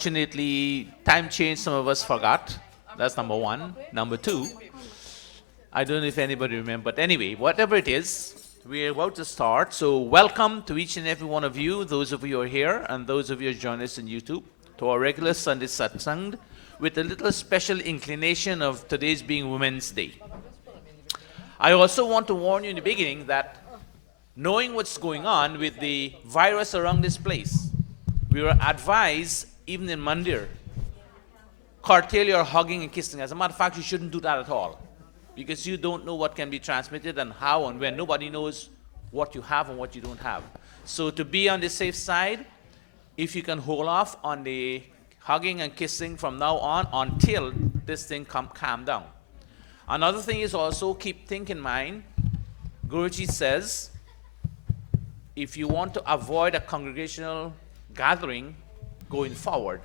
Unfortunately, time changed, some of us forgot. That's number one. Number two, I don't know if anybody remember, but anyway, whatever it is, we're about to start. So welcome to each and every one of you, those of you who are here, and those of you who join us on YouTube, to our regular Sunday Satsang, with a little special inclination of today's being Women's Day. I also want to warn you in the beginning that knowing what's going on with the virus around this place, we were advised, even in Mandir, curtail your hugging and kissing. As a matter of fact, you shouldn't do that at all, because you don't know what can be transmitted and how and when. Nobody knows what you have and what you don't have. So to be on the safe side, if you can hold off on the hugging and kissing from now on until this thing calm down. Another thing is also think in mind, Guruji says, if you want to avoid a congregational gathering going forward,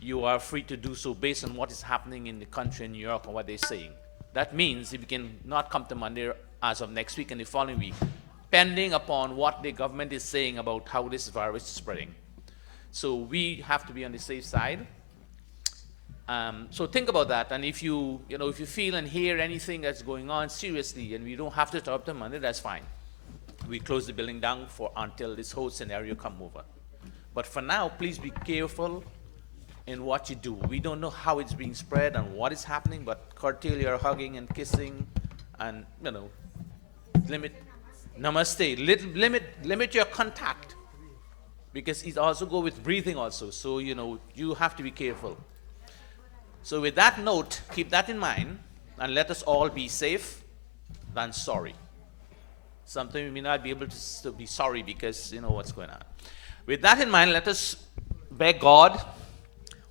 you are free to do so based on what is happening in the country in New York and what they're saying. That means if you can not come to Monday as of next week and the following week, pending upon what the government is saying about how this virus is spreading. So we have to be on the safe side. So think about that, and if you feel and hear anything that's going on seriously, and we don't have to talk to Monday, that's fine. We close the building down until this whole scenario come over. But for now, please be careful in what you do. We don't know how it's being spread and what is happening, but curtail your hugging and kissing, and limit namaste. Limit your contact, because it also go with breathing also. So you have to be careful. So with that note, keep that in mind, and let us all be safe than sorry. Sometimes we may not be able to be sorry because you know what's going on. With that in mind, let us beg God,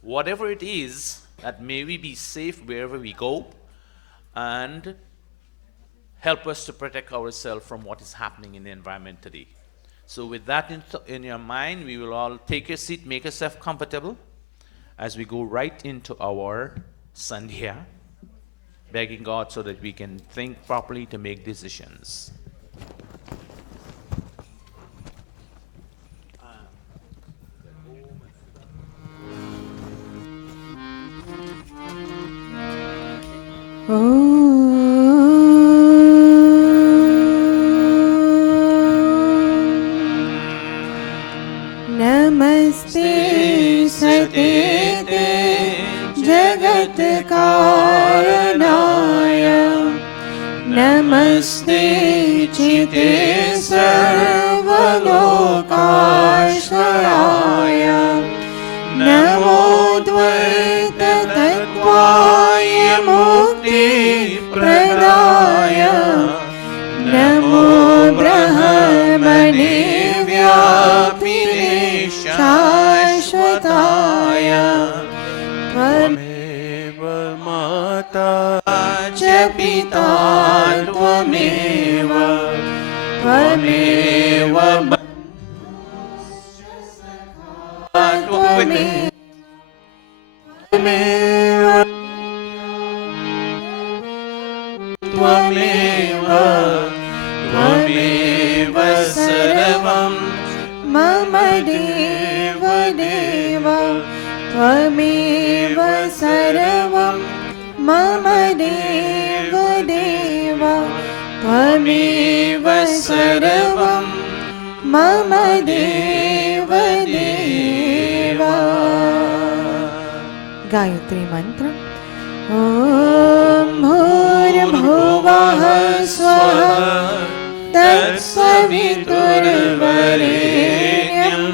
whatever it is, that may we be safe wherever we go, and help us to protect ourselves from what is happening in the environment today. So with that in your mind, we will all take a seat, make yourself comfortable, as we go right into our Sandhya, begging God so that we can think properly to make decisions. Namaste Satete Jagat Karanaya Namaste Chite Sarvalokashvaraya Namo Dvaita Tattvaya Mukti Pradaya Namo Brahmane Vyapine Shashvataya Tvameva Mata Cha Pita Tvameva Tvameva Tvameva Tvameva Sarvam Mama Deva Deva Tvameva Sarvam Mama Deva Deva Tvameva Sarvam Mama Deva Deva. Gayatri Mantra. Om Bhurabhuvah Swaha Tatsaviturvarenyam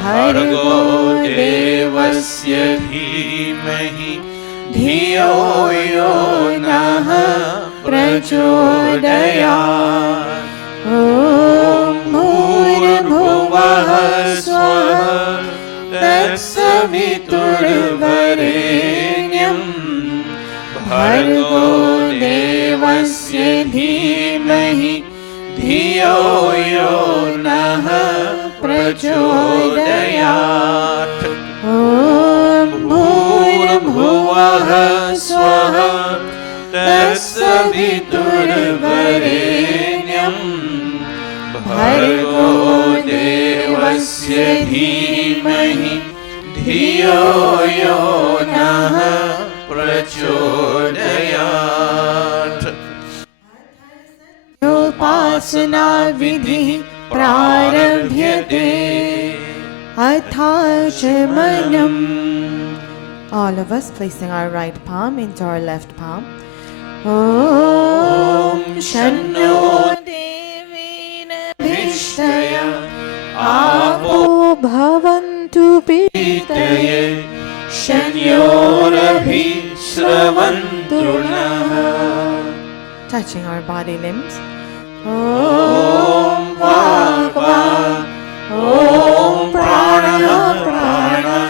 Bhargo Devasya Dhimahi Dhiyo Yo Nah Prachodayat. Om Bhurabhuvah Swaha Tatsaviturvarenyam Bhargo Devasya Dhimahi Dhiyo Yo Nah Prachodayat. Om Bhurabhuvah Swaha Tatsaviturvarenyam Bhargo Devasya Dhimahi धियो यो नः प्रचोदयात्। उपासना विधिः प्रारभ्यते अथाचमनम्. All of us placing our right palm into our left palm. Om Shanno Devinabhishtaya Apo Bhavantu Pitaya Shanyorabhi Sravantu Nah. Touching our body limbs. Om Bhagwa Om Prana Prana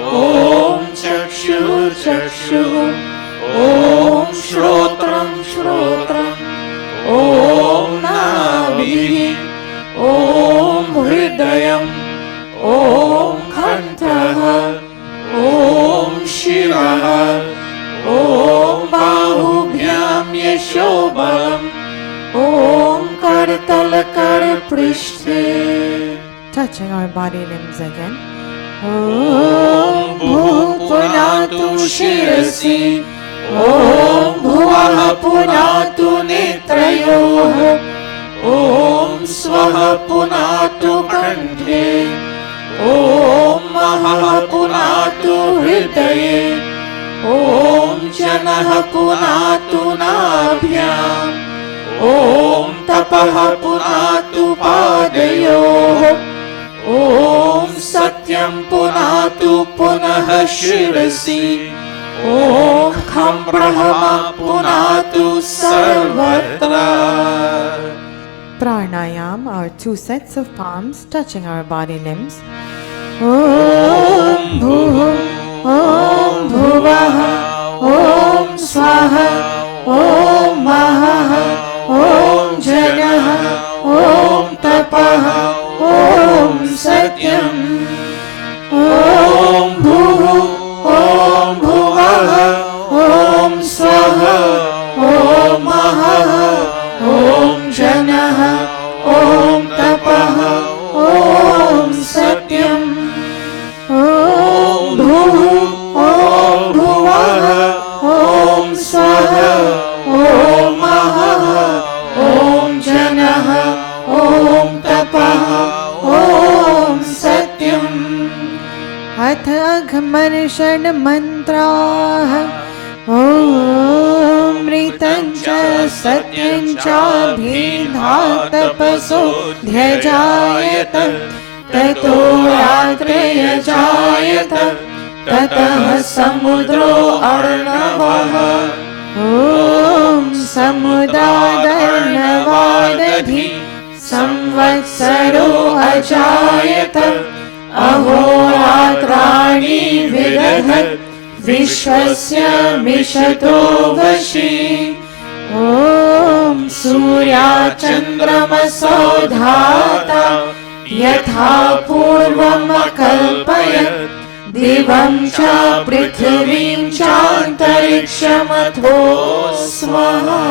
Om Chakshu Chakshu Om Shrotram Shrotram Om Nabhi Om Hridayam Om Khantaha Om Shiraha Om Bahubhyam Yashobalam Om Kartalakar Prishthe. Touching our body limbs again. Om Bhupunatu Shirasi Om Bhuvaha Punatu Netrayoh Om Swaha Punatu Kanthe Om Maha Punatu Hridaye Om Janaha Punatu Nabhyam Om Tapaha Punatu Padayoh Om Satyam Punatu Punaha Shirasi Om Kham Brahma Punatu Sarvatra. Pranayam, our two sets of palms touching our body limbs. Om Bhuh, Om Bhuvaha, Om Swaha, Om Maha, Om Janaha, Om Tapaha, Om Satyam. Om Bhuh, Om Bhuvaha, Om Swaha, Om Maha, Om Janaha, Om Tapaha, Om Satyam. Om Bhuh, Om Bhuvaha, Om Swaha, Om Maha, Om Janaha, Om Tapaha, Om Satyam. अथ अघमर्षण मन्त्राः ॐ च सत्यं चाभिधातपसो ध्यजायत ततो रात्र्यजायत ततः समुद्रो अर्णवः ॐ समुदादर्णवादधि संवत्सरो अजायत अहोरात्राणि विदधत् विश्वस्य मिषतो वशी ॐ सूर्याचन्द्रमसो धाता यथा पूर्वमकल्पयत् दिवं च पृथिवीं चान्तरिक्षमथो स्वाहा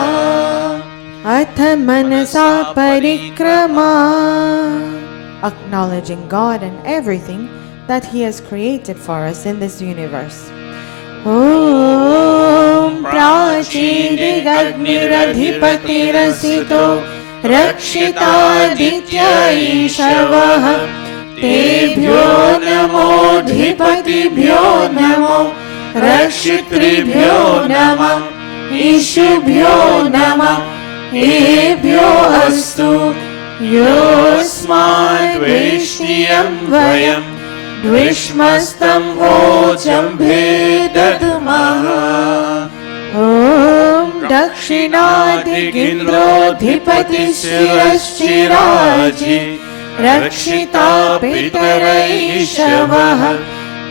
अथ मनसा परिक्रमा acknowledging God and everything that He has created for us in this universe. Om Prachidigadniradhipatirasito Rakshitaditya Ishavah Tebhyo Namo Dhipatibhyo Namo Rakshitribhyo Namo Ishubhyo Namo Ebhyo Astu Yosmat Vishniyam Vayam Dvishmastam Vojambhe Dadmaha Om Dakshinadhigindrodhipati Shiraschiraji Rakshita Pitaraishavah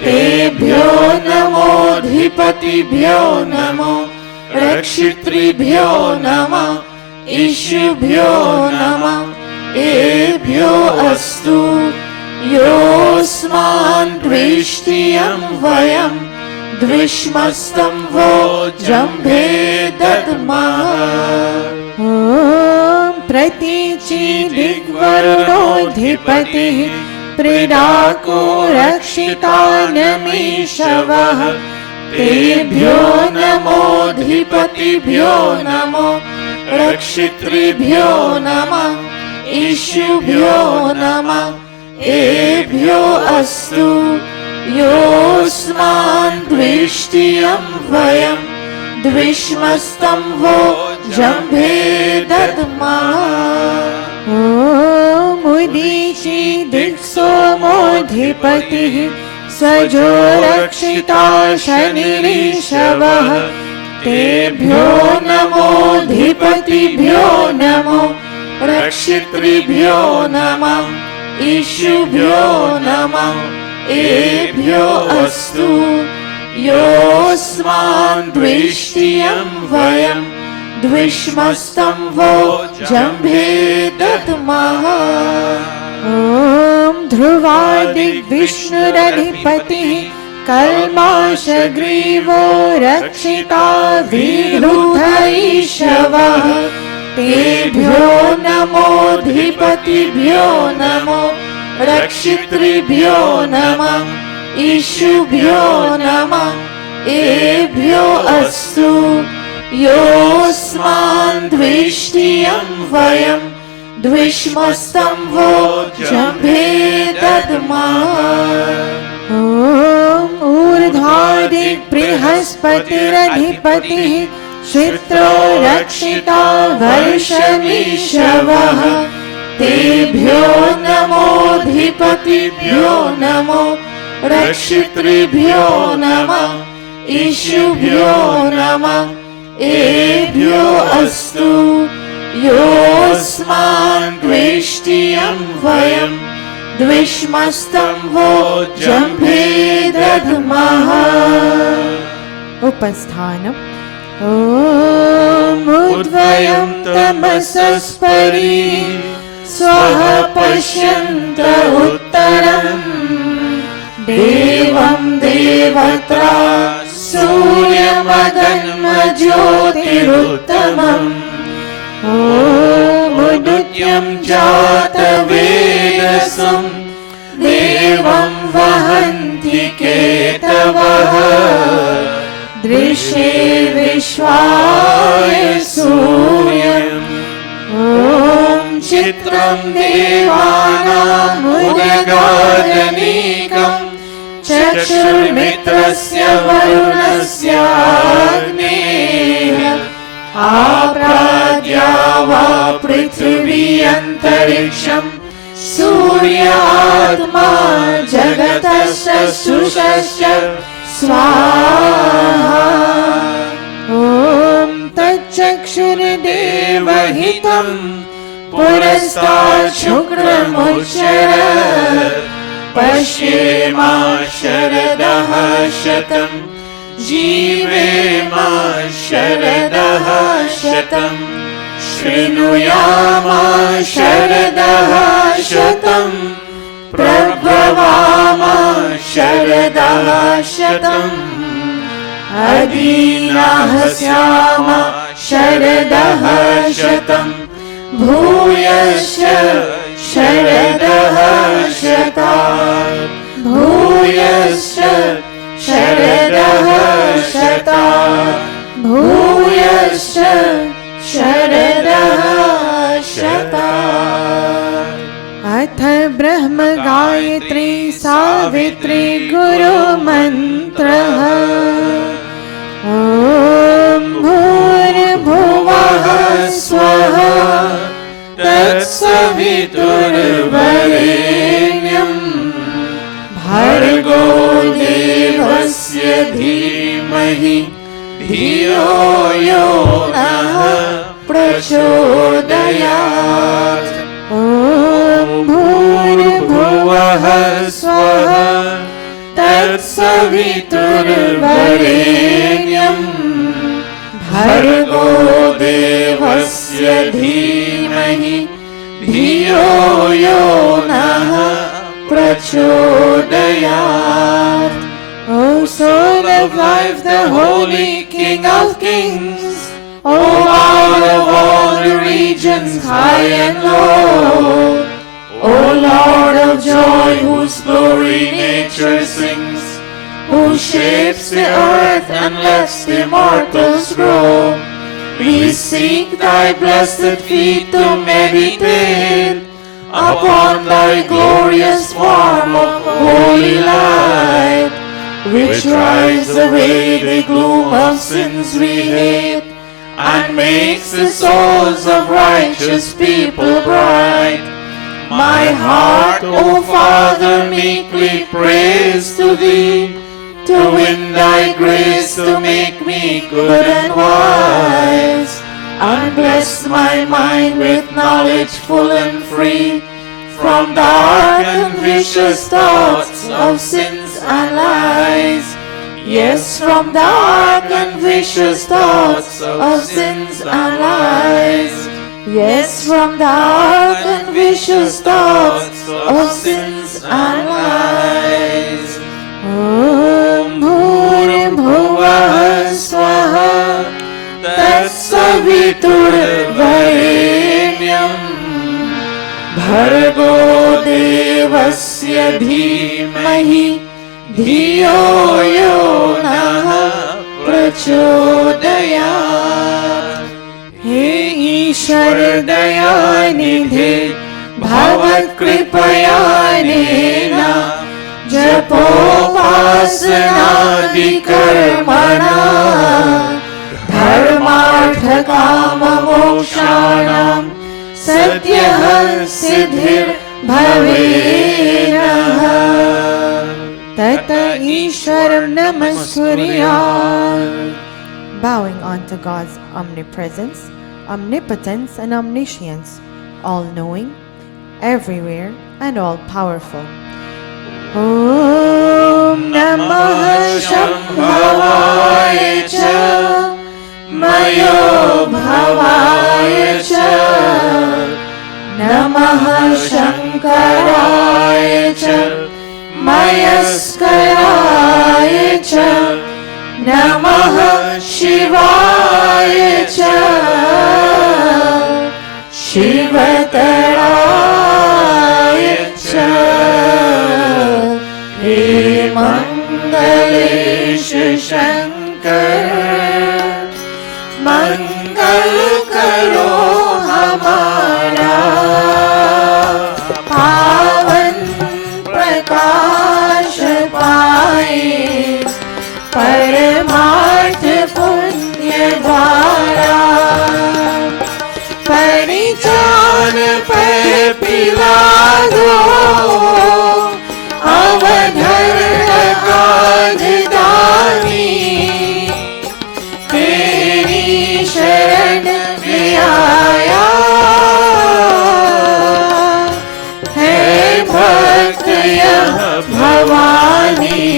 Tebhyo Namo Dhipatibhyo Namo Rakshitribhyo Namo Ishubhyo Namo Ebhyo Astu Yosman Dvishtiyam Vayam Dvishmastam Vojambhe Dadmaha Om Pratichi Digvarunodhipati प्रीडाको रक्षितानमीशवः तेभ्यो नमोऽधिपतिभ्यो नमो रक्षितृभ्यो नमः ईशुभ्यो नमः एभ्यो अस्तु योऽस्मान् द्विष्टियं वयं द्विष्मस्तम्भो जम्भे दद्मः ॐ उदीची दिक्सोमोऽधिपतिः स्वजो रक्षिता शनिरीशवः तेभ्यो नमोऽधिपतिभ्यो नमो रक्षितृभ्यो नमः ईशुभ्यो नमः एभ्यो अस्तु योऽस्मान् द्विष्टियं वयं द्विष्मस्तम्भो जम्भे दद्मः ॐ ध्रुवादिग्विष्णुरधिपतिः कल्माशग्रीवो रक्षिता विरुद्धईशवः तेभ्यो नमोऽधिपतिभ्यो नमो रक्षितृभ्यो नमः ईशुभ्यो नमः एभ्यो अस्तु योऽस्मान् द्विष्टियं वयं द्विष्मस्तम्भो जम्भे दद्मः ॐ ऊर्ध्वादिबृहस्पतिरधिपतिः श्वित्रो रक्षिता वर्षमीशवः तेभ्यो नमोऽधिपतिभ्यो नमो रक्षितृभ्यो नमः ईशुभ्यो नमः एभ्यो अस्तु योऽस्मान् द्विष्टियं वयं द्विष्मस्तम्भो जम्भे दद्मः उपस्थानम् ॐ उद्वयं तमसस्परि स्वः पश्यन्त उत्तरम् देवं देवत्रा सूर्यमदन्मज्योतिरुत्तमम् ॐ उदुत्यं जातवेदसं देवं वहन्ति केतवः दृशे विश्वाय सूर्यम् ॐ चित्रं देवानामुदगादनीकम् चक्षुर्मित्रस्य वरुणस्याग्नेः आप्राद्या वा पृथिवी अन्तरिक्षं सूर्य आत्मा जगतस्य सुषस्य स्वाहा ॐ तच्चक्षुर्देवहितं पुरस्तात् शुक्रमुच्चरत् पश्येमा शरदः शतं जीवेमा शरदः शतं शृणुयामा शरदः शतं प्रभवामा शरदः शतम् अदीनाः स्यामा शरदः शतं भूयश्च शरदः शतात् भूयश्च शरदः शतात् भूयश्च शरदः शतात् अथ ब्रह्म गायत्री सावित्री गुरुमन्त्रः ॐ भूर्भुवः स्वः तत्सवितुर्वरेण्यं भर्गो देवस्य धीमहि धियो यो नः प्रचोदयात् ॐ भूर्भुवः स्वः तत्सवितुर्वरेण्यं भर्गो देवस्य धीमहि धियो यो नः प्रचोदयात्. O soul of life, the holy King of kings, O Lord of all the regions high and low, O Lord of joy, whose glory nature sings, who shapes the earth and lets the immortals grow. We seek thy blessed feet to meditate upon thy glorious form of holy light, which drives away the gloom of sins we hate, and makes the souls of righteous people bright. My heart, O Father, meekly prays to thee, to win thy grace to make me good and wise, and bless my mind with knowledge full and free, from dark and vicious thoughts of sins and lies. Yes, from dark and vicious thoughts of sins and lies. Yes, from dark and vicious thoughts of sins and lies. Om Bhurim Bhuvah Swaha Tatsaviturvarenyam Bhargo Devasya Dhimahi Dhiyo Yo Nah Prachodayat. He Ishwar Dayanidhe Bhavat Kripayanena Japopasana Vikarmana Dharmartha Kama Mokshanam Satyah Siddhir Bhavena Tata Ishwaram Namasurya. Bowing unto God's omnipresence, omnipotence, and omniscience, all-knowing, everywhere, and all-powerful. Om Namah Shambhavaya Cha Mayo Bhavaya Cha Namah Shankaraya Cha Mayaskaraya Cha Namah Shivaya Cha Shivataraya Cha He Mangalesha Shankar Mangal Karo Hamara Pavan Prakash Paaye Paramarth Punya Dwara Parijan Par Pilado Avadharna Gadadani Teri Sharan Vyaya Hai Bhaktya Bhavani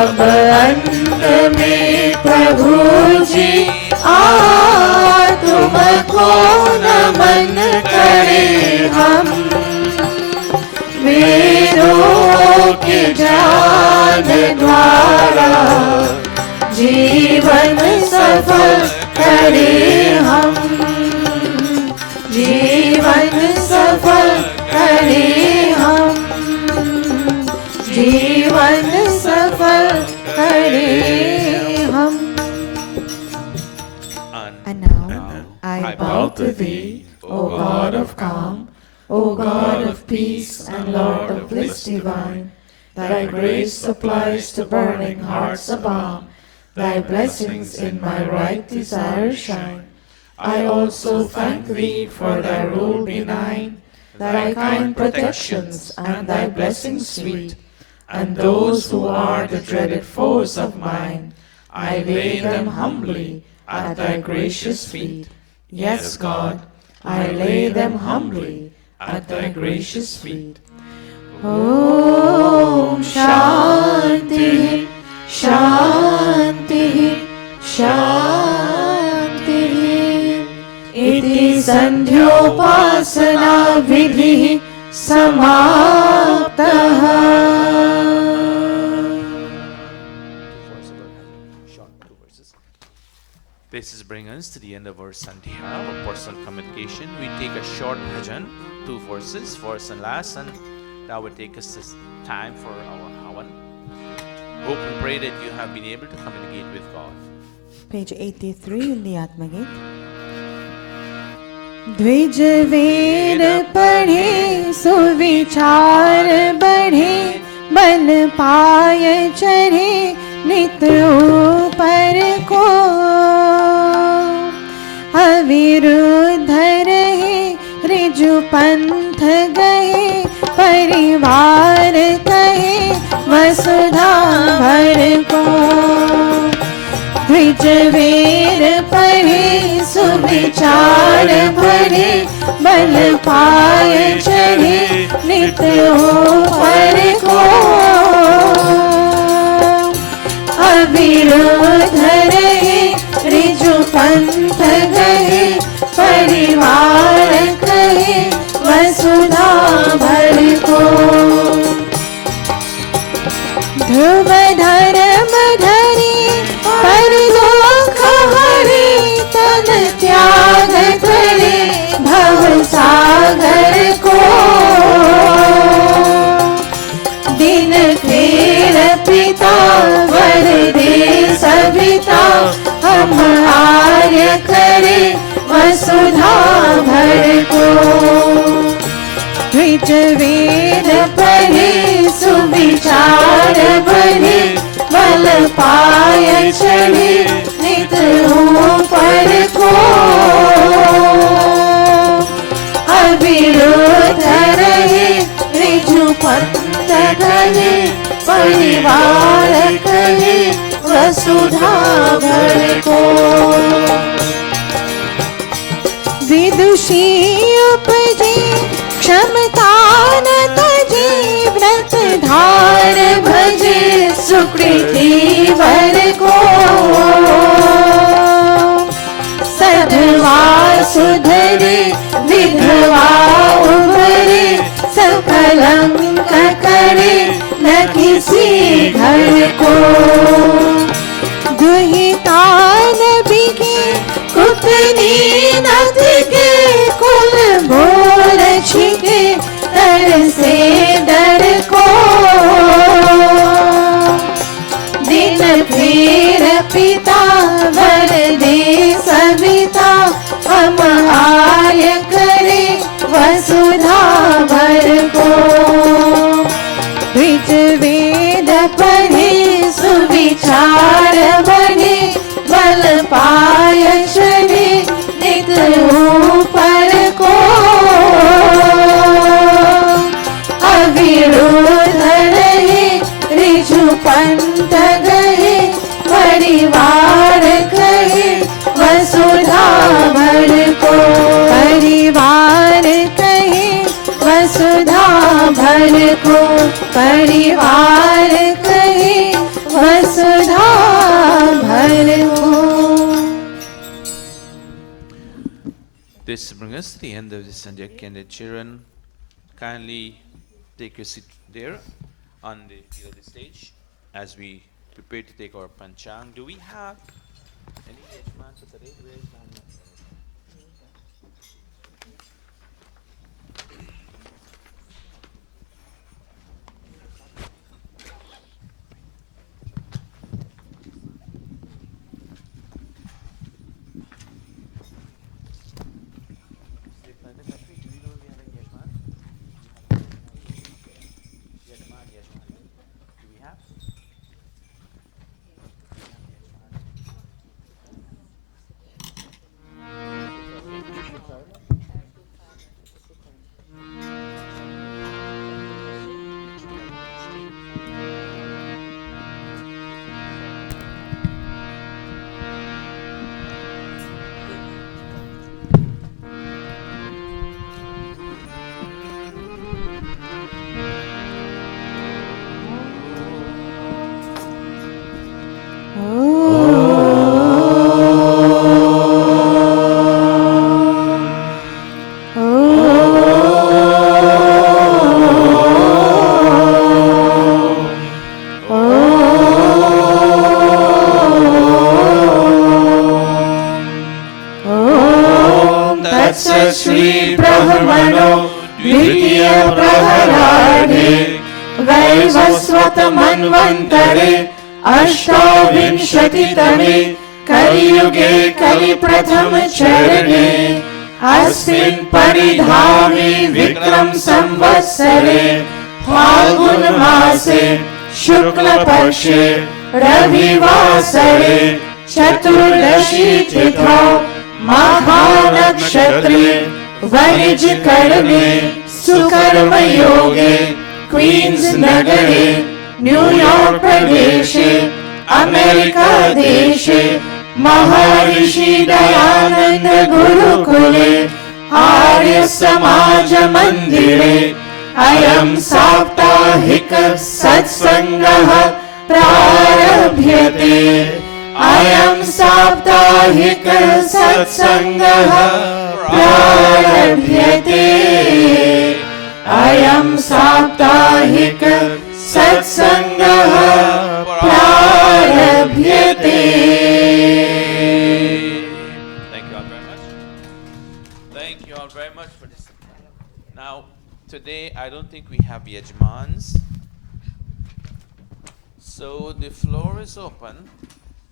अब अंत में प्रभु जी तुमको नमन करे हम वेदों के ज्ञान द्वारा जीवन सफल करे हम जीवन सफल करे हम जीवन सफल करे हम. And now I bow to thee, O God of calm, O God of peace and Lord of bliss divine. Thy grace supplies to burning hearts a balm. Thy blessings in my right desire shine. I also thank thee for thy rule benign, thy kind protections and thy blessings sweet. And those who are the dreaded foes of mine, I lay them humbly at thy gracious feet. Yes, God, I lay them humbly at thy gracious feet. Om Shanti, Shanti, Shanti. Iti Sandhyopasana Vidhi Samaptaha. This is bringing us to the end of our Sandhya, our personal communication. We take a short bhajan, 2 verses, first and last, and that will take us this time for our Havan. Hope and pray that you have been able to communicate with God. Page 83 in the Atma Gita. द्विज वेद पढ़े सुविचार बढ़े बल पाय चढ़े नित ऊपर को अविरुद्ध रहे ऋजु पंथ गए परिवार कहे वसुधा भर को द्विज वेद पढ़े सुविचार बढ़े बल पाय चढ़े नित ऊपर को अविरुद्ध रहे ऋजु पंथ गए परिवार कहे वसुधा भर को ध्रुव धर्म धरी पर दुख हरे तन त्याग करे भव सागर को दिन फेर पिता वर दे सविता हम आर्य करे वसुधा भर को द्विज वेद पढ़े सुविचार बढ़े बल पाय चढ़े नित ऊपर को अविरुद्ध रहे ऋजु पंथ गए परिवार कहे वसुधा भर को विदुषी उपजे क्षमता न तजे व्रत धार भजे सुकृति वर को सधवा सुधरे विधवा उभरे सकलंक करे न किसी घर को दुहिता न बिके कुतनी नथ के कुल भोर छिके तर से डर को दिन फेर पिता वर दे सविता हम आर्य करे वसुधा भर को द्विज वेद पढ़े सुविचार बढ़े बल पाय चढ़े नित ऊपर को अविरुद्ध रहे ऋजु पंथ गए परिवार कहे वसुधा भर को परिवार कहे वसुधा भर को परिवार कहे वसुधा भर को. This brings us to the end of the Sandhya. Can the children kindly take a seat there on the stage as we prepare to take our panchang? Do we have any yajman for today? Where is Dhamma? कर्मणो द्वितीय प्रहरार्धे वैवस्वत मन्वन्तरे अष्टाविंशतितमे कलियुगे कलिप्रथम चरणे अस्मिन् परिधावी विक्रम संवत्सरे फाल्गुन मासे शुक्लपक्षे रविवासरे चतुर्दशी तिथौ महानक्षत्रे वनिज कर्मे सुकर्म योगे क्वींस नगरे न्यूयॉर्क प्रदेशे अमेरिका देशे महर्षि दयानंद गुरुकुले आर्य समाज मंदिरे अयं साप्ताहिक सत्संगः प्रारभ्यते अयं साप्ताहिक सत्संगः प्रारभ्यते अयं साप्ताहिक सत्संगः प्रारभ्यते. Thank you all very much. Thank you all very much for this. Now, today I don't think we have yajmans. So the floor is open.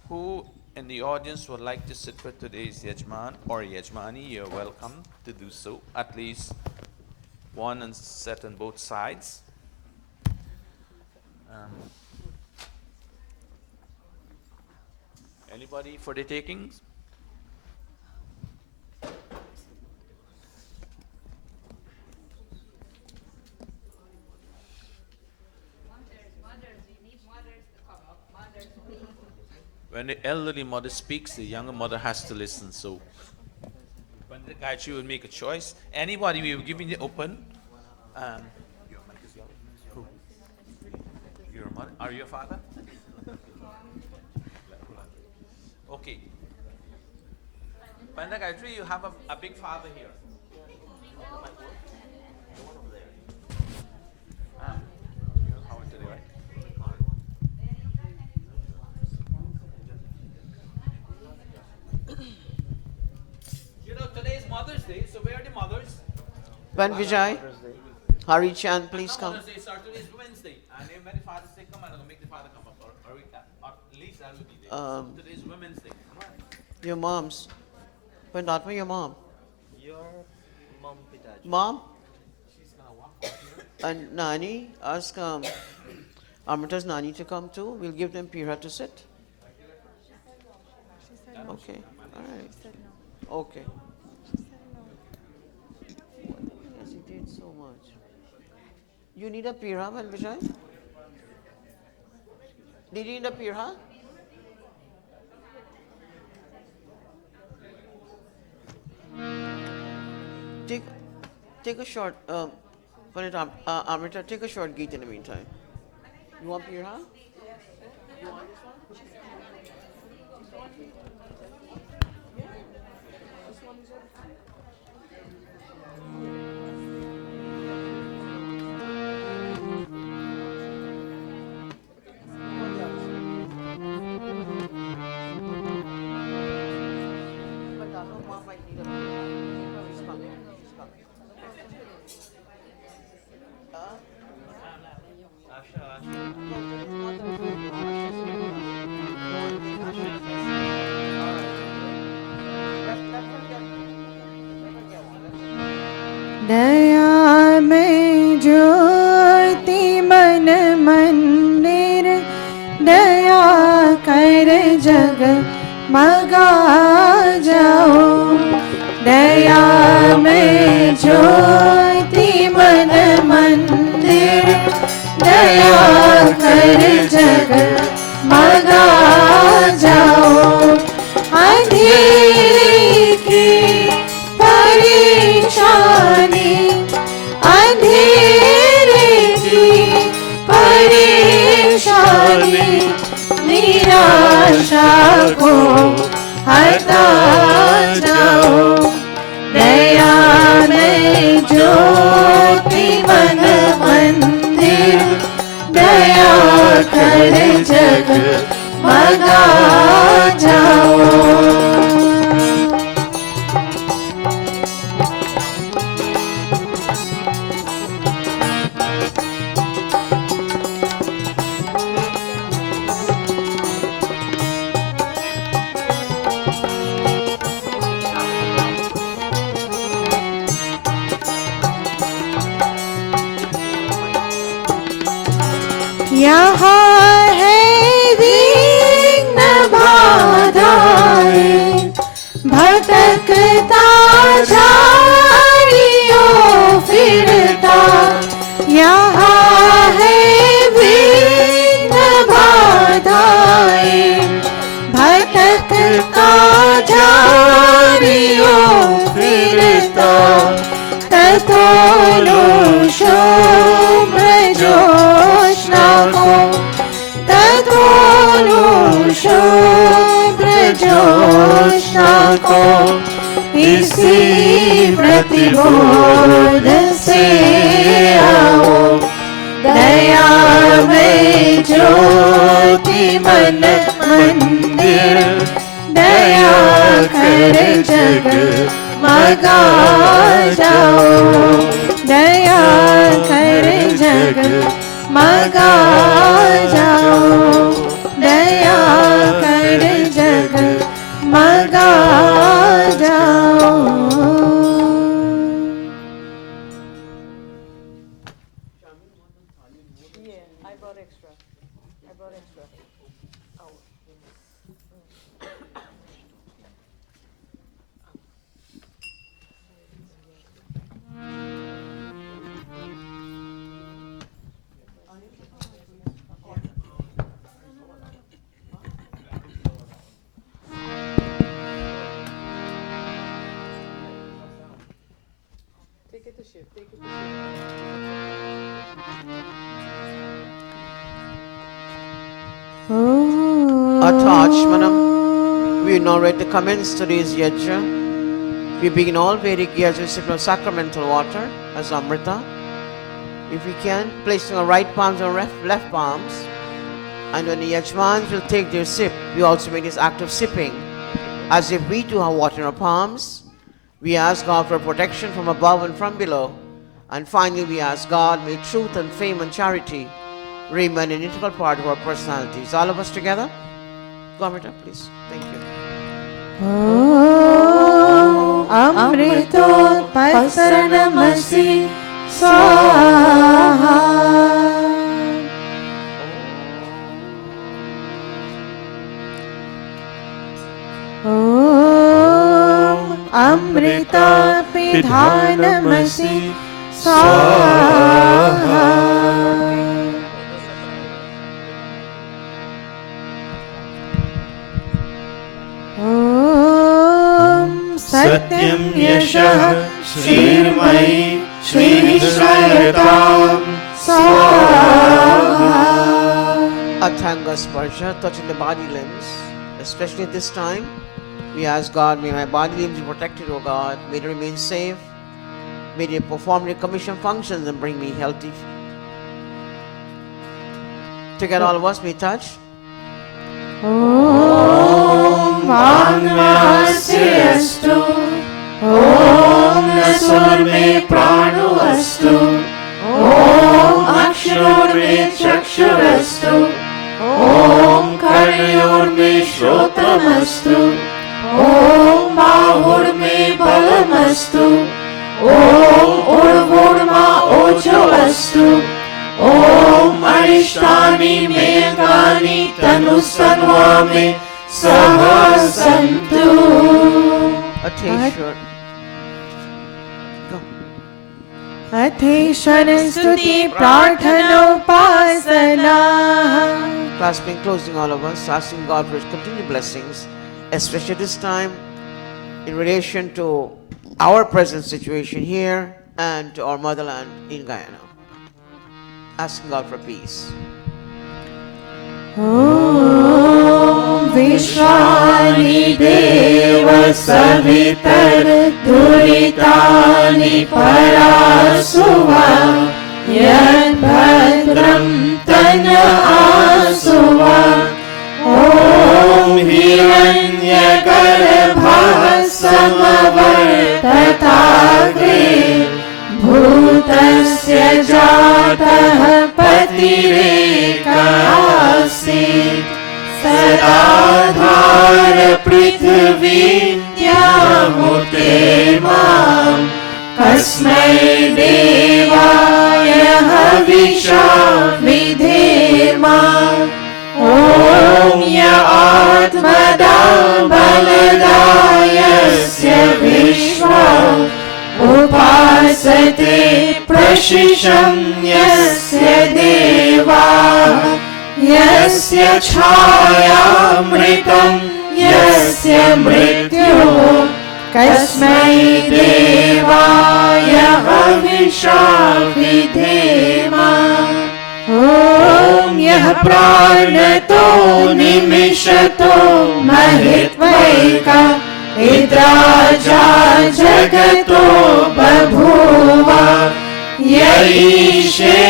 Who in the audience would like to sit for today's yajman or yajmani? You're welcome to do so. At least one and set on both sides. Anybody for the takings? When the elderly mother speaks, the younger mother has to listen. So when the Gayatri will make a choice, anybody, we will give you the open. Your mic is yellow. Who? Your mother? Are you a father? Okay. When the Gayatri, you have a big father here. Mother's Day, so where are the mothers? When Vijay? Hari Chand, please come. Mother's Day starts today is Wednesday. And then when the Father's Day come, I'm going to make the father come up. Or at least I will be there. Today is Women's Day. Come on. Your mom's. When not me, your mom. Your mom Pitaji. Mom? She's going to walk up here. And Nani, ask Amrita's Nani to come too. We'll give them Pira to sit. Okay. All right. Okay. He hesitates so much. You need a Pira, when Vijay? Did you need a Pira? Take a short, Amrita, take a short gate in the meantime. You want Pira? You want this one? दया में ज्योति मन मंदिर दया कर जग मगा जाओ दया में ज्योति मन मंदिर दया कर जग मगा जाओ अंधेरे की परेशानी अंधेरे की परेशानी निराशा को हटा जाओ दया में ज्योति मन मंदिर दया कर जग मगा जाओ यहाँ है विघ्न बाधाएं, भटकता झाड़ियों फिरता। यहाँ है विघ्न बाधाएं, भटकता झाड़ियों फिरता। तथोलो शुभ्र ज्योत्स्ना को, तथोलो शुभ्र ज्योत्स्ना को, इसी प्रतिबोध से आओ। दया में ज्योति मन मंदिर, दया कर जग मगा जाओ। दया कर जग मगा जाओ। दया कर जग मगा जाओ। Attachmanam. We now ready to commence today's yajna. We begin all Vedic yajna with sacramental water as Amrita. If we can, placing our right palms on left palms. And when the yajmans will take their sip, we also make this act of sipping as if we too have water in our palms. We ask God for protection from above and from below. And finally, we ask God, may truth and fame and charity remain an integral part of our personalities. All of us together? Go Amrita, please. Thank you. Amritopasaranamasi swaha. Amrita pidhanamasi swaha. Satyam yashah shrirmayi shririshrayatam swaha. Atanga Sparsha, touching the body limbs, especially at this time. We ask God, may my body limbs be protected, O God. May they remain safe. May they perform their commission functions and bring me healthy. Together all of us may touch. Om Vangmahasya astu. Om Nasur me prano astu. Om Akshar me chakshur astu. Om Karnayor me shrotam astu. Om Bahur me balam astu. Om Urvur ma ojo astu. Om Arishtani me Angani Tanusanva me Sahasantu. Ateshwar. Go. Ateshwar Stuti Prarthanopasana. Clasping, closing all of us, asking God for His continued blessings, especially this time in relation to our present situation here and to our motherland in Guyana. Asking God for peace. Om Vishwani Deva Savitar Duritani Parasuva Yad Bhadram Tanya Asuva. Om Hiranya Garbha Samavartatagre Bhutasya Jatah Patirekasit Sadadhar Prithvi Yamute Mam Kasmai Devaya Havisha Vidhe आत्मदा बलदा यस्य विश्वा उपासते प्रशिशं यस्य देवाः यस्य छायामृतं यस्य मृत्युः कस्मै देवाय हविषा विधेम ॐ यः प्राणतो निमिषतो महित्वैका इद्राजा जगतो बभूव य ईशे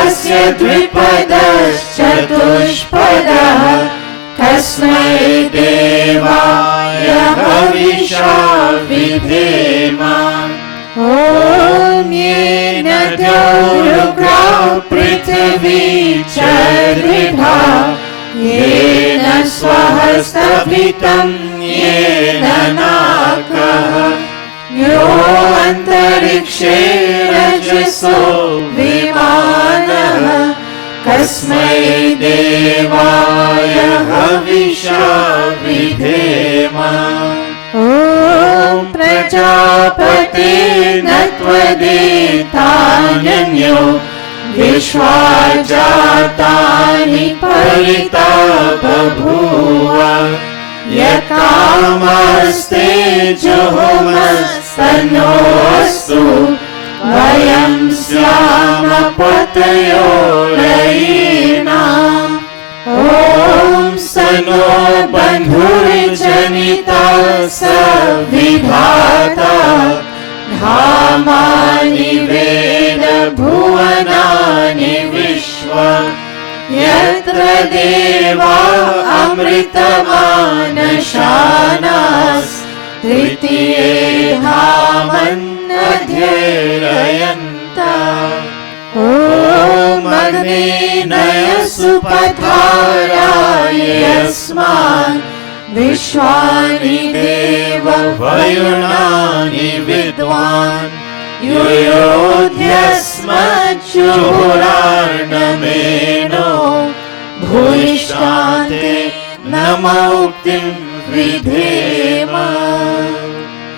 अस्य द्विपदश्चतुष्पदः कस्मै देवाय हविषा विधेम ॐ येन द्यौरुग्रा पृथिवी च दृढा येन स्वहस्तभितं येन नाकः यो अन्तरिक्षे रजसो विमानः कस्मै देवाय हविषा विधेम ॐ प्रजापते न त्वदेतान्यो विश्वा जातानि परिता बभूव यकामस्ते जुहुमस्तनोऽस्तु वयं स्याम पतयो रयिणाम् ॐ स नो बन्धुर्जनिता स विधाता धामानि वेद भुवनानि विश्व यत्र देवा अमृतमानशानास् तृतीये धामन्नध्येरयन्तः ॐ अग्नेनय सुपथाराय यस्मान् विश्वानि देव वयुनानि विद्वान् युयोध्यस्मज्जुहुरार्णमेनो भूयिष्ठान्ते नमोक्तिं विधेम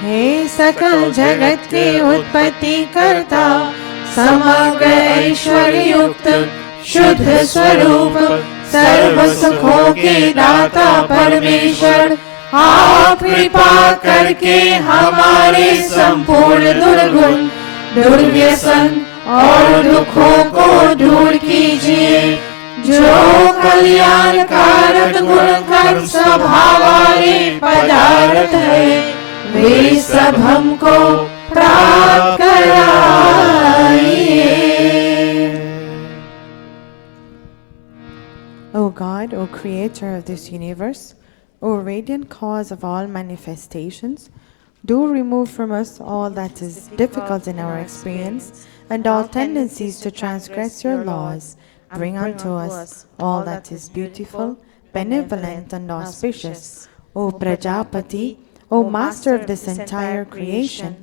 हे सकल जगत के उत्पत्ति करता समग्र ऐश्वर्य युक्त शुद्ध स्वरूप सर्व सुखों के दाता परमेश्वर आप कृपा करके हमारे संपूर्ण दुर्गुण दुर्व्यसन और दुखों को दूर कीजिए जो कल्याणकारक गुण कर्म स्वभाव वाले पदार्थ है वे सब हमको प्राप्त कराइए। O God, O Creator of this universe, O radiant cause of all manifestations, do remove from us all that is difficult in our experience and all tendencies to transgress your laws. Bring unto us all that is beautiful, benevolent, and auspicious. O Prajapati, O Master of this entire creation,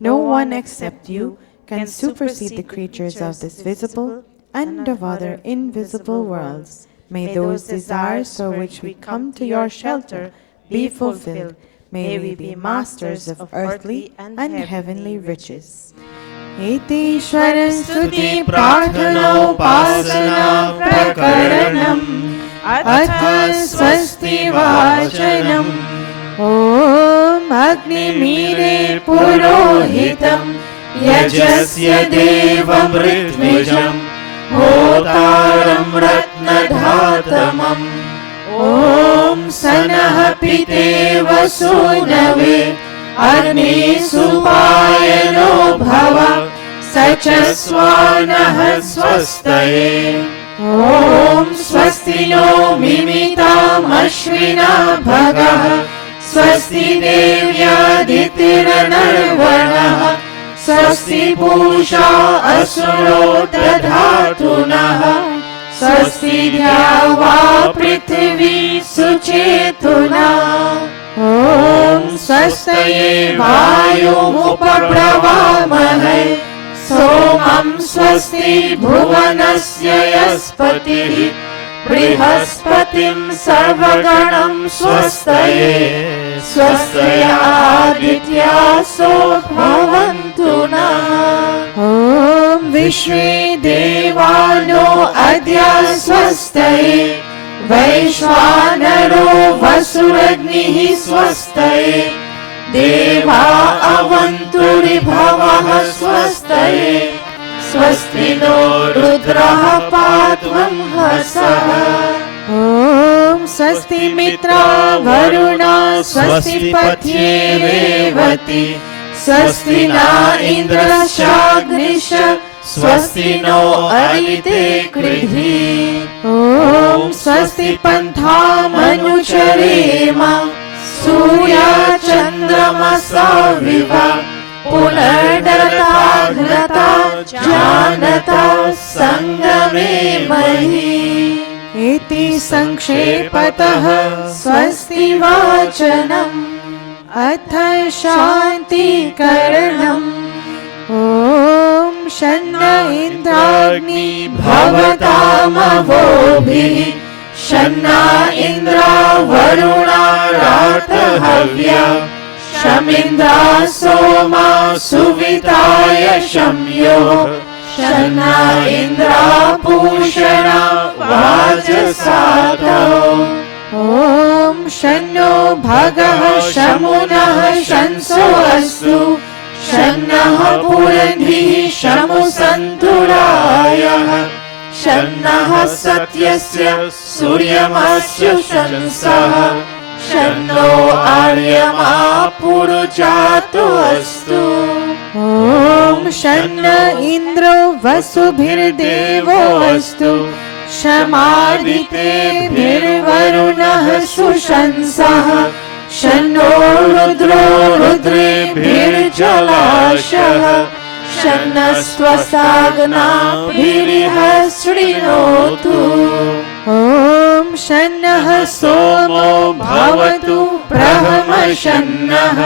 no one except you can supersede the creatures of this visible and of other invisible worlds. May those desires for which we come to your shelter be fulfilled. May we be masters of earthly and heavenly riches. इतीश्वरं स्तुति प्रार्थनोपासना प्रकरणम् अथ स्वस्ति वाचनम् ॐ अग्निमीरे पुरोहितं यजस्य देवं ऋत्विजम् होतारं रत्नधातमम् ॐ सनः पितेव सूनवे अग्नि सुपायनो भव स च स्वानः स्वस्तये ॐ स्वस्ति नो मिमितामश्विना भगः स्वस्ति देव्यादितिरनर्वणः स्वस्ति पूषा असुरो दधातु नः स्वस्ति द्यावा पृथिवी सुचेतुना ॐ स्वस्तये वायुमुपब्रवामहे सोमं स्वस्ति भुवनस्य यस्पतिः बृहस्पतिं सर्वगणं स्वस्तये स्वस्तय आदित्यासो भवन्तु नः ॐ विश्वे देवानो अद्य स्वस्तये वैश्वानरो वसुरग्निः स्वस्तये देवा अवन्तुरिभवः स्वस्तये स्वस्ति नो रुद्रः पात्वं हसः ॐ स्वस्ति मित्रा वरुणा स्वस्ति पत्ये रेवती स्वस्ति न इन्द्रश्चाग्निश्च स्वस्ति नो अरिते कृधि ॐ स्वस्ति पन्थामनुचरेम सूर्यचन्द्रमसविव पुनर्दता घ्नता जानता संगमे महि इति संक्षेपतः स्वस्ति वाचनम् अथ शान्तिकरणम् ॐ शन्न इन्द्राग्नि भवतामवोभिः शन्न इन्द्रा वरुणा रातहव्या शमिन्द्रा सोमा सुविताय शम्यो शन्न इन्द्रा पूषणा वाजसातौ ॐ शन्नो भगः शमुनः शंसो अस्तु शन्नः पुरन्धिः शमुसन्तुरायः शन्नः सत्यस्य सूर्यमस्य शंसः शन्नो आर्यमा पुरुजातो अस्तु ॐ शन्न इन्द्रो वसुभिर्देवो अस्तु शमादितेभिर्वरुणः सुशंसः शन्नो रुद्रो रुद्रेभिर्जलाशः शन्नस्त्वसाग्नाभिरिह शृणोतु ॐ शन्नः सोमो भवतु ब्रह्मशन्नः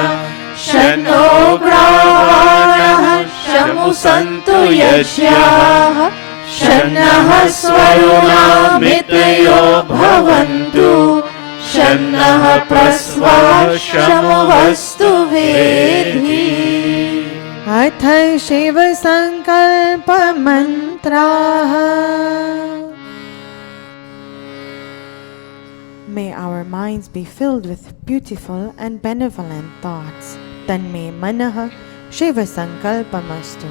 शन्नो ग्रावाणः शमुसन्तु यज्ञाः शन्नः स्वरुणा मितयो भवन्तु शन्नः प्रस्वा शमुवस्तु वेदी अथ शिवसङ्कल्पमन्त्राः May our minds be filled with beautiful and benevolent thoughts. Tanme manah Shiva Sankalpamastu.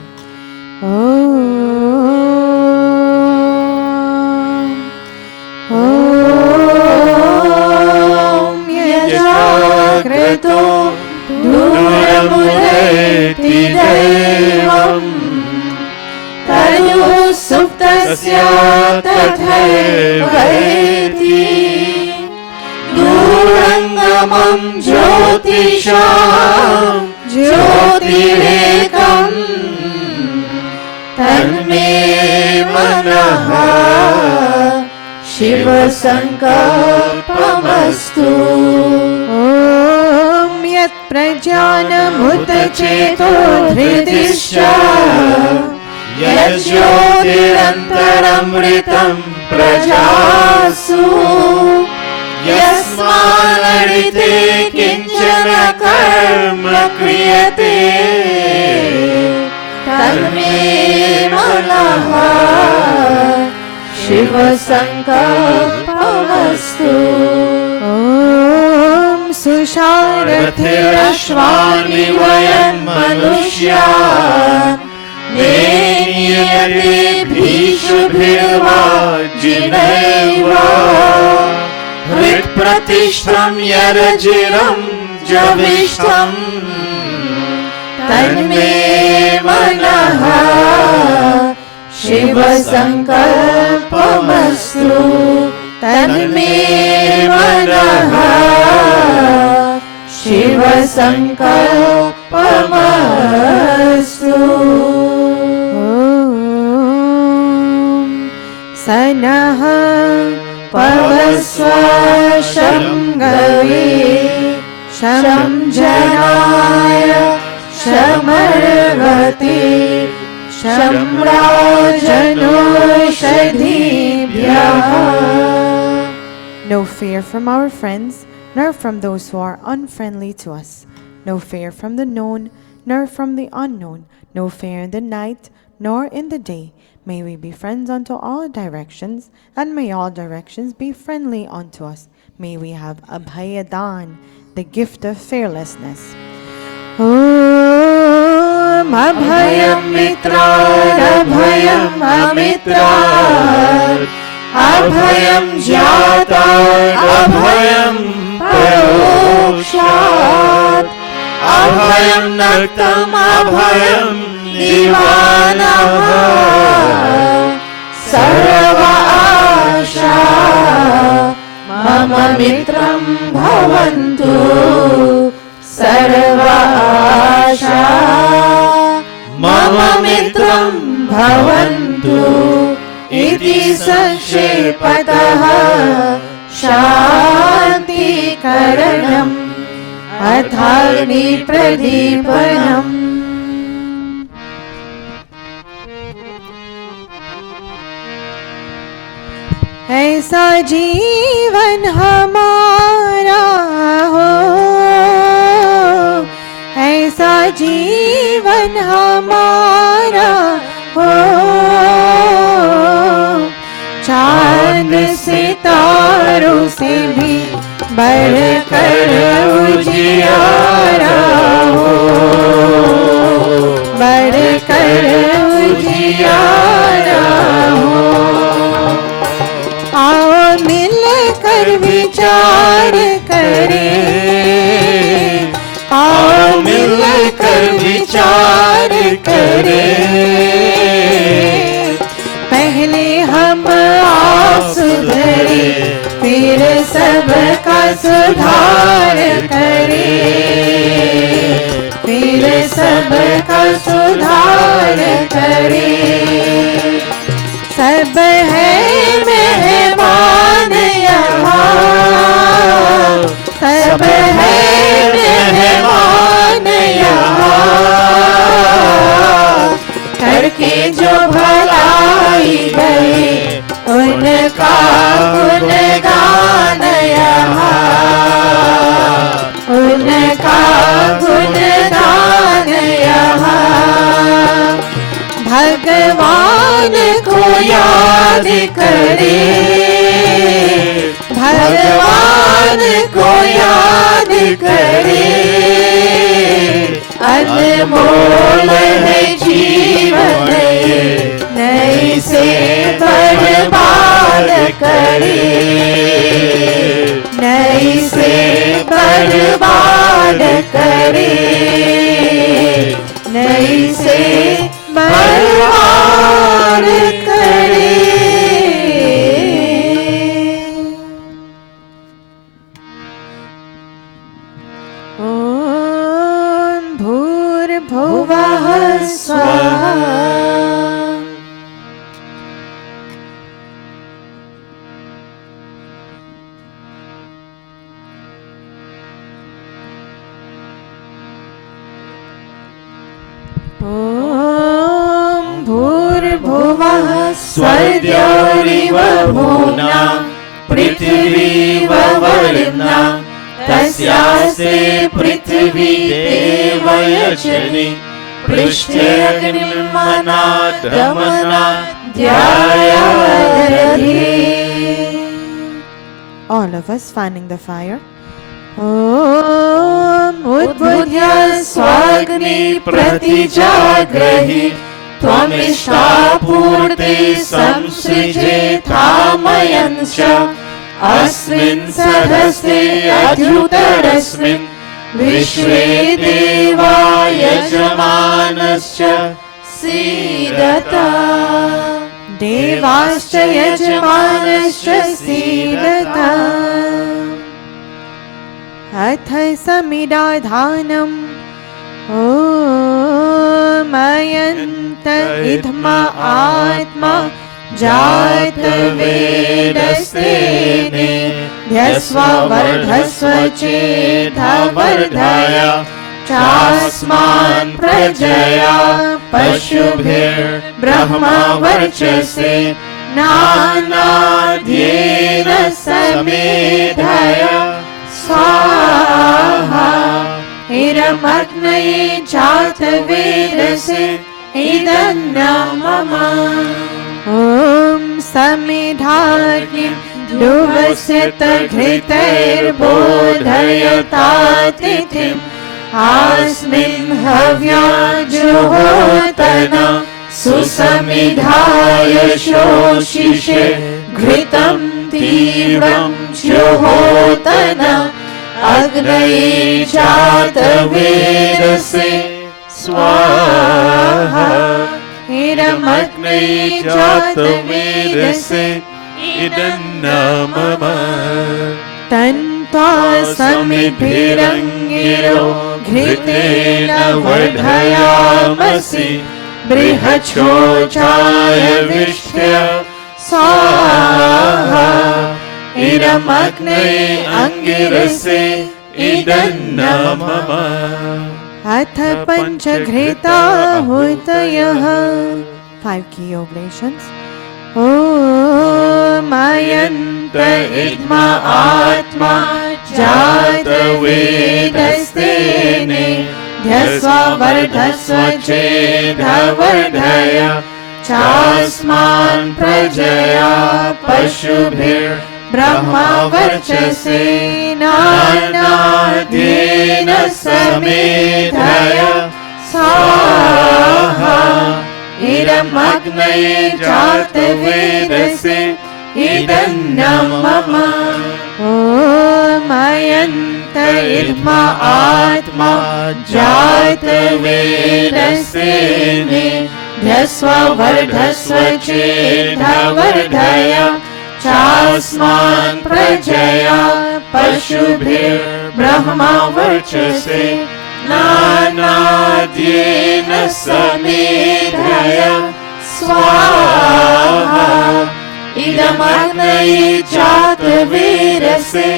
Om Yajakrito Duramudeti Devam Tayu Suptasya Tathaivaiti Durangamam Jyotisham Jyotirekam Tanme Manaha Shiva Sankalpamastu Om Yat Prajanamutacheto Dhridisya Yat Jyotirantaramritam Prajasu Yasmanarite kinchana karma kriyate Tanme manaha Shiva Sankalpamastu Om Susharathirashvani vayam manushyan Neniyate bhishubhirva jinaiva Hrit pratishtam yarajiram javishtam Tanme manaha Shiva Sankalpamastu Tanme manaha Shiva Sankalpamastu Om Sanaha Pavasva Shamgavi Sham Janaya Shamarvati Shamrajano Shadhibhyah No fear from our friends, nor from those who are unfriendly to us. No fear from the known, nor from the unknown. No fear in the night, nor in the day. May we be friends unto all directions, and may all directions be friendly unto us. May we have Abhayadan, the gift of fearlessness. Om Abhayam Mitrad, Abhayam Amitrad, Abhayam Jyatad, Abhayam Parokshat, Abhayam Naktam, Abhayam Divanah, Sarva Asha Mama Mitram Bhavantu, Sarva Asha Mama Mitram Bhavantu, Iti Sanshepataha Shanti Karanam Athagni Pradipanam. ऐसा जीवन हमारा हो, ऐसा जीवन हमारा हो, चांद सितारों से भी बढ़कर उजियारा हो, बढ़कर उजियारा हो। आओ मिलकर विचार करें, आओ मिलकर विचार करें। पहले हम आप सुधरे, फिर सबका सुधार करें, फिर सबका सुधार करें। सब है मेहमान यहाँ, सब है मेहमान यहाँ, करके जो भलाई गए उनका गुणगान यहाँ, उनका गुणगान यहाँ। भगवान को याद करें, भगवान को याद करें। अनमोल है जीवन ये, नहीं से बर्बाद करें, नहीं से बर्बाद करें, नहीं से बर्बाद करें। ओम भूर्भुवः स्वः। ॐ भूर्भुवः स्वर्योरिव भूम्ना पृथिवीव वरुणा तस्यास्ते पृथिवी देवयजनि पृष्ठे अग्निर्मनादमना ध्यायादधि. All of us fanning the fire. Om Udbudhya Swagni Pratijagrahi Tvamishthapurte Samsrije Thamayanscha Asmin Sadhaste Adhyutarasmin Vishve Deva Yajamanascha Sidata Devascha Yajamanascha Sidata अथ समिदाधानम् ॐ अयन्त इत्मा आत्मा जात वेदस्तेने ध्यस्व वर्धस्व चेथा वर्धाय चास्मान् प्रजया पशुभिर्ब्रह्मा वर्चसे नानाध्येन सर्व समेधाय स्वाहा इदमग्नये जातवेदसे इदन्नं मम ॐ समेधाग्निं दुवसित घृतैर्बोधयतातिथिम् अस्मिन् हव्याजुहोतन सुसमिधाय शोषिषे घृतं तीव्रं जुहोतन अग्नये जातवेदसे स्वाहा इदमग्नये जातवेदसे इदन्नं मम तन्त्वा समिभिरङ्गिरो घृतेन वर्धयामसि बृहच्छोचाय विष्ठ्य स्वाहा इदमग्नये अङ्गिरसे इदन्नं मम अथ पञ्चघृताहुतयः 5 key oblations. ॐ अयन्त इद्मा आत्मा जातवेदस्तेने ध्यस्व वर्धस्व चेदवर्धय चास्मान् प्रजया पशुभिर्ब्रह्मा वर्चसे नानाद्येन समेधय स्वाहा इदमग्नये जातवेदसे इदन्नं मम ॐ अयन्त इद्मा आत्मा जातवेदस्तेने ध्यस्व वर्धस्व चेदवर्धय चास्मान् प्रजया पशुभिर्ब्रह्मा वर्चसे नानाद्येन समेधय स्वाहा इदमग्नये जातवेदसे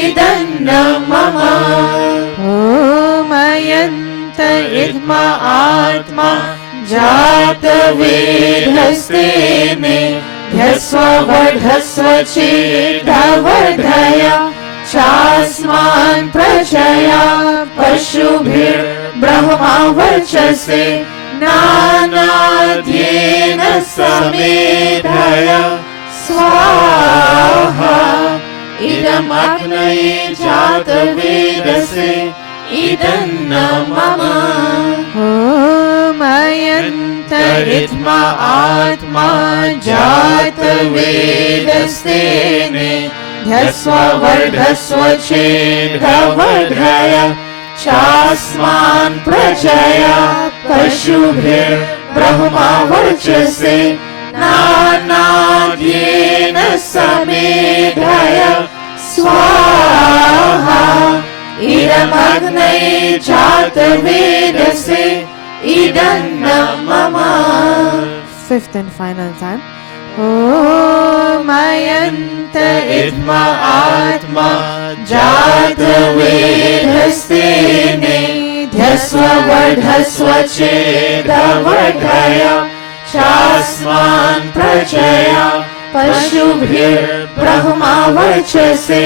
इदन्नं मम ॐ अयन्त इद्मा आत्मा जातवेदस्तेने ध्यस्व वर्धस्व चेदवर्धय चास्मान् प्रजया पशुभिर्ब्रह्मा वर्चसे नानाद्येन समेधय स्वाहा इदमग्नये जातवेदसे इदन्नं मम ॐ अयन्त इद्मा आत्मा जातवेदस्तेने ध्यस्व वर्धस्व चेदवर्धय चास्मान् प्रजया पशुभिर्ब्रह्मा वर्चसे नानाद्येन समेधय स्वाहा इदमग्नये जातवेदसे इदन्नं मम 5th and final time. ॐ अयन्त इद्मा आत्मा जातवेदस्तेने ध्यस्व वर्धस्व चेदवर्धय चास्मान् प्रजया पशुभिर्ब्रह्मा वर्चसे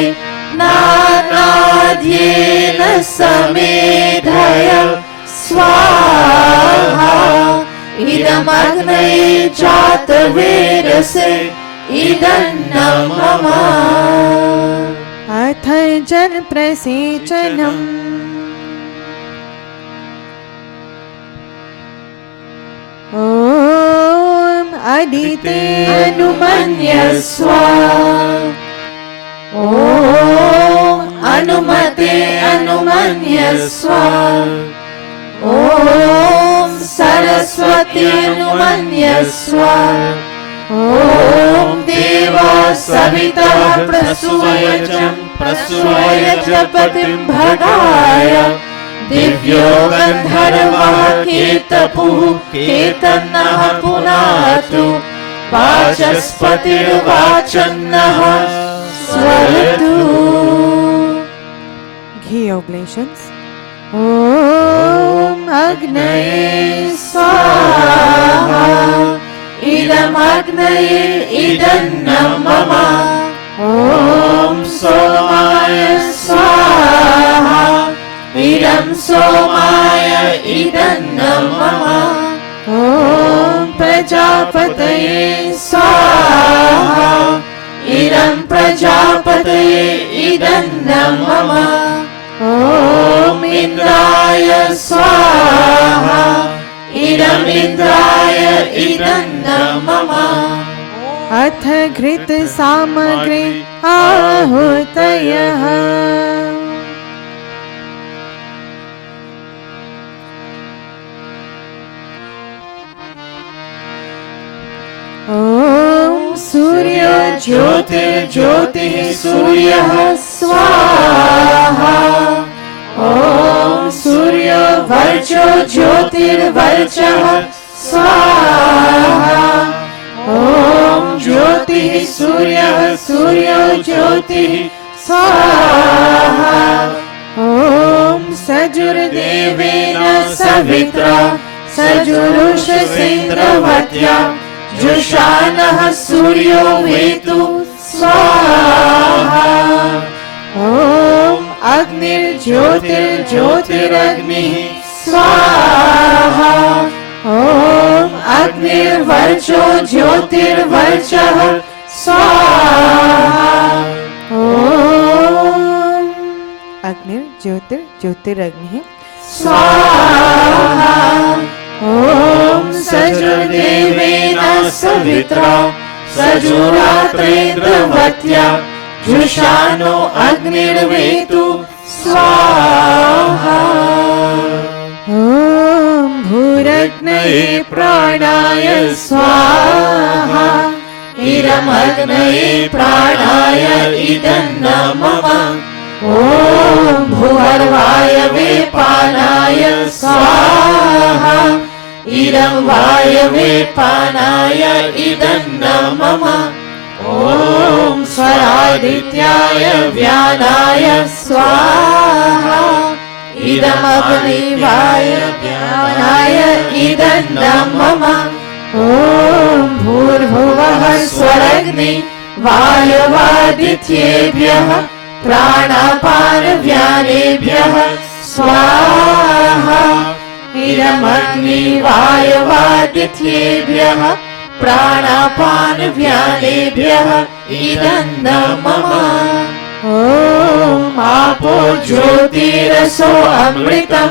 नानाद्येन समेधय स्वाहा इदमग्नये जातवेदसे इदन्नं मम अथ जलप्रसेचनम् ॐ अदिते अनुमन्यस्व ॐ अनुमते अनुमन्यस्व ॐ सरस्वती अनुमन्यस्व ॐ देवा सविता प्रसूयच पतिं भगाय दिव्यो गन्धर्वः केतपुः केतन्नः पुनातु वाचस्पतिर्वाचन्नः स्वरतु Ghee oblations. ॐ अग्नये स्वाहा इदमग्नये इदन्नं मम ॐ idannam mama. Om Indraya Swaha. Idam Indraya idannam mama. अथ घृत सामग्री आहुतयः. ॐ सूर्यो ज्योतिर्ज्योतिः सूर्यः स्वाहा. ॐ सूर्यो वर्चो ज्योतिर्वर्चः स्वाहा. ॐ ज्योतिः सूर्यः सूर्यो ज्योतिः स्वाहा. ॐ सजुर्देवेन सवित्रा सजुरुषसेन्द्रवत्या जुषानः सूर्यो वेतु स्वाहा. ॐ अग्निर्ज्योतिर्ज्योतिरग्निः स्वाहा. ॐ अग्निर्वर्चो ज्योतिर्वर्चः स्वाहा. ॐ अग्निर्ज्योतिर्ज्योतिरग्निः स्वाहा. ॐ सजुर्देवेन सवित्रा सजुरात्रेन्द्रवत्या जुषानो अग्निर्वेतु स्वाहा. ॐ भूरग्नये प्राणाय स्वाहा. इदमग्नये प्राणाय इदन्नं मम. ॐ भुवर्वायवे पानाय स्वाहा. इदं वायवे पानाय इदन्नं मम. ॐ स्वरादित्याय व्यानाय स्वाहा. इदमग्निवाय व्यानाय इदन्नं मम. ॐ भूर्भुवः स्वरग्नि वायवादित्येभ्यः प्राणापानव्यानेभ्यः स्वाहा. इदमग्निवायवादित्येभ्यः प्राणापानव्यानेभ्यः इदन्नं मम. ॐ आपो ज्योतिरसो अमृतं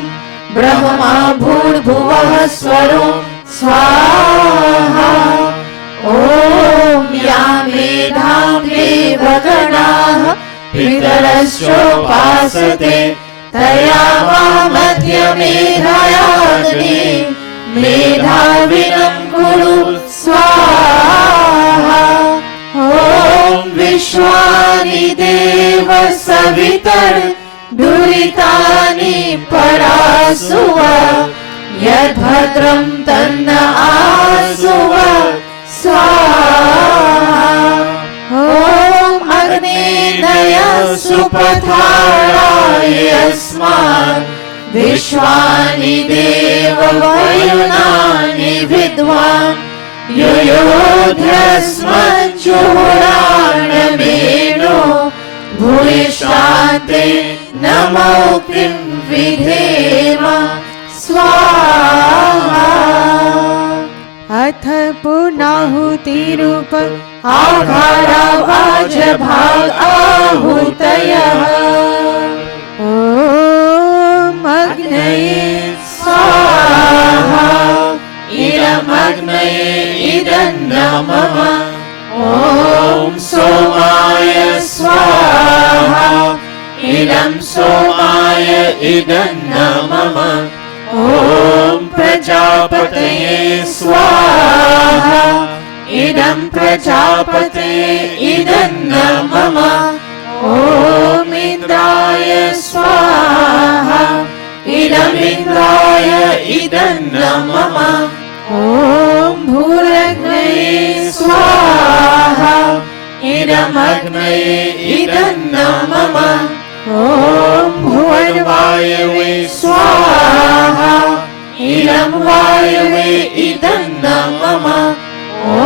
ब्रह्मा भूर्भुवः स्वरो स्वाहा. ॐ या मेधां देवगणाः पितरश्चोपासते तया वा मध्यमेधायाग्ने मेधाविनं कुरु स्वाहा. ॐ विश्वानि देव सवितर् दुरितानि परासुव. यद्भद्रं तन्न आसुव स्वाहा. ॐ अग्नेनय सुपथाराय अस्मान् विश्वानि देव वयुनानि विद्वान्. युयोध्यस्मज्जुहुराणमेनो भूयिष्ठान्ते नमोक्तिं विधेम स्वाहा. अथ पूर्णाहुतिरूप आघारावाजभाग आहुतयः. ॐ अग्नये स्वाहा. इदमग्नये इदन्नं मम. ॐ सोमाय स्वाहा. इदं सोमाय इदन्नं मम. ॐ प्रजापतये स्वाहा. इदं प्रजापतये इदन्नं मम. ॐ इन्द्राय स्वाहा. इदम् इन्द्राय इदन्नं मम. ॐ भूरग्नये स्वाहा. इदमग्नये इदन्नं मम. ॐ भुवर्वायवे स्वाहा. इदं वायवे इदन्नं मम. ॐ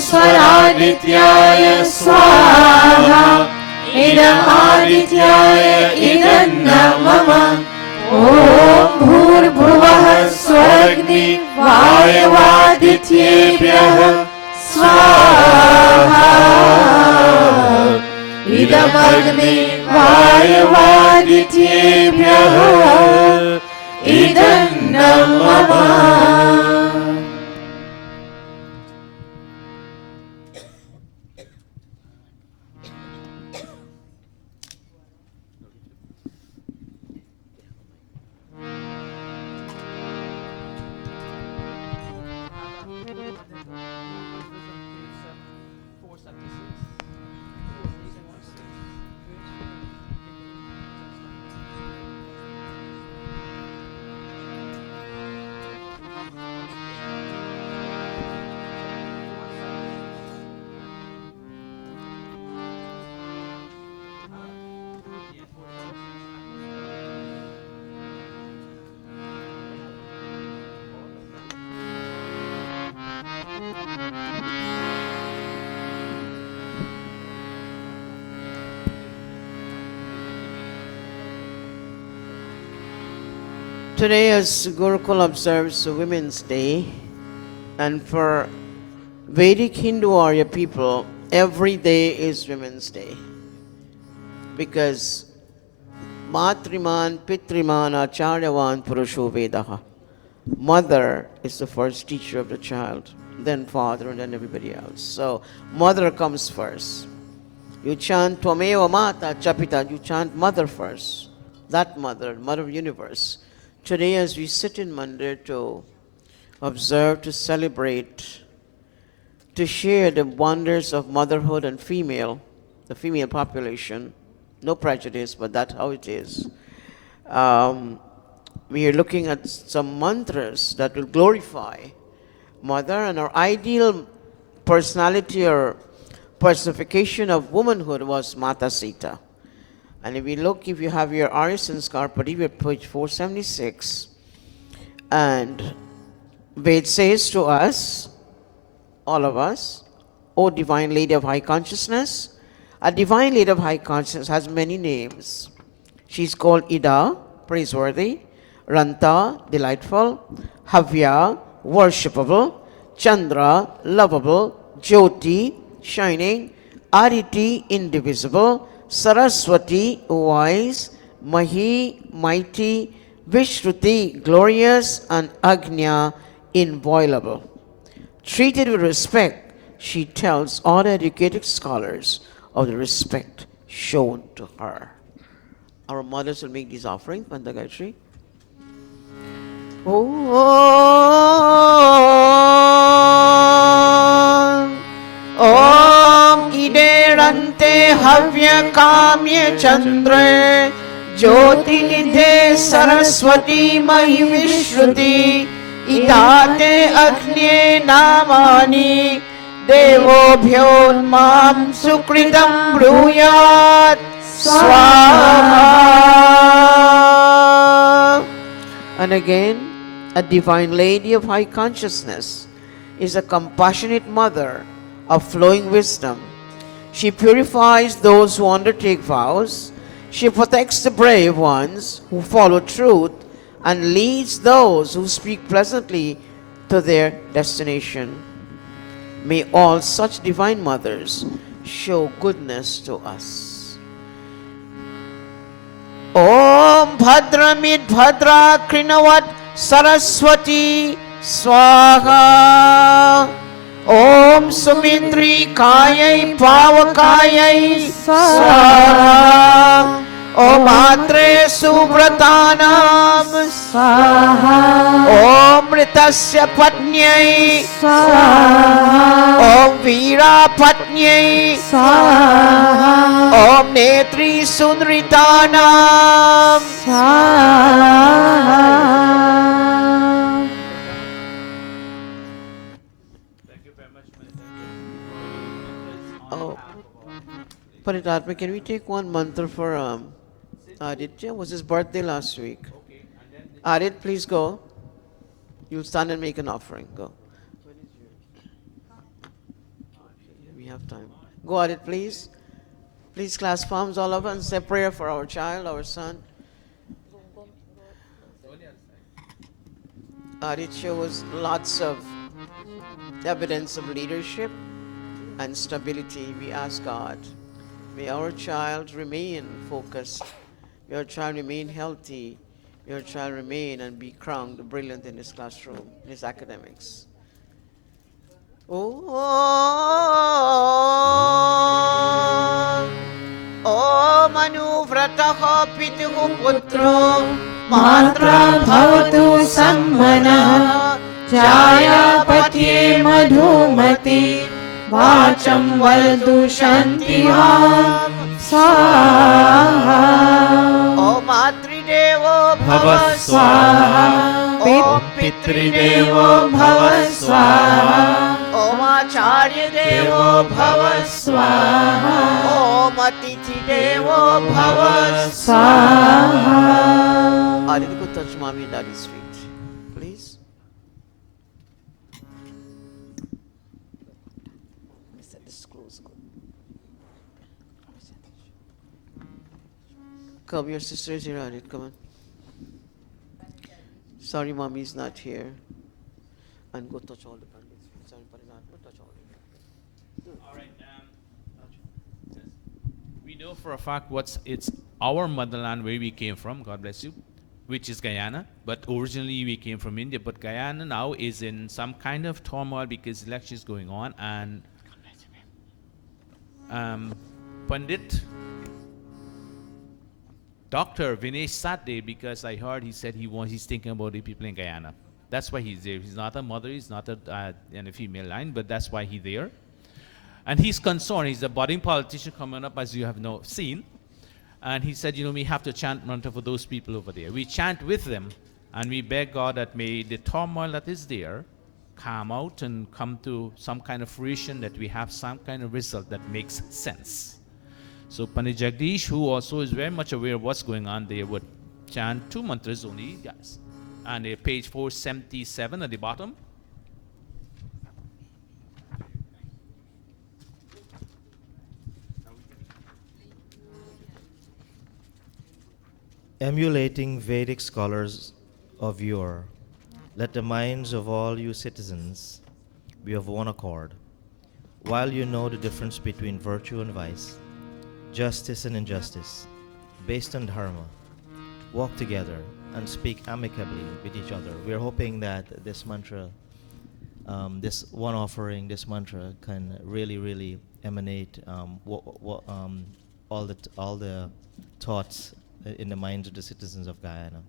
स्वरादित्याय स्वाहा. इदम् आदित्याय इदन्नं मम. ॐ भूर्भुवः स्वरग्नि वायवादित्येभ्यः स्वाहा. इदमग्नि वायवादित्येभ्यः इदन्नं मम Today, as Gurukula observes Women's Day, and for Vedic Hindu Arya people, every day is Women's Day. Because Matriman, Pitriman, Acharyavan, Purusho Vedaha. Mother is the first teacher of the child, then father, and then everybody else. So, mother comes first. You chant Tvameva Mata Chapita, you chant mother first. That mother, mother of universe. Today, as we sit in Mandir to observe, to celebrate, to share the wonders of motherhood and the female population, no prejudice, but that's how it is. We are looking at some mantras that will glorify mother, and our ideal personality or personification of womanhood was Mata Sita. And if you have your Arya Sanskar, Padiva, page 476, and Ved says to us, all of us, O Divine Lady of High Consciousness, a Divine Lady of High Consciousness has many names. She's called Ida, praiseworthy, Ranta, delightful, Havya, worshipable, Chandra, lovable, Jyoti, shining, Aditi, indivisible, Saraswati, wise, Mahi, mighty, Vishruti, glorious, and Agnya, inviolable. Treated with respect, she tells all educated scholars of the respect shown to her. Our mothers will make these offerings, Manda Gayatri. Om Iderante Havya Kamya Chandre Jyotinidhe Saraswati Mahi Vishruti Idate Agnye Namani Devobhyo Mam Sukritam Bruyat Swaha. And again, a Divine Lady of High Consciousness is a compassionate mother of flowing wisdom. She purifies those who undertake vows. She protects the brave ones who follow truth and leads those who speak pleasantly to their destination. May all such divine mothers show goodness to us. Om Bhadramid Bhadra Krinavat Saraswati Swaha. Om Sumitri Kayai Pavakayai Swaha. Om Atre Subratanam Swaha. Om Ritasya Patnyai Swaha. Om Veera Patnyai Swaha. Om Netri Sunritanam Swaha. Oh, Paritatma, can we take one mantra for Aditya? Was his birthday last week? Adit, please go. You'll stand and make an offering. Go. We have time. Go, Adit, please. Please clasp palms all over and say prayer for our child, our son. Adit shows lots of evidence of leadership and stability. We ask God May our child remain focused. May our child remain healthy. May our child remain and be crowned brilliant in his classroom, in his academics. Om Manuvratah Pituhu Putro Matra bhavatu sammanah Jaya patye madhumati Vacham valdu shantivam Swaha Om Matridevo Bhava Swaha Om Pitridevo Bhava Swaha Om Acharya Devo Bhava Swaha Om Atithi Devo Bhava Swaha. Aditi could touch mommy and daddy's feet, please. Come, your sister is here, Aditi, come on. Sorry, mommy is not here. And go touch all the pandits. Sorry, Parizan, go touch all the pandits. All right. We know for a fact it's our motherland where we came from. God bless you, which is Guyana. But originally we came from India. But Guyana now is in some kind of turmoil because election is going on, and Pandit Dr. Vinesh sat there because I heard he said he's thinking about the people in Guyana. That's why he's there. He's not a mother. He's not in a female line, but that's why he's there. And he's concerned. He's a budding politician coming up, as you have seen. And he said, we have to chant mantra for those people over there. We chant with them, and we beg God that may the turmoil that is there calm out and come to some kind of fruition, that we have some kind of result that makes sense. So Pandit Jagdish, who also is very much aware of what's going on there, would chant 2 mantras only, guys. And page 477 at the bottom. Emulating Vedic scholars of yore, let the minds of all you citizens be of one accord. While you know the difference between virtue and vice, justice and injustice, based on dharma, walk together and speak amicably with each other. We're hoping that this mantra, this one offering, this mantra can really emanate all the thoughts in the minds of the citizens of Guyana.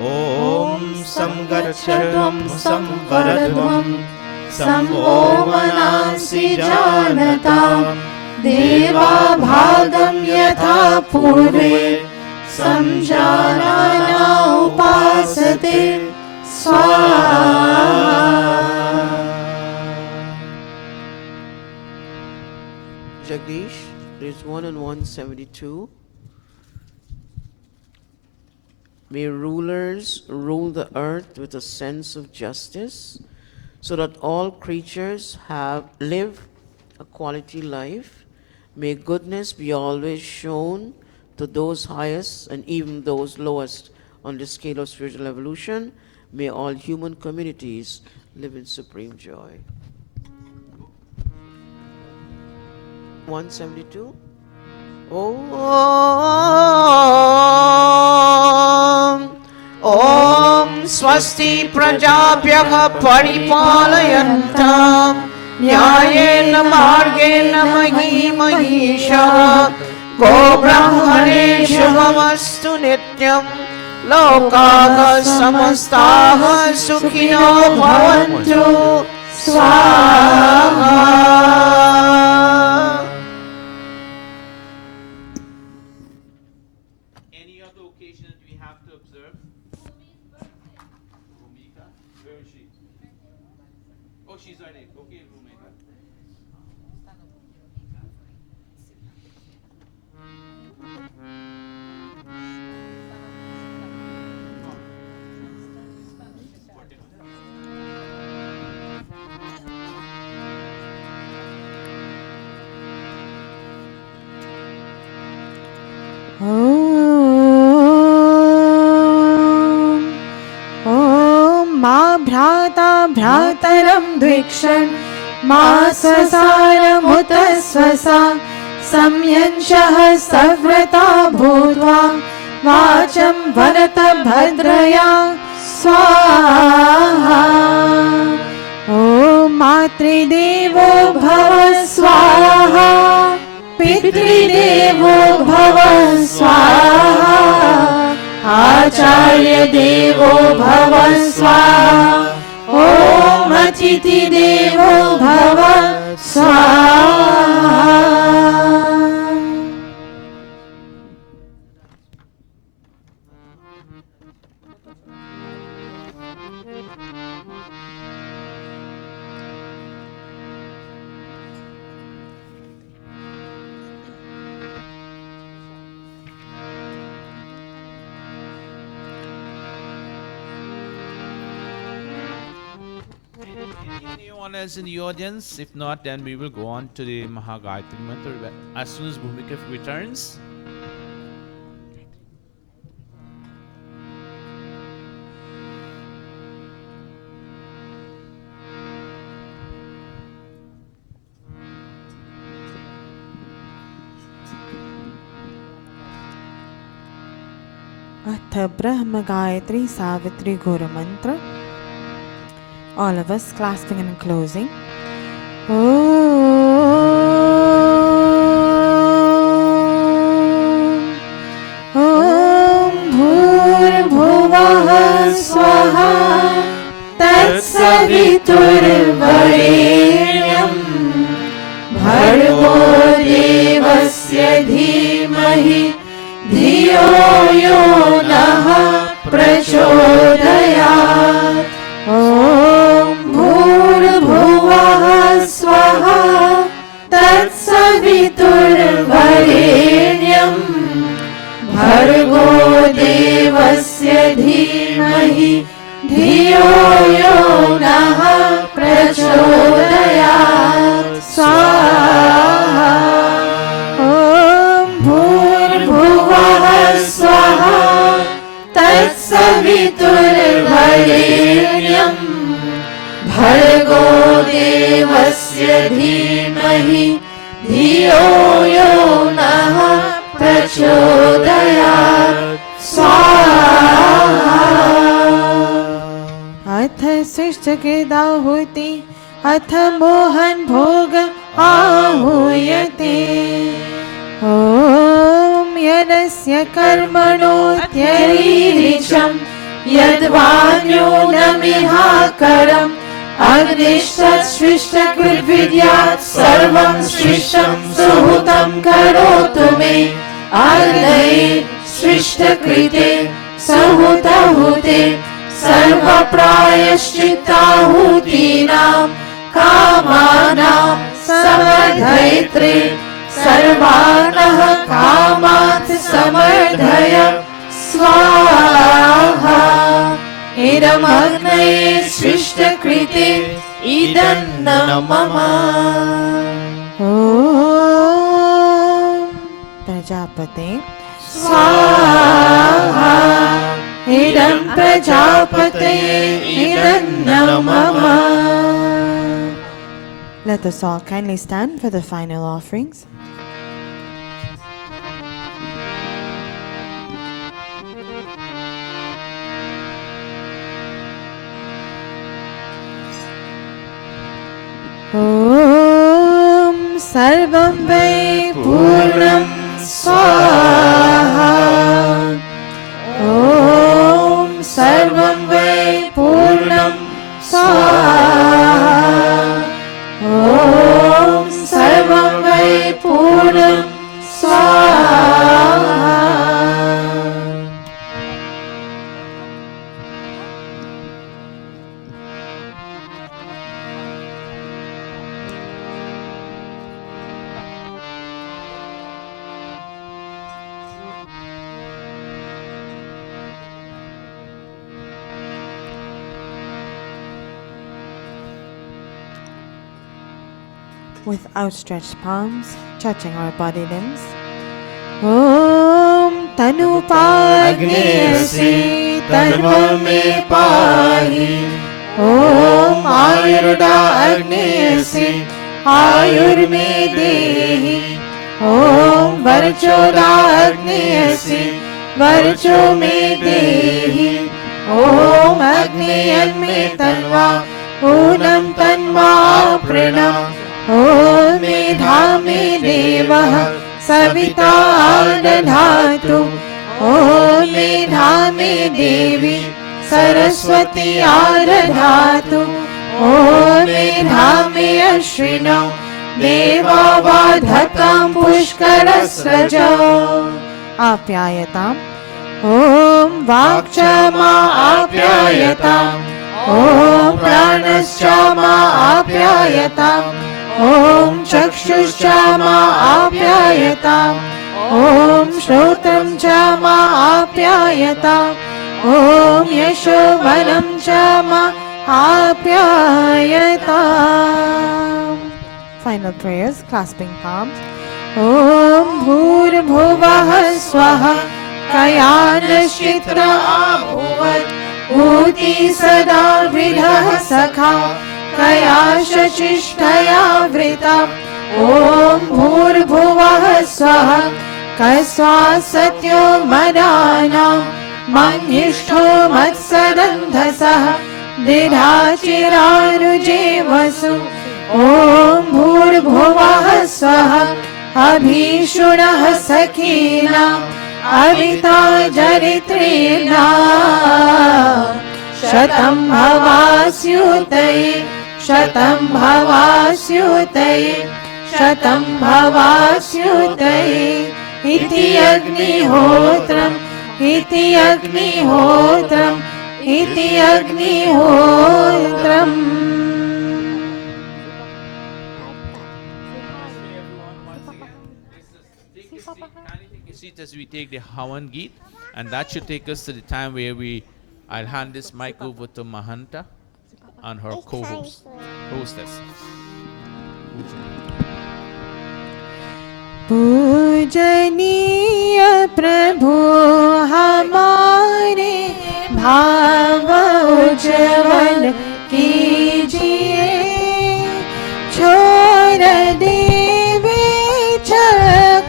Om Samgachatvam Samvaradvam Samomanansi Janatam Deva Bhagam Yatha Purve Samjanana Upasate Swaha. Jagdish, there's 1 on 172. May rulers rule the earth with a sense of justice, so that all creatures live a quality life. May goodness be always shown to those highest and even those lowest on the scale of spiritual evolution. May all human communities live in supreme joy. 172. Om Swasti Prajabhyah Paripalayantam Nyayena Margena Mahi Mahisha Go Brahmane Shubhamastu Nityam Lokaha Samastaha Sukhino Bhavantu Swaha. Any other occasion that we have to observe? Rumika? Where is she? Oh, she's right there. Okay, Rumika. मा भ्राता भ्रातरं द्विक्षन् मा स्वसारमुत स्वसा संयंशः सव्रता भूत्वा वाचं वरत भद्रया स्वाहा ॐ मातृदेवो भव स्वाहा पितृदेवो भव स्वाहा आचार्य देवो भव स्वाहा ॐ अतिथिदेवो भव स्वाहा. Anyone else in the audience? If not, then we will go on to the Mahagayatri Mantra as soon as Bhumika returns. अथ ब्रह्म गायत्री सावित्री गुरु मंत्र. All of us clasping and closing. Om Bhurbhuvah Swaha Tatsaviturvarenyam Bhargo Devasya Dhimahi Dhiyo Yo Nah Prachodayat. Om Bhurbhuvah Swaha Tatsaviturvarenyam Bhargo Devasya Dhimahi Dhiyo Yo Nah Prachodayat. Swaha. Om Bhurbhuvah Swaha Tatsaviturvarenyam Bhargo Devasya Dhimahi Dhiyo Yo Nah Prachodayat. Swaha. अथ सृष्ट कृदाहुति अथ मोहन भोग आहूयते. ॐ यदस्य कर्मणोत्यरीरिचं यद्वान्योनमिहाकरम् अग्निष्टसृष्टकृद्विद्यात् सर्वं सृष्टं सुहृतं करोतु मे. अग्नये सृष्टकृते सुहृतहुते सर्वप्रायश्चित्ताहुतीनां कामानां समर्धयित्रे सर्वानः कामात् समर्धय. स्वाहा. इदमग्नये सृष्टकृते इदं मम. ॐ प्रजापते स्वाहा. इदं प्रजापते इदं मम. Let us all kindly stand for the final offerings. Om Sarvam Vay Purnam Swaha. Om Sarvam Vay Purnam Swaha. Om Sarvam Vay Purnam Swaha. With outstretched palms, touching our body limbs. Om तनुपाग्नेयसे तन्वं मे पाहि ॐ आयुर्दाग्नेयसे आयुर्मे देहि ॐ वर्चोदाग्नेयसे वर्चो मे देहि ॐ अग्नेयन्मे तन्वा ऊनं तन्वा प्रणा ॐ मेधा मे देवः सविता दधातु ॐ मेधा मे देवी सरस्वती आदधातु ॐ मेधा मे अश्विनौ देवा वाधतां पुष्करस्रजौ आप्यायताम् ॐ वाक्चमा आप्यायताम् ॐ प्राणश्चमा आप्यायताम् ॐ चक्षुश्चमा आप्यायताम् ॐ श्रोत्रं चमा आप्यायताम् ॐ यशोवनं चमा आप्यायताम् Final prayers, clasping palms. ॐ भूर्भुवः स्वः कयानश्चित्र अभूवत् ऊती सदा वृधः सखा कया शचिष्ठया वृता ॐ भूर्भुवः स्वः कस्वासत्यो मदानां मङ्गिष्ठो मत्सदन्धसः दृढाचिरानुजेवसु ॐ भूर्भुवः स्वः अभीषुणः सखीनाम् अविता जरित्रीणाम् शतं भवास्युतये शतं भवास्युतये शतं भवास्युतये इति अग्निहोत्रम् इति अग्निहोत्रम् इति अग्निहोत्रम् Seat as we take the Havan Geet, and that should take us to the time where I'll hand this mic over to Mahanta and her hostess. पूजनीय प्रभु हमारे भाव उज्ज्वल कीजिए छोड़ देवे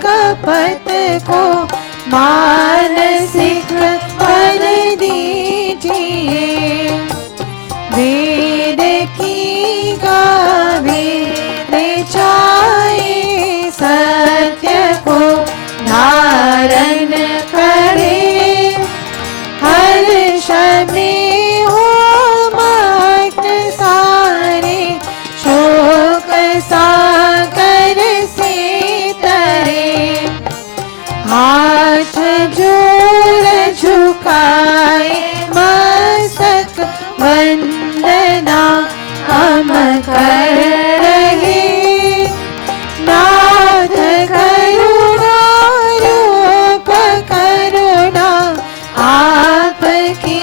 कपट को मानसिक बल दीजिए वेद की गावे चाहे सत्य को धारण करे हर शब्द हो मग्न सारे शोक सागर से तरे हाथ जोड़ झुकाए मस्तक वंदना हम कर रहे नाथ करुणा रूप करुणा आपकी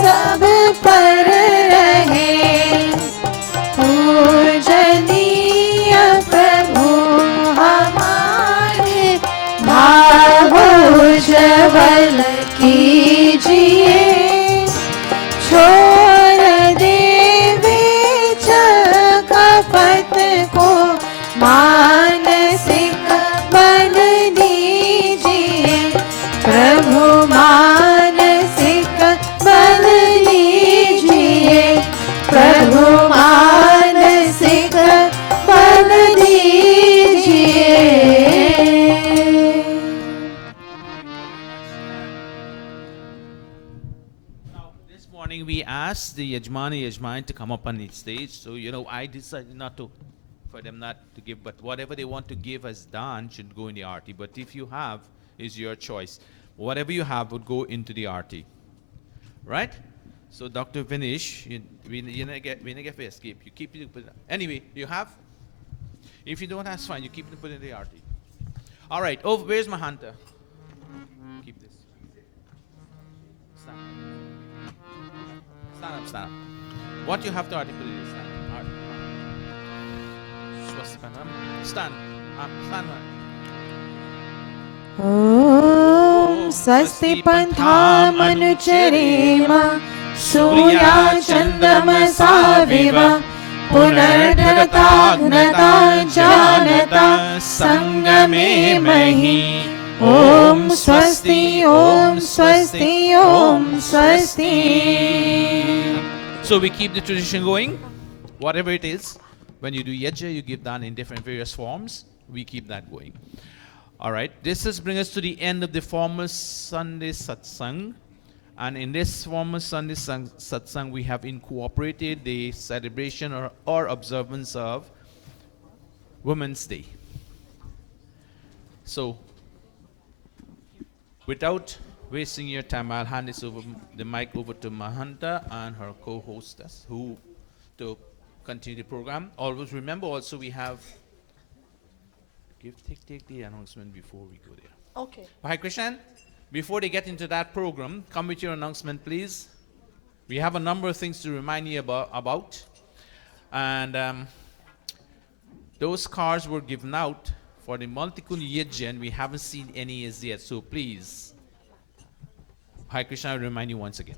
सब पर रहे पूजनीय प्रभु हमारे भाव उज्ज्वल कीजिए छोड़ देवे कपट को मानसिक बल दीजिए प्रभु मानसिक बल दीजिए प्रभु मानसिक बल दीजिए This morning we asked the Yajman to come up on the stage. So, I decided not to, for them not to give, but whatever they want to give as dawn should go in the arti. But if you have, is your choice. Whatever you have would go into the arti. Right? So, Dr. Vinish, we get escape. You keep it. Anyway, you have? If you don't, that's fine. You keep it put in the arti. All right. Oh, where's Mahanta? Keep this. Stand. Stand up, stand up. What you have to articulate is stand up. Stand up. Stand up. ॐ स्वस्ति पन्थामनुचरेम सूर्याचन्द्रमसाविव पुनर्धरताग्नता जानता सङ्गमे महि ॐ स्वस्ति ॐ स्वस्ति ॐ स्वस्ति. So we keep the tradition going. Whatever it is, when you do yajna, you give daন in different various forms. We keep that going. All right. This has bring us to the end of the formal Sunday satsang. And in this formal Sunday satsang, we have incorporated the celebration or observance of Women's Day. So, without wasting your time, I'll hand the mic over to Mahanta and her co-hostess who to continue the program. Always remember also we have take the announcement before we go there. Okay. Hi Krishan, before they get into that program, come with your announcement please. We have a number of things to remind you about. And those cards were given out for the Multikul Yajna and we haven't seen any as yet, so please. Hi Krishna, I remind you once again.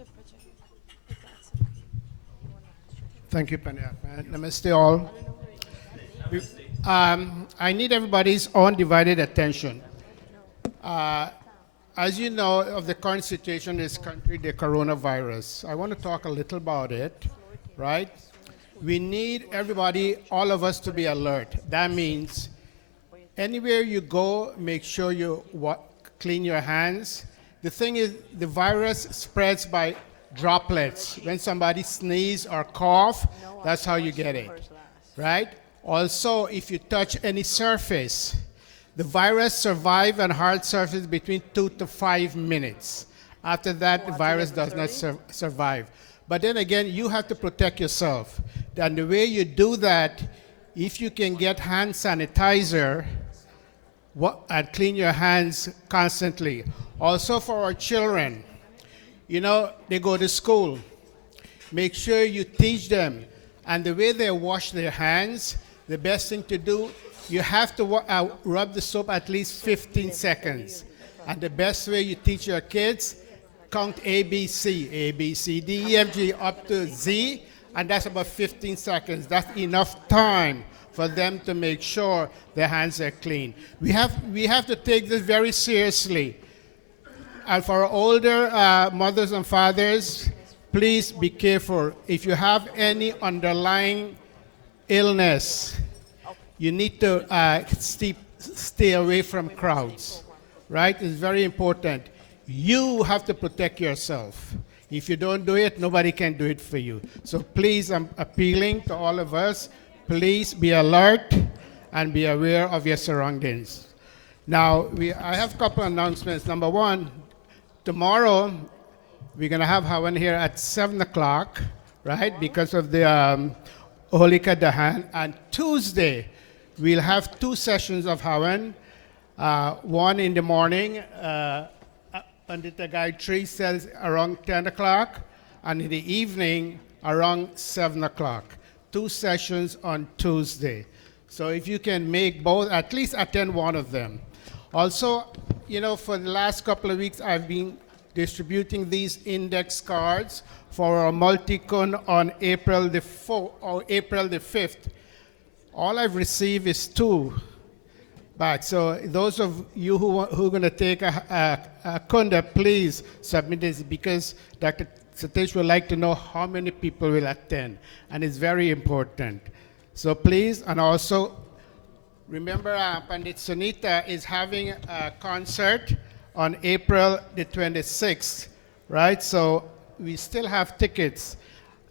Thank you, Panya. Namaste all. I need everybody's undivided attention. As you know, of the current situation in this country, the coronavirus. I want to talk a little about it, right? We need everybody, all of us, to be alert. That means anywhere you go, make sure you clean your hands. The thing is, the virus spreads by droplets. When somebody sneezes or cough, that's how you get it, right? Also, if you touch any surface, the virus survives on hard surface between 2 to 5 minutes. After that, the virus does not survive. But then again, you have to protect yourself. And the way you do that, if you can get hand sanitizer and clean your hands constantly. Also for our children, you know, they go to school. Make sure you teach them. And the way they wash their hands, the best thing to do, you have to rub the soap at least 15 seconds. And the best way you teach your kids, count A, B, C, D, E, F, G, up to Z, and that's about 15 seconds. That's enough time for them to make sure their hands are clean. We have to take this very seriously. And for our older mothers and fathers, please be careful. If you have any underlying illness, you need to stay away from crowds, right? It's very important. You have to protect yourself. If you don't do it, nobody can do it for you. So please, I'm appealing to all of us, please be alert and be aware of your surroundings. Now, I have a couple of announcements. Number one, tomorrow, we're going to have Havan here at 7 o'clock, right, because of the Holika Dahan. And Tuesday, we'll have 2 sessions of Havan, one in the morning, Pandita Gayatri says around 10 o'clock, and in the evening, around 7 o'clock. 2 sessions on Tuesday. So if you can make both, at least attend one of them. Also, you know, for the last couple of weeks, I've been distributing these index cards for our multi-con on April the 4th or April the 5th. All I've received is 2 back. So those of you who are going to take a kunda, please submit this because Dr. Satish would like to know how many people will attend, and it's very important. So please, and also remember Pandit Sunita is having a concert on April the 26th, right? So we still have tickets.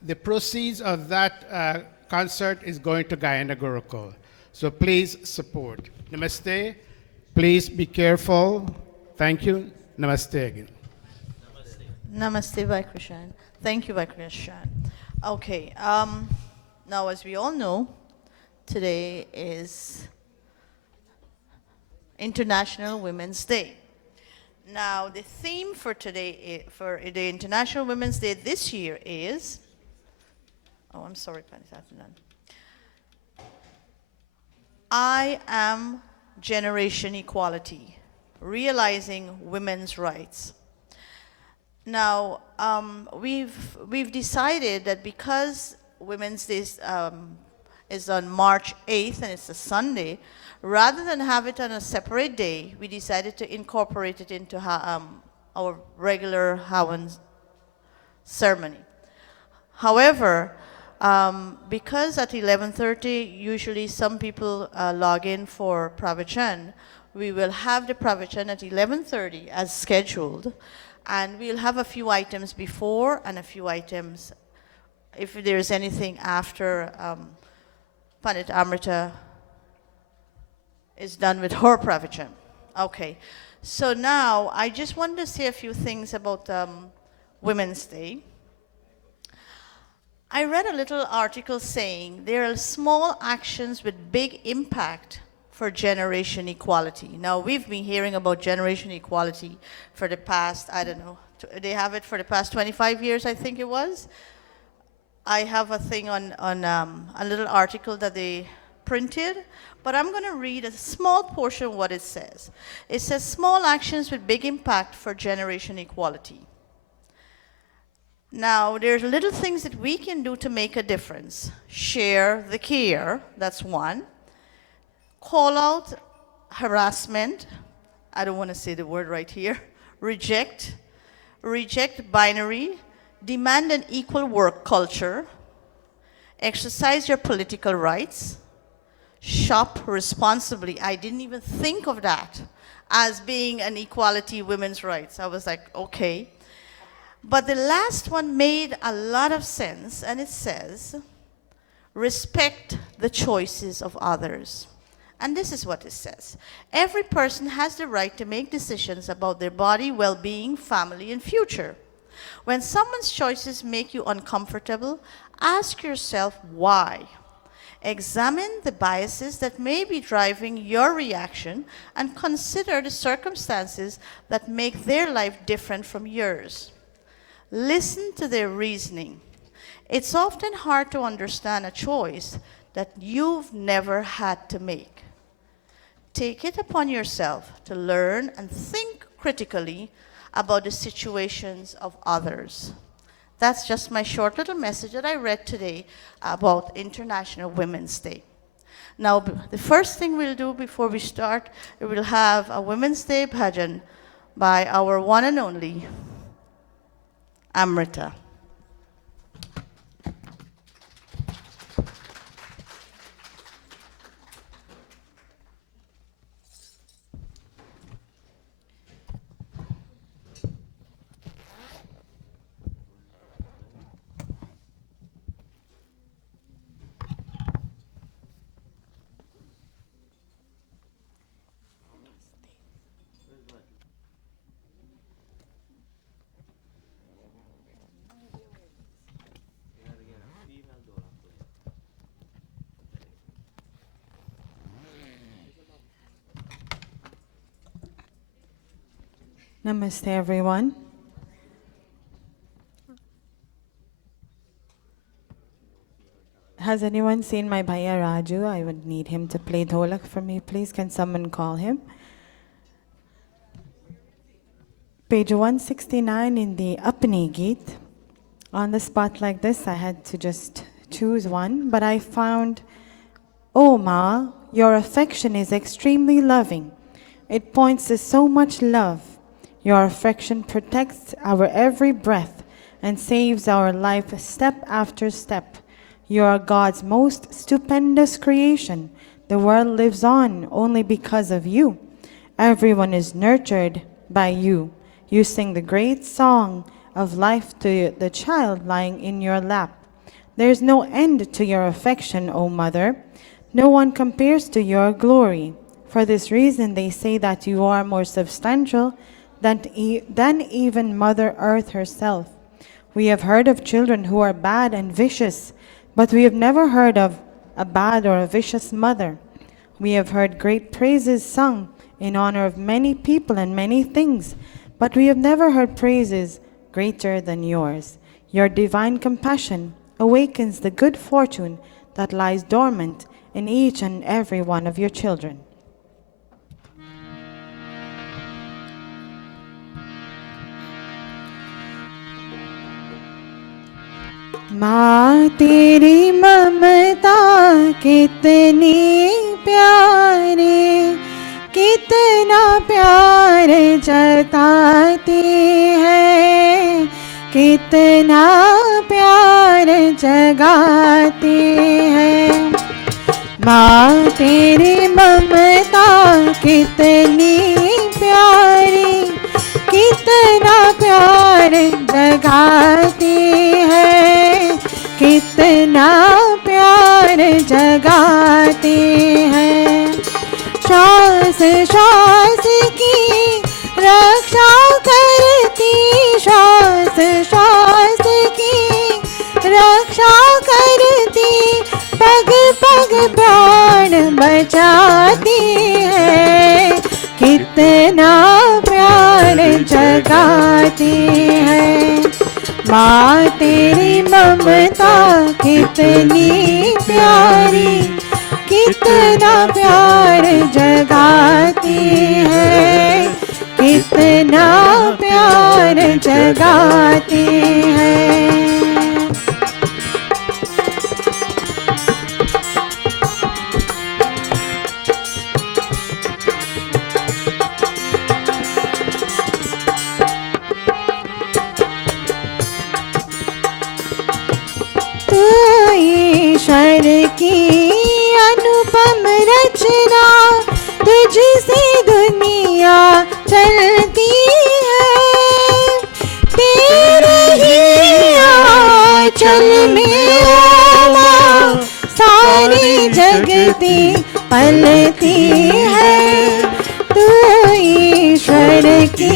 The proceeds of that concert is going to Dayananda Gurukula. So please support. Namaste. Please be careful. Thank you. Namaste again. Namaste, Vaikrishan. Thank you, Vaikrishan. Okay, now as we all know, today is International Women's Day. Now, the theme for today, for the International Women's Day this year is, oh, I'm sorry, Panithathanan. I am Generation Equality. realizing women's rights. Now, we've decided that because Women's Day is on March 8th and it's a Sunday, rather than have it on a separate day, we decided to incorporate it into our regular Hawan ceremony. However, because at 11:30, usually some people log in for pravachan, we will have the pravachan at 11:30 as scheduled, and we'll have a few items before and a few items if there's anything after Pandit Amrita is done with her pravachan. Okay, so now I just wanted to say a few things about Women's Day. I read a little article saying there are small actions with big impact for generation equality. Now, we've been hearing about generation equality for the past, I don't know, they have it for the past 25 years, I think it was. I have a thing on a little article that they printed, but I'm going to read a small portion of what it says. It says, small actions with big impact for generation equality. Now, there's little things that we can do to make a difference. Share the care, that's one. Call out harassment. I don't want to say the word right here. Reject binary. Demand an equal work culture. Exercise your political rights. Shop responsibly. I didn't even think of that as being an equality women's rights. I was like, okay. But the last one made a lot of sense, and it says, respect the choices of others. And this is what it says. Every person has the right to make decisions about their body, well-being, family, and future. When someone's choices make you uncomfortable, ask yourself why. Examine the biases that may be driving your reaction and consider the circumstances that make their life different from yours. Listen to their reasoning. It's often hard to understand a choice that you've never had to make. Take it upon yourself to learn and think critically about the situations of others. That's just my short little message that I read today about International Women's Day. Now, the first thing we'll do before we start, we'll have a Women's Day bhajan by our one and only Amrita. Namaste, everyone. Has anyone seen my Bhaiya Raju? I would need him to play dholak for me, please. Can someone call him? Page 169 in the Apni Geet. On the spot like this, I had to just choose one, but I found, "Oh Ma, your affection is extremely loving. It points to so much love. Your affection protects our every breath and saves our life step after step. You are God's most stupendous creation. The world lives on only because of you. Everyone is nurtured by you. You sing the great song of life to the child lying in your lap. There is no end to your affection, O Mother. No one compares to your glory. For this reason, they say that you are more substantial than even Mother Earth herself. We have heard of children who are bad and vicious, but we have never heard of a bad or a vicious mother. We have heard great praises sung in honor of many people and many things, but we have never heard praises greater than yours. Your divine compassion awakens the good fortune that lies dormant in each and every one of your children." माँ तेरी ममता कितनी प्यारी, कितना प्यार जताती है, कितना प्यार जगाती है। माँ तेरी ममता कितनी प्यारी, कितना प्यार जगाती है, कितना प्यार जगाती है। श्वास श्वास की रक्षा करती, श्वास श्वास की रक्षा करती, पग पग प्राण बचाती है, कितना प्यार जगाती है। माँ तेरी ममता कितनी प्यारी, कितना प्यार जगाती है, कितना प्यार जगाती है। ईश्वर की अनुपम रचना, तुझसे दुनिया चलती है। तेरे ही आंचल में ओ माँ सारी जगती पलती है। तू ईश्वर की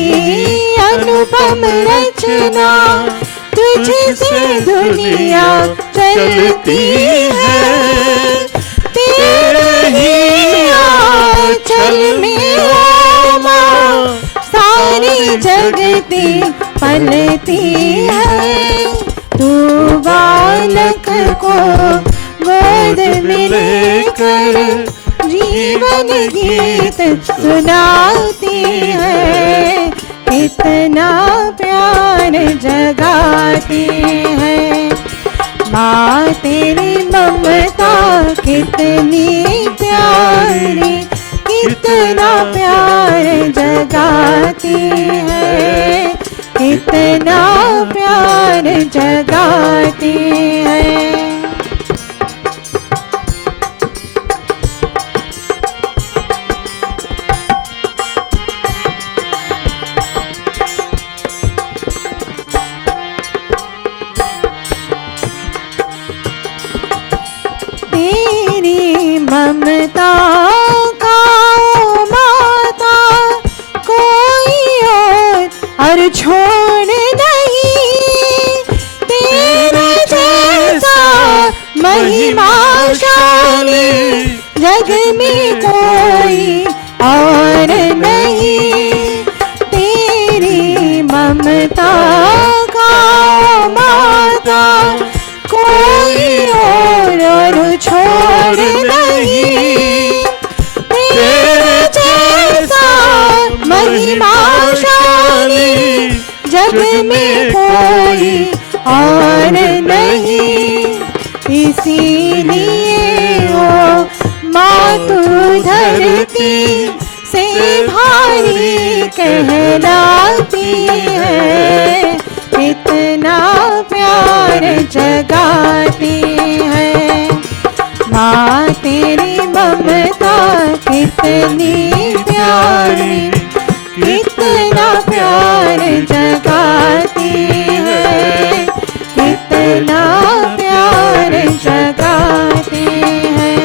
अनुपम रचना, तुझसे दुनिया चलती है। तेरे ही आंचल में ओ माँ सारी जगती पलती है। तू बालक को गोद में लेकर जीवन गीत सुनाती है, कितना प्यार जगाती है। माँ तेरी ममता कितनी प्यारी, कितना प्यार जगाती है, कितना प्यार जगाती है। ममता का ओ माता कोई और छोड़ नहीं, तेरे जैसा महिमाशाली जग में कोई और नहीं। तेरी ममता का ओ माता कोई और छोड़ नहीं, तेरे जैसा महिमाशाली जग में कोई और नहीं। इसीलिए ओ माँ तू धरती से भारी कहलाती है, कितना प्यार जगाती है। माँ तेरी ममता कितनी प्यारी, कितना प्यार जगाती है, कितना प्यार जगाती है।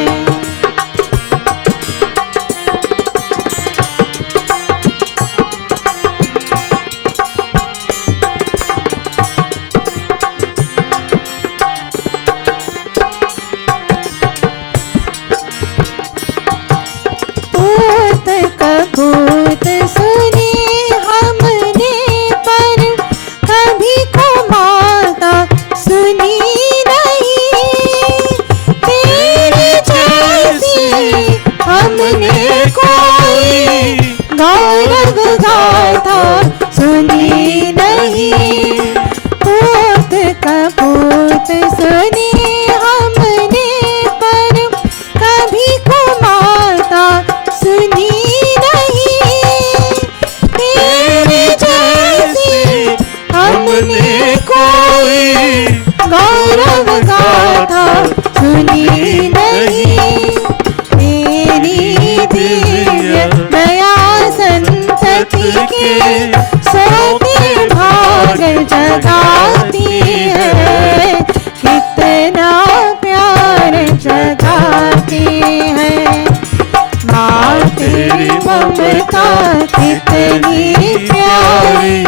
सोती भाग जगाती है, कितना प्यार जगाती है। माँ तेरी ममता कितनी प्यारी,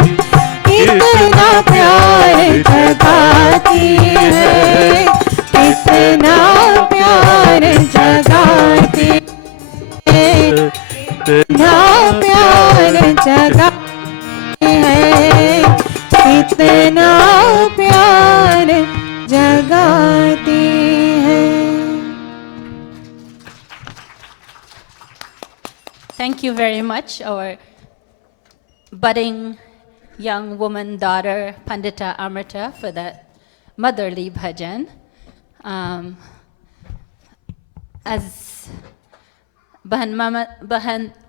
कितना प्यार जगाती है, कितना प्यार जगाती है, कितना प्यार जगाती है, कितना प्यार जगाती है। Thank you very much, our budding young woman daughter, Pandita Amrita, for that motherly bhajan. As Bahan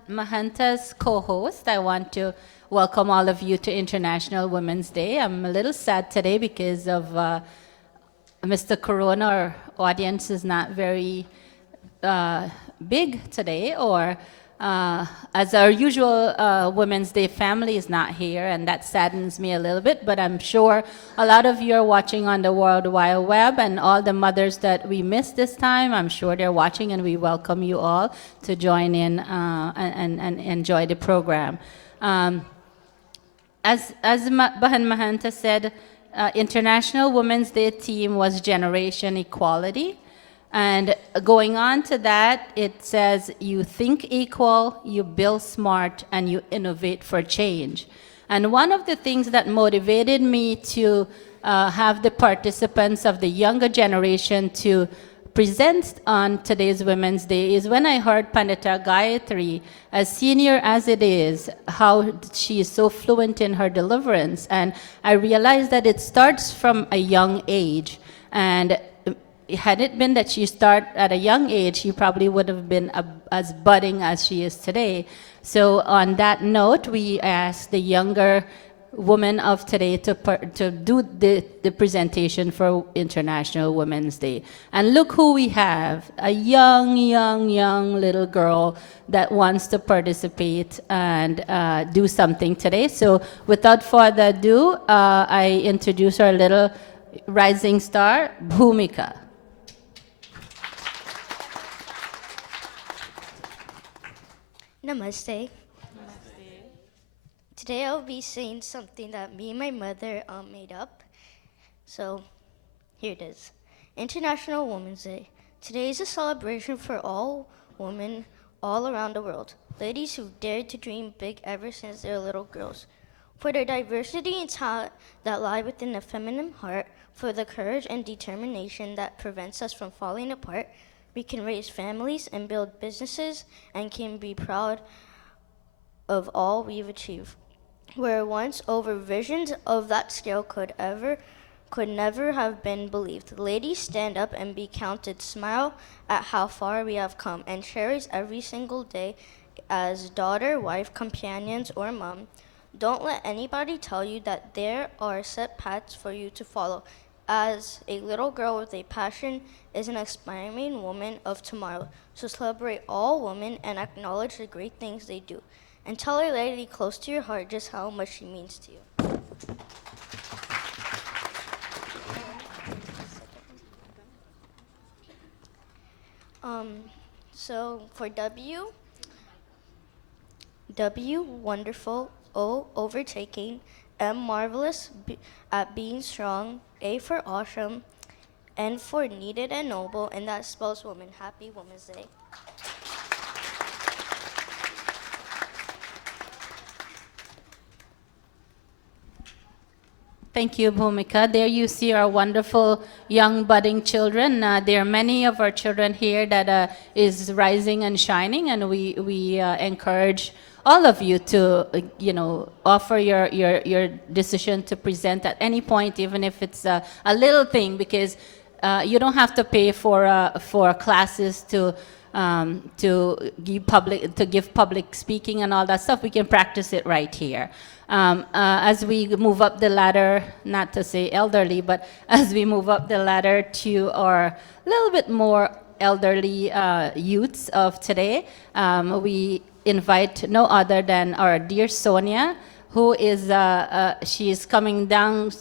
Mahanta's co-host, I want to welcome all of you to International Women's Day. I'm a little sad today because of Mr. Corona. Our audience is not very big today, or as our usual Women's Day family is not here, and that saddens me a little bit, but I'm sure a lot of you are watching on the World Wide Web, and all the mothers that we missed this time, I'm sure they're watching, and we welcome you all to join in and enjoy the program. As Bahan Mahanta said, International Women's Day theme was Generation Equality. And going on to that, it says, you think equal, you build smart, and you innovate for change. And one of the things that motivated me to have the participants of the younger generation to present on today's Women's Day is when I heard Pandita Gayatri, as senior as it is, how she is so fluent in her deliverance. And I realized that it starts from a young age. And had it been that she started at a young age, she probably would have been as budding as she is today. So on that note, we asked the younger women of today to do the presentation for International Women's Day. And look who we have, a young little girl that wants to participate and do something today. So without further ado, I introduce our little rising star, Bhumika. Namaste. Today I'll be saying something that me and my mother made up. So here it is. International Women's Day. Today is a celebration for all women all around the world. Ladies who've dared to dream big ever since they were little girls. For their diversity and talent that lie within the feminine heart, for the courage and determination that prevents us from falling apart, we can raise families and build businesses and can be proud of all we've achieved. Where once over visions of that scale could never have been believed. Ladies, stand up and be counted. Smile at how far we have come and cherish every single day as daughter, wife, companions, or mom. Don't let anybody tell you that there are set paths for you to follow. As a little girl with a passion is an aspiring woman of tomorrow. So celebrate all women and acknowledge the great things they do. And tell a lady close to your heart just how much she means to you. So for W, wonderful, O, overtaking, M, marvelous at being strong, A for awesome, N for needed and noble, and that spells woman. Happy Women's Day. Thank you, Bhumika. There you see our wonderful young budding children. There are many of our children here that is rising and shining, and we encourage all of you to, offer your decision to present at any point, even if it's a little thing, because you don't have to pay for classes to give public speaking and all that stuff. We can practice it right here. As we move up the ladder, not to say elderly, but as we move up the ladder to our little bit more elderly youths of today, we invite no other than our dear Sonia, who is, she is coming down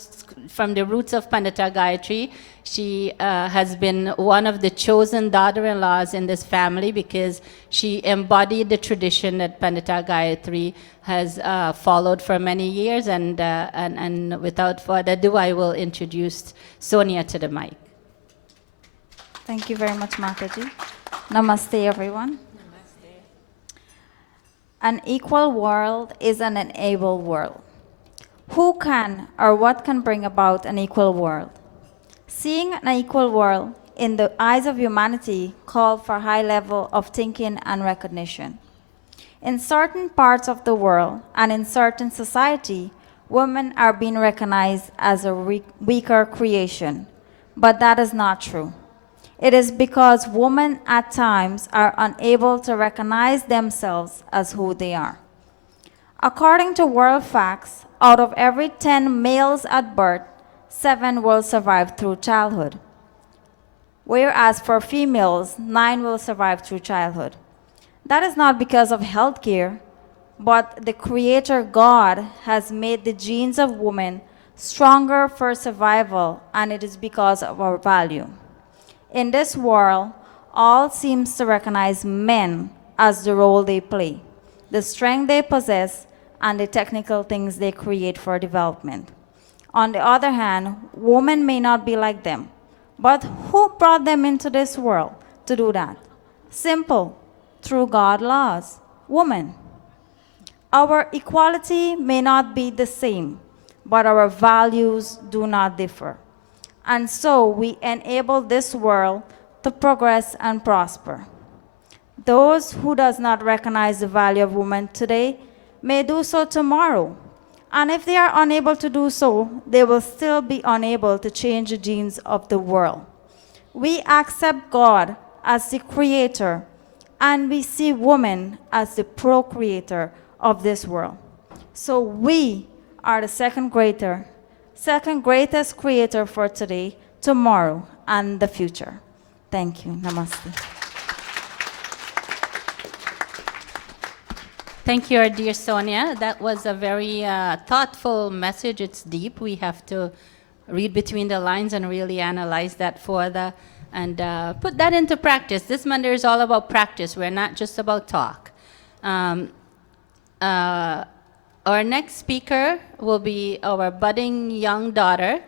from the roots of Pandita Gayatri. She has been one of the chosen daughter-in-laws in this family because she embodied the tradition that Pandita Gayatri has followed for many years. And without further ado, I will introduce Sonia to the mic. Thank you very much, Mataji. Namaste, everyone. An equal world is an enabled world. Who can or what can bring about an equal world? Seeing an equal world in the eyes of humanity called for a high level of thinking and recognition. In certain parts of the world and in certain society, women are being recognized as a weaker creation, but that is not true. It is because women at times are unable to recognize themselves as who they are. According to world facts, out of every 10 males at birth, 7 will survive through childhood. Whereas for females, 9 will survive through childhood. That is not because of healthcare, but the Creator God has made the genes of women stronger for survival, and it is because of our value. In this world, all seems to recognize men as the role they play, the strength they possess, and the technical things they create for development. On the other hand, women may not be like them. But who brought them into this world to do that? Simple, through God's laws, woman. Our equality may not be the same, but our values do not differ. And so we enable this world to progress and prosper. Those who does not recognize the value of women today may do so tomorrow. And if they are unable to do so, they will still be unable to change the genes of the world. We accept God as the creator, and we see woman as the procreator of this world. So we are the second greatest creator for today, tomorrow, and the future. Thank you. Namaste. Thank you, our dear Sonia. That was a very thoughtful message. It's deep. We have to read between the lines and really analyze that further and put that into practice. This Monday is all about practice. We're not just about talk. Our next speaker will be our budding young daughter.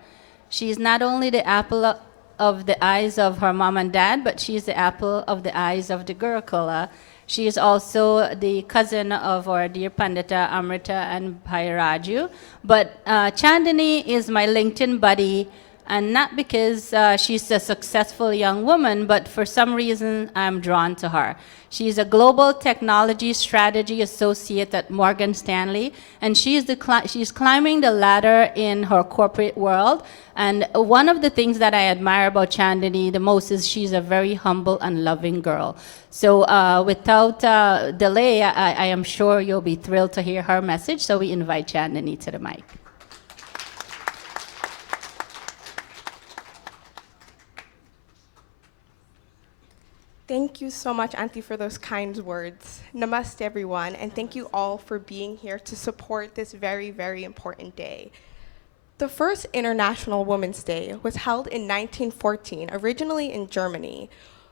She's not only the apple of the eyes of her mom and dad, but she's the apple of the eyes of the Gurukula. She is also the cousin of our dear Pandita Amrita and Bhai Raju. But Chandani is my LinkedIn buddy, and not because she's a successful young woman, but for some reason I'm drawn to her. She's a global technology strategy associate at Morgan Stanley, and she's climbing the ladder in her corporate world. And one of the things that I admire about Chandani the most is she's a very humble and loving girl. So without delay, I am sure you'll be thrilled to hear her message. So we invite Chandani to the mic. Thank you so much, Auntie, for those kind words. Namaste, everyone, and thank you all for being here to support this very, very important day. The first International Women's Day was held in 1914, originally in Germany.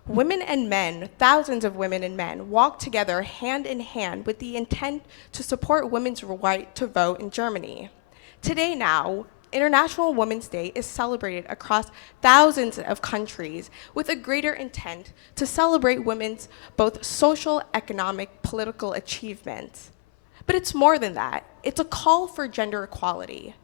Women and men, thousands of women and men, walked together hand in hand with the intent to support women's right to vote in Germany. Today now, International Women's Day is celebrated across thousands of countries with a greater intent to celebrate women's both social, economic, political achievements. But it's more than that. It's a call for gender equality.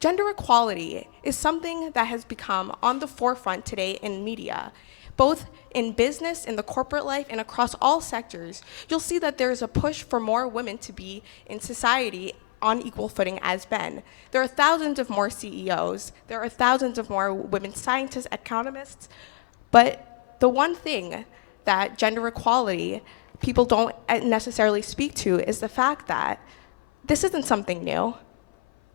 Gender equality is something that has become on the forefront today in media, both in business, in the corporate life, and across all sectors. You'll see that there's a push for more women to be in society on equal footing as men. There are thousands of more CEOs. There are thousands of more women scientists, economists. But the one thing that gender equality people don't necessarily speak to is the fact that this isn't something new.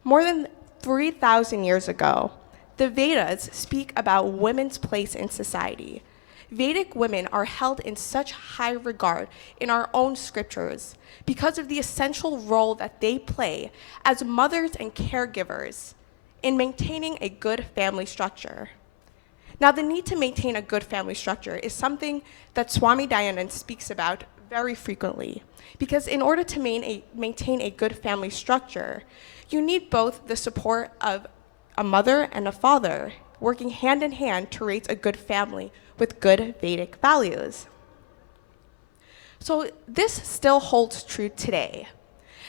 More than 3,000 years ago, the Vedas speak about women's place in society. Vedic women are held in such high regard in our own scriptures because of the essential role that they play as mothers and caregivers in maintaining a good family structure. Now, the need to maintain a good family structure is something that Swami Dayananda speaks about very frequently, because in order to maintain a good family structure, you need both the support of a mother and a father working hand in hand to raise a good family with good Vedic values. So this still holds true today.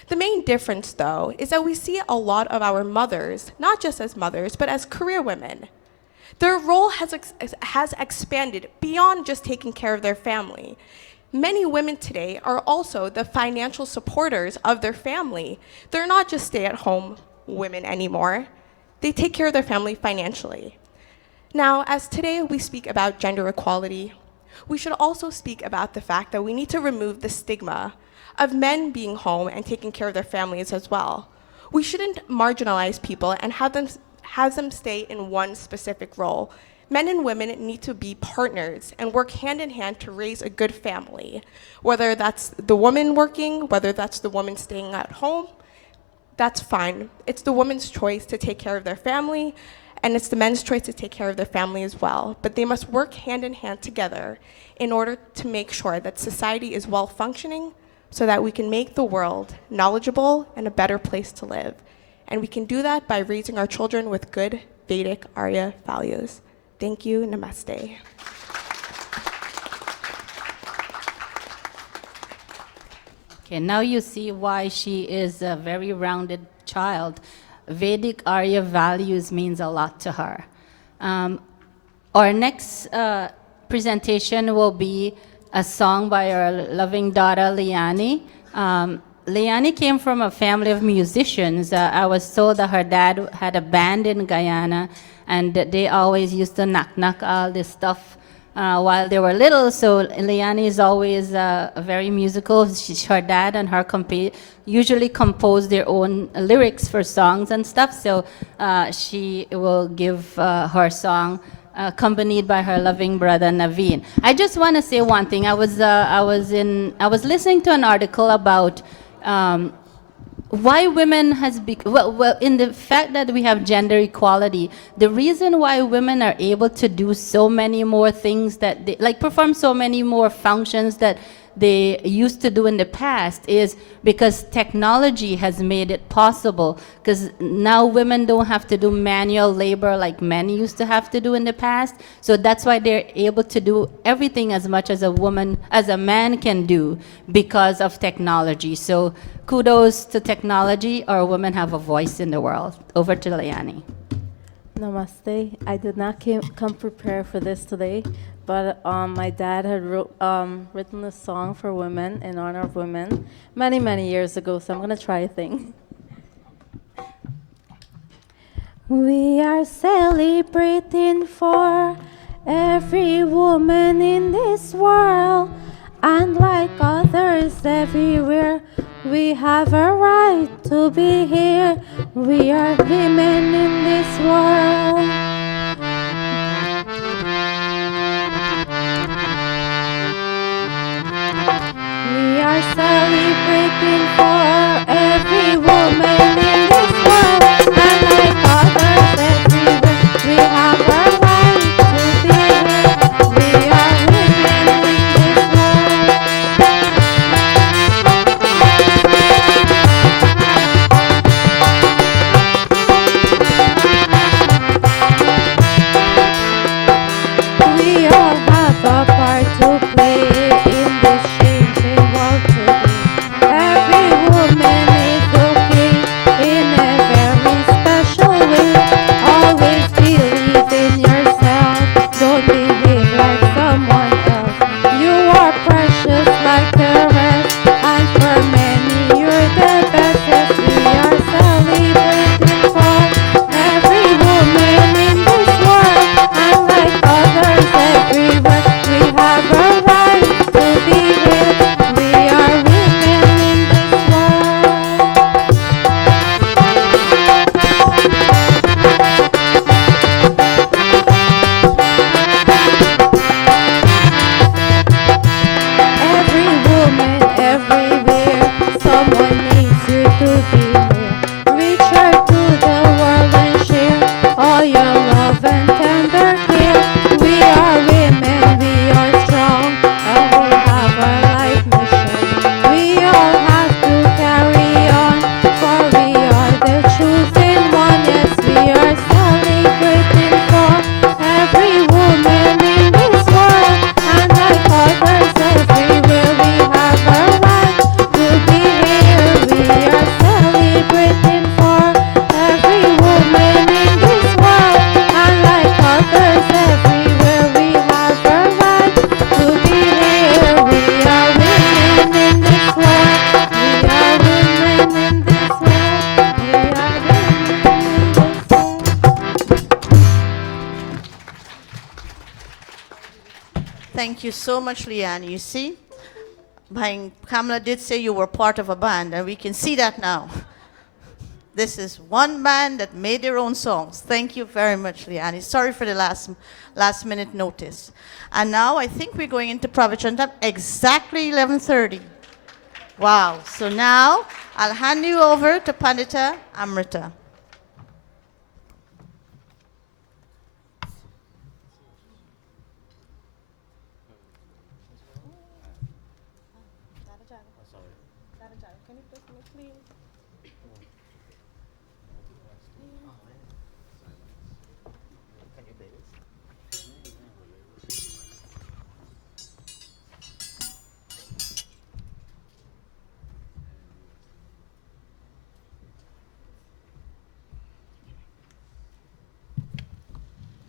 The main difference, though, is that we see a lot of our mothers, not just as mothers, but as career women. Their role has expanded beyond just taking care of their family. Many women today are also the financial supporters of their family. They're not just stay-at-home women anymore. They take care of their family financially. Now, as today we speak about gender equality, we should also speak about the fact that we need to remove the stigma of men being home and taking care of their families as well. We shouldn't marginalize people and have them stay in one specific role. Men and women need to be partners and work hand in hand to raise a good family. Whether that's the woman working, whether that's the woman staying at home, that's fine. It's the woman's choice to take care of their family, and it's the men's choice to take care of their family as well. But they must work hand in hand together in order to make sure that society is well functioning so that we can make the world knowledgeable and a better place to live. And we can do that by raising our children with good Vedic Arya values. Thank you. Namaste. Okay, now you see why she is a very rounded child. Vedic Arya values means a lot to her. Our next presentation will be a song by our loving daughter, Liani. Liani came from a family of musicians. I was told that her dad had a band in Guyana, and they always used to knock all this stuff while they were little. So Liani is always very musical. Her dad and her usually compose their own lyrics for songs and stuff. So she will give her song accompanied by her loving brother Naveen. I just want to say one thing. I was listening to an article about why women has in the fact that we have gender equality, the reason why women are able to do so many more things that they, like perform so many more functions that they used to do in the past is because technology has made it possible, because now women don't have to do manual labor like men used to have to do in the past. So that's why they're able to do everything as much as a man can do because of technology. So kudos to technology. Our women have a voice in the world. Over to Liani. Namaste. I did not come prepared for this today, but my dad had written a song for women in honor of women many, many years ago, so I'm going to try a thing. We are celebrating for every woman in this world, and like others everywhere, we have a right to be here. We are women in this world. We are celebrating for every woman in this world, and like others everywhere, we have a right to be here. We are women in this world. Thank you so much, Leanne. You see, Kamala did say you were part of a band, and we can see that now. This is one band that made their own songs. Thank you very much, Leanne. Sorry for the last minute notice. And now I think we're going into Pravachantam exactly 11:30. Wow. So now I'll hand you over to Pandita Amrita.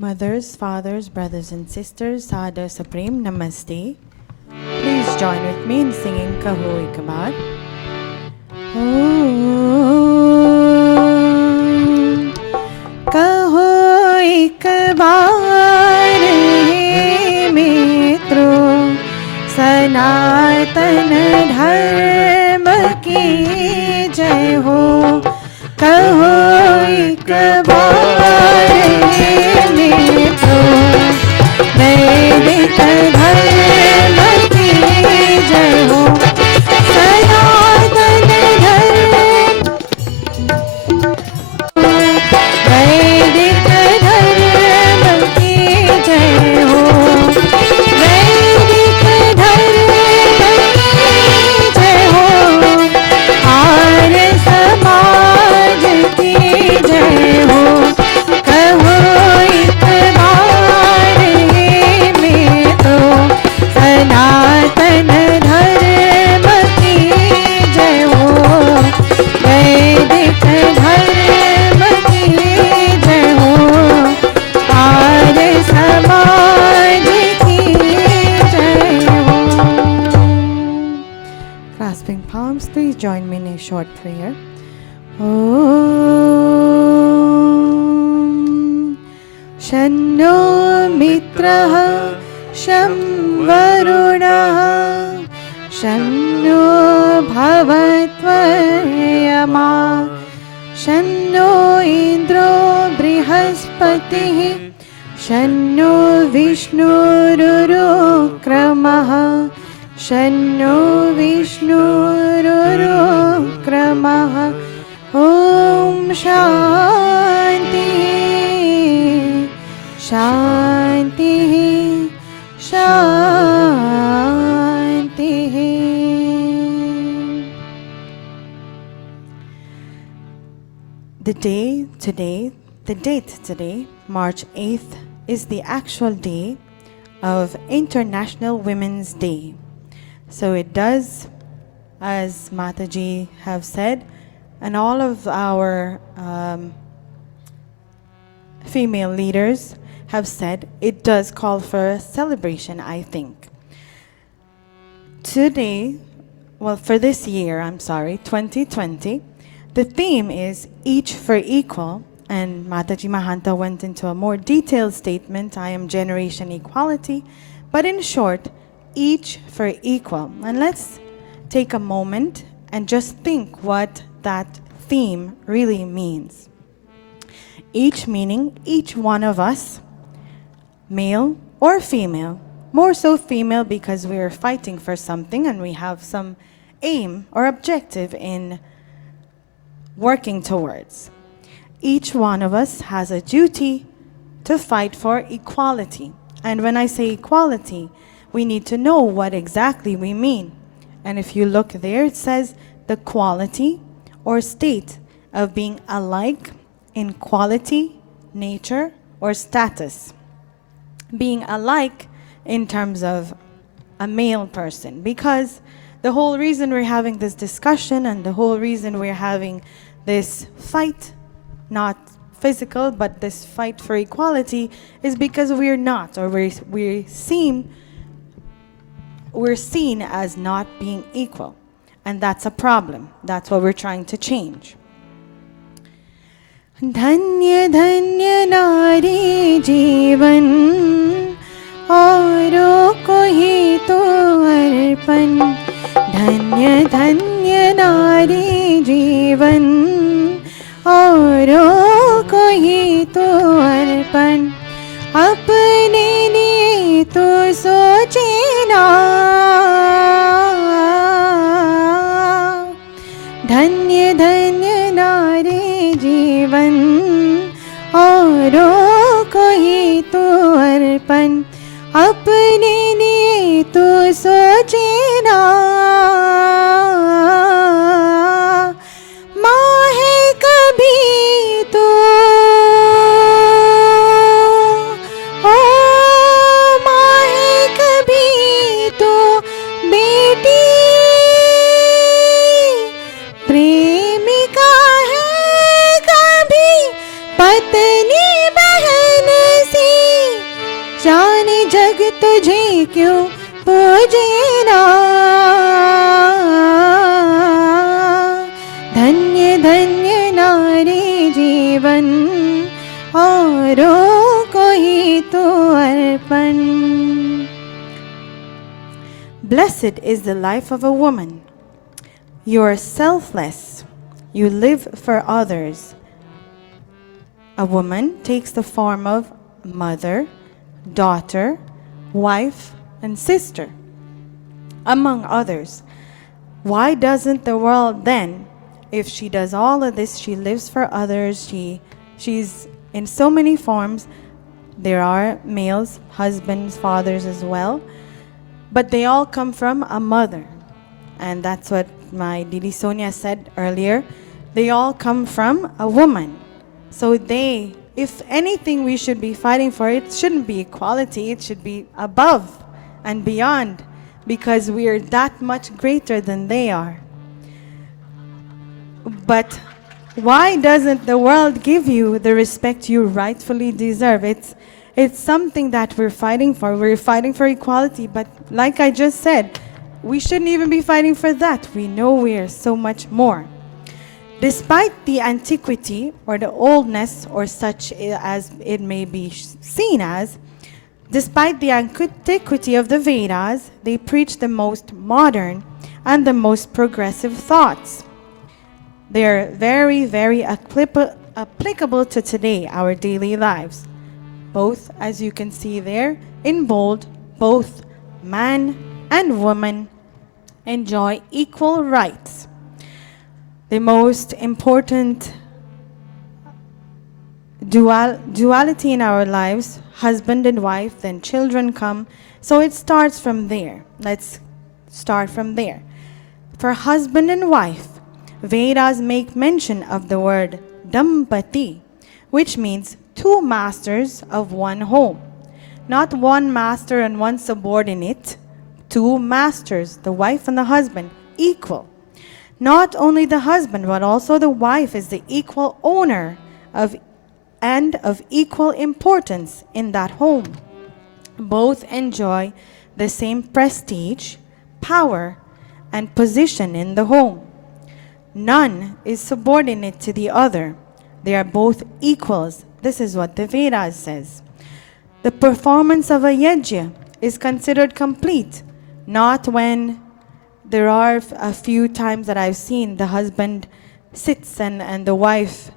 Mothers, fathers, brothers and sisters, Sadar Supreme Namaste. Please join with me in singing Kaho Ek Baar. Kaho ek baar he mitro, sanatan dharm ki jai ho. Kaho ek baar वैदिक धर्म की जय हो, सनातन धर्म वैदिक धर्म की जय हो, वैदिक धर्म की जय हो, आर्य समाज की जय हो। कहो एक बार में तो सनातन धर्म की जय हो, वैदिक धर्म की जय हो, आर्य समाज की जय हो। Clasping palms, please join me in a short prayer. Om Shanno Mitrah Sham Varunah Shanno Bhavatvayama Shanno Indro Brihaspatih Shanno Vishnurukramah Shanno Vishnurukramah Om Shanti Shanti Shanti. The date today, March 8th, is the actual day of International Women's Day. So it does, as Mataji have said, and all of our female leaders have said, it does call for a celebration, I think. Today, well, for this year, 2020, the theme is Each for Equal, and Mataji Mahanta went into a more detailed statement, I am Generation Equality, but in short, Each for Equal. And let's take a moment and just think what that theme really means. Each meaning each one of us, male or female, more so female because we are fighting for something and we have some aim or objective in working towards. Each one of us has a duty to fight for equality. And when I say equality, we need to know what exactly we mean. And if you look there, it says the quality or state of being alike in quality, nature, or status. Being alike in terms of a male person. Because the whole reason we're having this discussion and the whole reason we're having this fight, not physical, but this fight for equality, is because we're not, or we're seen as not being equal. And that's a problem. That's what we're trying to change. धन्य धन्य नारी जीवन औरों को अर्पण धन्य धन्य नारी जीवन औरों को ही तो अर्पण अपने लिए तो सोचे ना धन्य धन्य नारी जीवन औरों को ही तो अर्पण अपने लिए तो सोचे ना माँ है कभी तो ओ माँ है कभी तो बेटी प्रेमिका है कभी पत्नी बहन सी जाने जग तुझे क्यों पूजे ना धन्य धन्य नारी जीवन औरों को ही तो अर्पण Blessed is the life of a woman. You are selfless. You live for others. A woman takes the form of mother, daughter, wife, and sister, among others. Why doesn't the world then, if she does all of this, she lives for others, she's in so many forms. There are males, husbands, fathers as well, but they all come from a mother. And that's what my Didi Sonia said earlier. They all come from a woman. So if anything we should be fighting for, it shouldn't be equality, it should be above and beyond, because we are that much greater than they are. But why doesn't the world give you the respect you rightfully deserve? It's something that we're fighting for. We're fighting for equality, but like I just said, we shouldn't even be fighting for that. We know we are so much more. Despite the antiquity or the oldness, or such as it may be seen as, despite the antiquity of the Vedas, they preach the most modern and the most progressive thoughts. They are very, very applicable to today, our daily lives. Both, as you can see there in bold, both man and woman enjoy equal rights. The most important duality in our lives, husband and wife, then children come. So it starts from there. Let's start from there. For husband and wife, Vedas make mention of the word dampati, which means two masters of one home. Not one master and one subordinate, two masters, the wife and the husband, equal. Not only the husband, but also the wife is the equal owner of equal importance in that home. Both enjoy the same prestige, power, and position in the home. None is subordinate to the other. They are both equals. This is what the Vedas says. The performance of a yajna is considered complete, not when there are a few times that I've seen the husband sits and the wife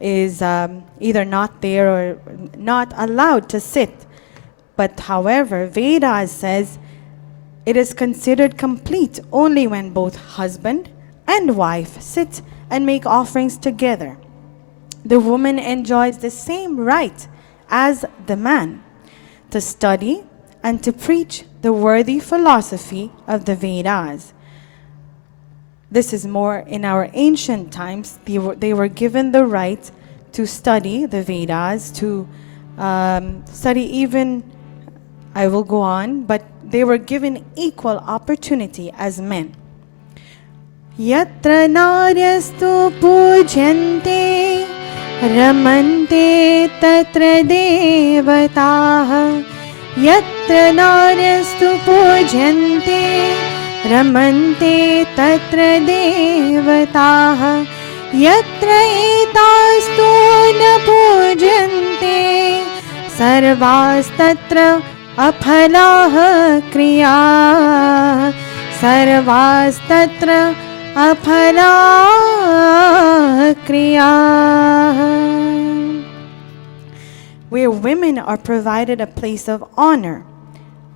is either not there or not allowed to sit. But however, Vedas says it is considered complete only when both husband and wife sit and make offerings together. The woman enjoys the same right as the man to study and to preach the worthy philosophy of the Vedas. This is more in our ancient times. They were given the right to study the Vedas, to study even, I will go on, but they were given equal opportunity as men. Yatra naryastu pujyante ramante tatra devataha yatra naryastu pujyante ramante tatra devataha yatra etastu na pujyante sarvastatra aphalah kriya सर्वास्तत्र अफला क्रियाः. Where women are provided a place of honor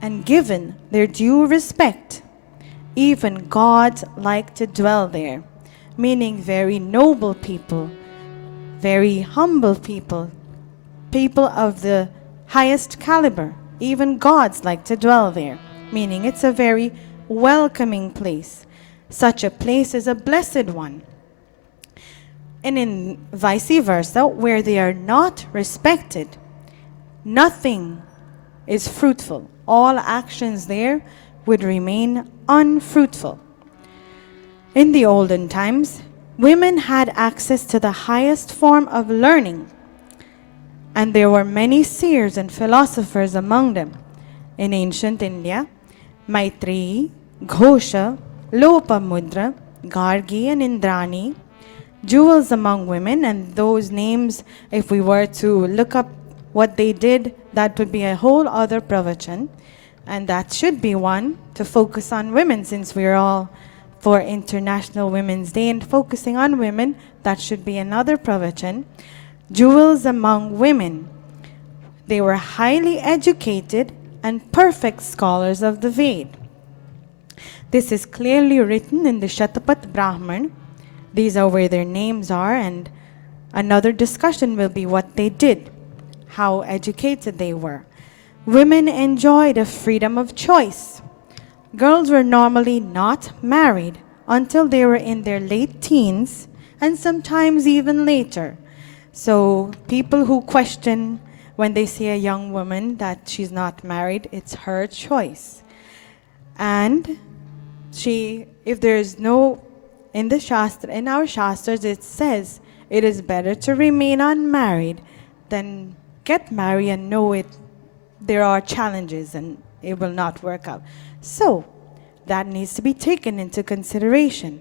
and given their due respect, even gods like to dwell there, meaning very noble people, very humble people, people of the highest caliber. Even gods like to dwell there, meaning it's a very welcoming place. Such a place is a blessed one. And in vice versa, where they are not respected, nothing is fruitful. All actions there would remain unfruitful. In the olden times, women had access to the highest form of learning, and there were many seers and philosophers among them. In ancient India, Maitreyi, Ghosha, Lopamudra, Gargi, and Indrani, jewels among women, and those names, if we were to look up what they did, that would be a whole other pravachan, and that should be one to focus on women, since we're all for International Women's Day and focusing on women. That should be another pravachan. Jewels among women. They were highly educated and perfect scholars of the Ved. This is clearly written in the Shatapat Brahman. These are where their names are, and another discussion will be what they did, how educated they were. Women enjoyed a freedom of choice. Girls were normally not married until they were in their late teens, and sometimes even later. So people who question when they see a young woman that she's not married, it's her choice. And if there's no, in our Shastras it says it is better to remain unmarried than get married and know there are challenges and it will not work out. So that needs to be taken into consideration.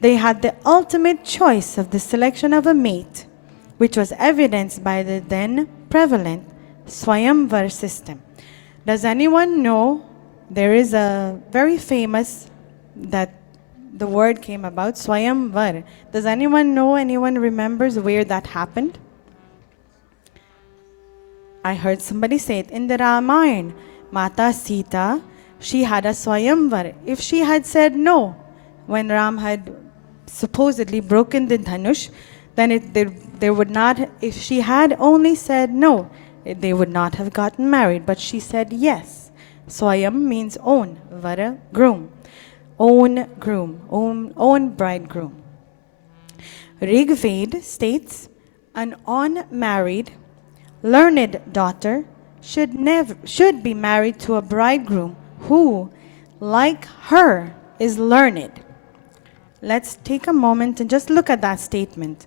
They had the ultimate choice of the selection of a mate, which was evidenced by the then prevalent Swayamvar system. Does anyone know, there is a very famous, that the word came about, Swayamvar. Does anyone know, anyone remembers where that happened? I heard somebody say it in the Ramayana. Mata Sita, she had a Swayamvar. If she had said no, when Ram had supposedly broken the Dhanush, then there would not, if she had only said no, they would not have gotten married. But she said yes. Swayam means own, Vara, groom. Own groom, own bridegroom. Rig Ved states, an unmarried, learned daughter should be married to a bridegroom who, like her, is learned. Let's take a moment and just look at that statement.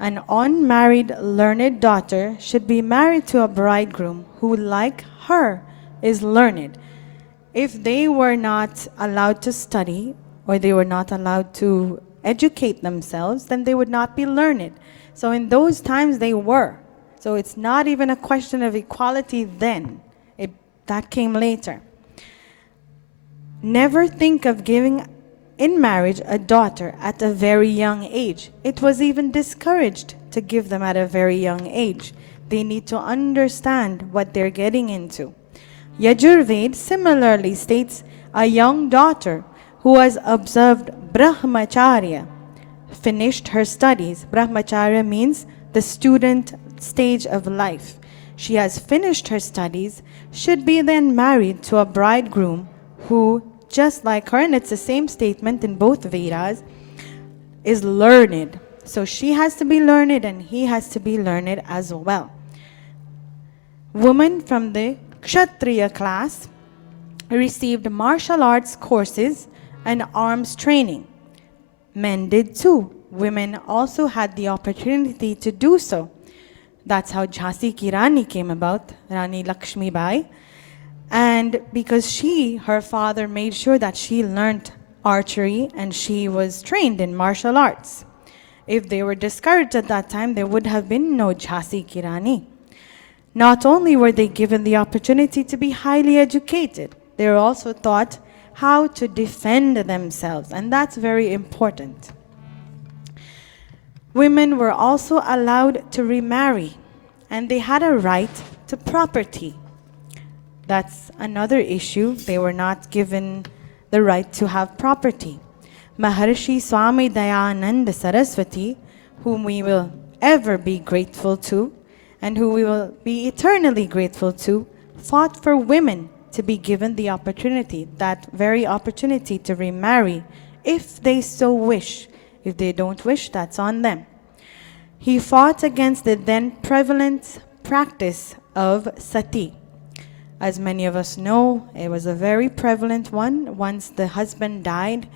An unmarried, learned daughter should be married to a bridegroom who, like her, is learned. If they were not allowed to study, or they were not allowed to educate themselves, then they would not be learned. So in those times they were. So it's not even a question of equality then. That came later. Never think of giving in marriage a daughter at a very young age. It was even discouraged to give them at a very young age. They need to understand what they're getting into. Yajurved similarly states a young daughter who has observed brahmacharya, finished her studies. Brahmacharya means the student stage of life. She has finished her studies, should be then married to a bridegroom who, just like her, and it's the same statement in both Vedas, is learned. So she has to be learned and he has to be learned as well. Women from the Kshatriya class received martial arts courses and arms training. Men did too. Women also had the opportunity to do so. That's how Jhansi Ki Rani came about, Rani Lakshmi Bai. And because her father made sure that she learned archery and she was trained in martial arts. If they were discouraged at that time, there would have been no Jhansi Ki Rani. Not only were they given the opportunity to be highly educated, they were also taught how to defend themselves, and that's very important. Women were also allowed to remarry, and they had a right to property. That's another issue. They were not given the right to have property. Maharishi Swami Dayananda Saraswati, whom we will ever be grateful to, and who we will be eternally grateful to, fought for women to be given the opportunity, that very opportunity to remarry, if they so wish. If they don't wish, that's on them. He fought against the then prevalent practice of sati. As many of us know, it was a very prevalent one. Once the husband died,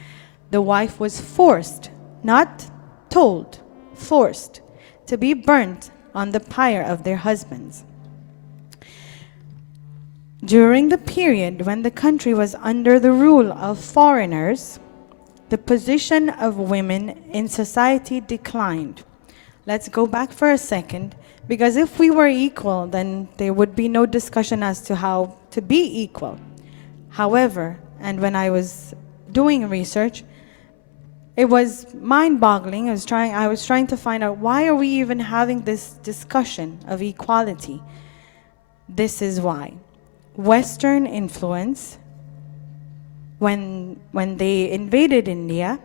the wife was forced, not told, forced, to be burnt on the pyre of their husbands. During the period when the country was under the rule of foreigners, the position of women in society declined. Let's go back for a second, because if we were equal, then there would be no discussion as to how to be equal. However, and when I was doing research, it was mind-boggling. I was trying to find out, why are we even having this discussion of equality? This is why. Western influence, when they invaded India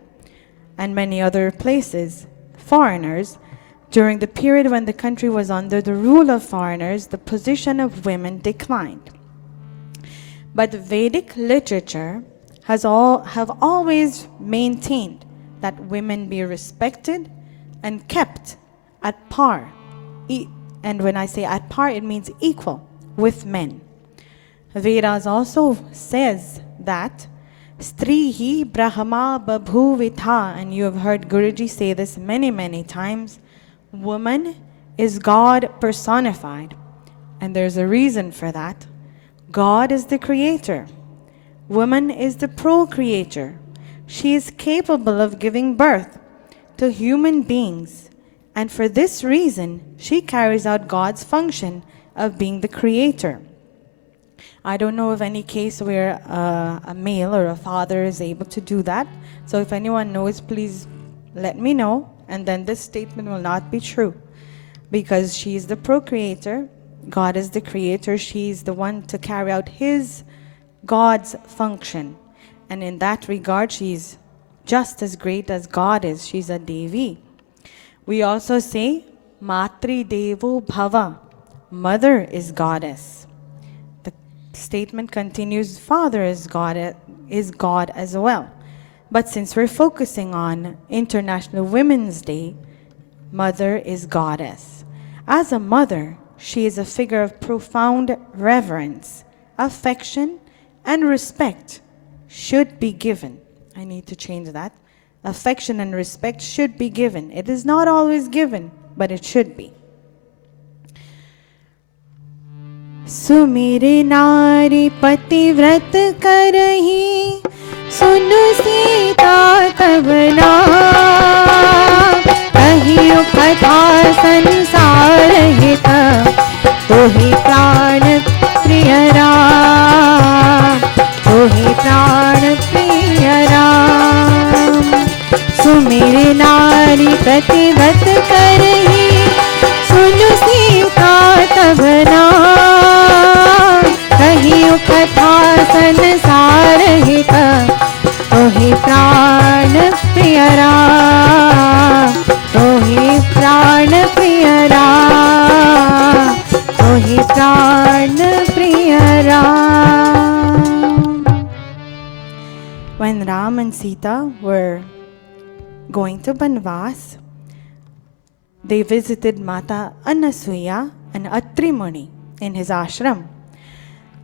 and many other places, foreigners, during the period when the country was under the rule of foreigners, the position of women declined. But Vedic literature have always maintained that women be respected and kept at par. And when I say at par, it means equal with men. Vedas also says that Strihi Brahma Babhuvitha, and you have heard Guruji say this many, many times, woman is God personified. And there's a reason for that. God is the creator. Woman is the procreator. She is capable of giving birth to human beings. And for this reason, she carries out God's function of being the creator. I don't know of any case where a male or a father is able to do that. So if anyone knows, please let me know. And then this statement will not be true. Because she is the procreator, God is the creator, she is the one to carry out God's function. And in that regard, she's just as great as God is. She's a Devi. We also say, Matri Devo Bhava, mother is goddess. The statement continues, father is God as well. But since we're focusing on International Women's Day, mother is goddess. As a mother, she is a figure of profound reverence, affection, and respect should be given. I need to change that. Affection and respect should be given. It is not always given, but it should be. Sumire nari pativrat karahi, sunu sita tabna, kahiyo katha sansar hita, tohi pran priya ram, tohi pran priya ram. Sumire nari pativat karahi, sunu sita tabna, kahiyo katha sansar hita, tohi pran priya ram, tohi pran priya ram, tohi pran priya ram. When Ram and Sita were going to Banvas, they visited Mata Anasuya and Atri Muni in his ashram.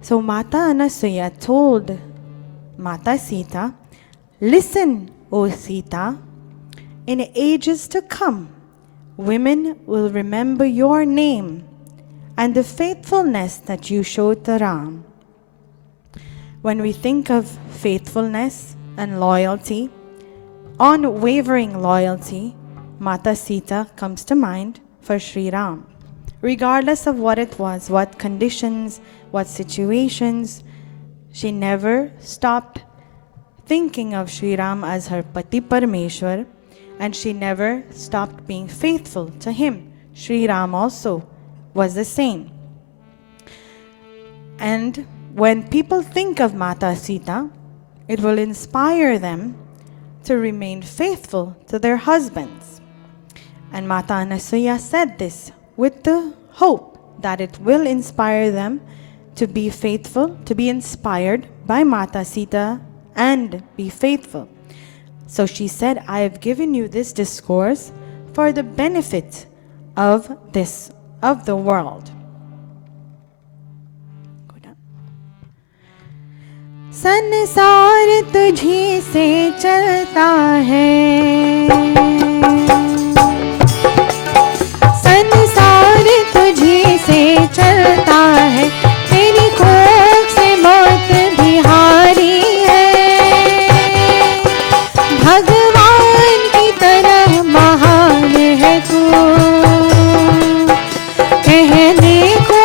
So Mata Anasuya told Mata Sita, listen, O Sita, in ages to come, women will remember your name and the faithfulness that you showed to Ram. When we think of faithfulness and loyalty, unwavering loyalty, Mata Sita comes to mind for Sri Ram. Regardless of what it was, what conditions, what situations, she never stopped thinking of Sri Ram as her Pati Parameshwar, and she never stopped being faithful to him. Sri Ram also was the same. And when people think of Mata Sita, it will inspire them to remain faithful to their husbands. And Mata Anasuya said this with the hope that it will inspire them to be faithful, to be inspired by Mata Sita and be faithful. So she said, I have given you this discourse for the benefit of the world. संसार तुझी से चलता है, संसार तुझी से चलता है, तेरी कोख से मौत भी हारी है, भगवान की तरह महान है तू, कहने को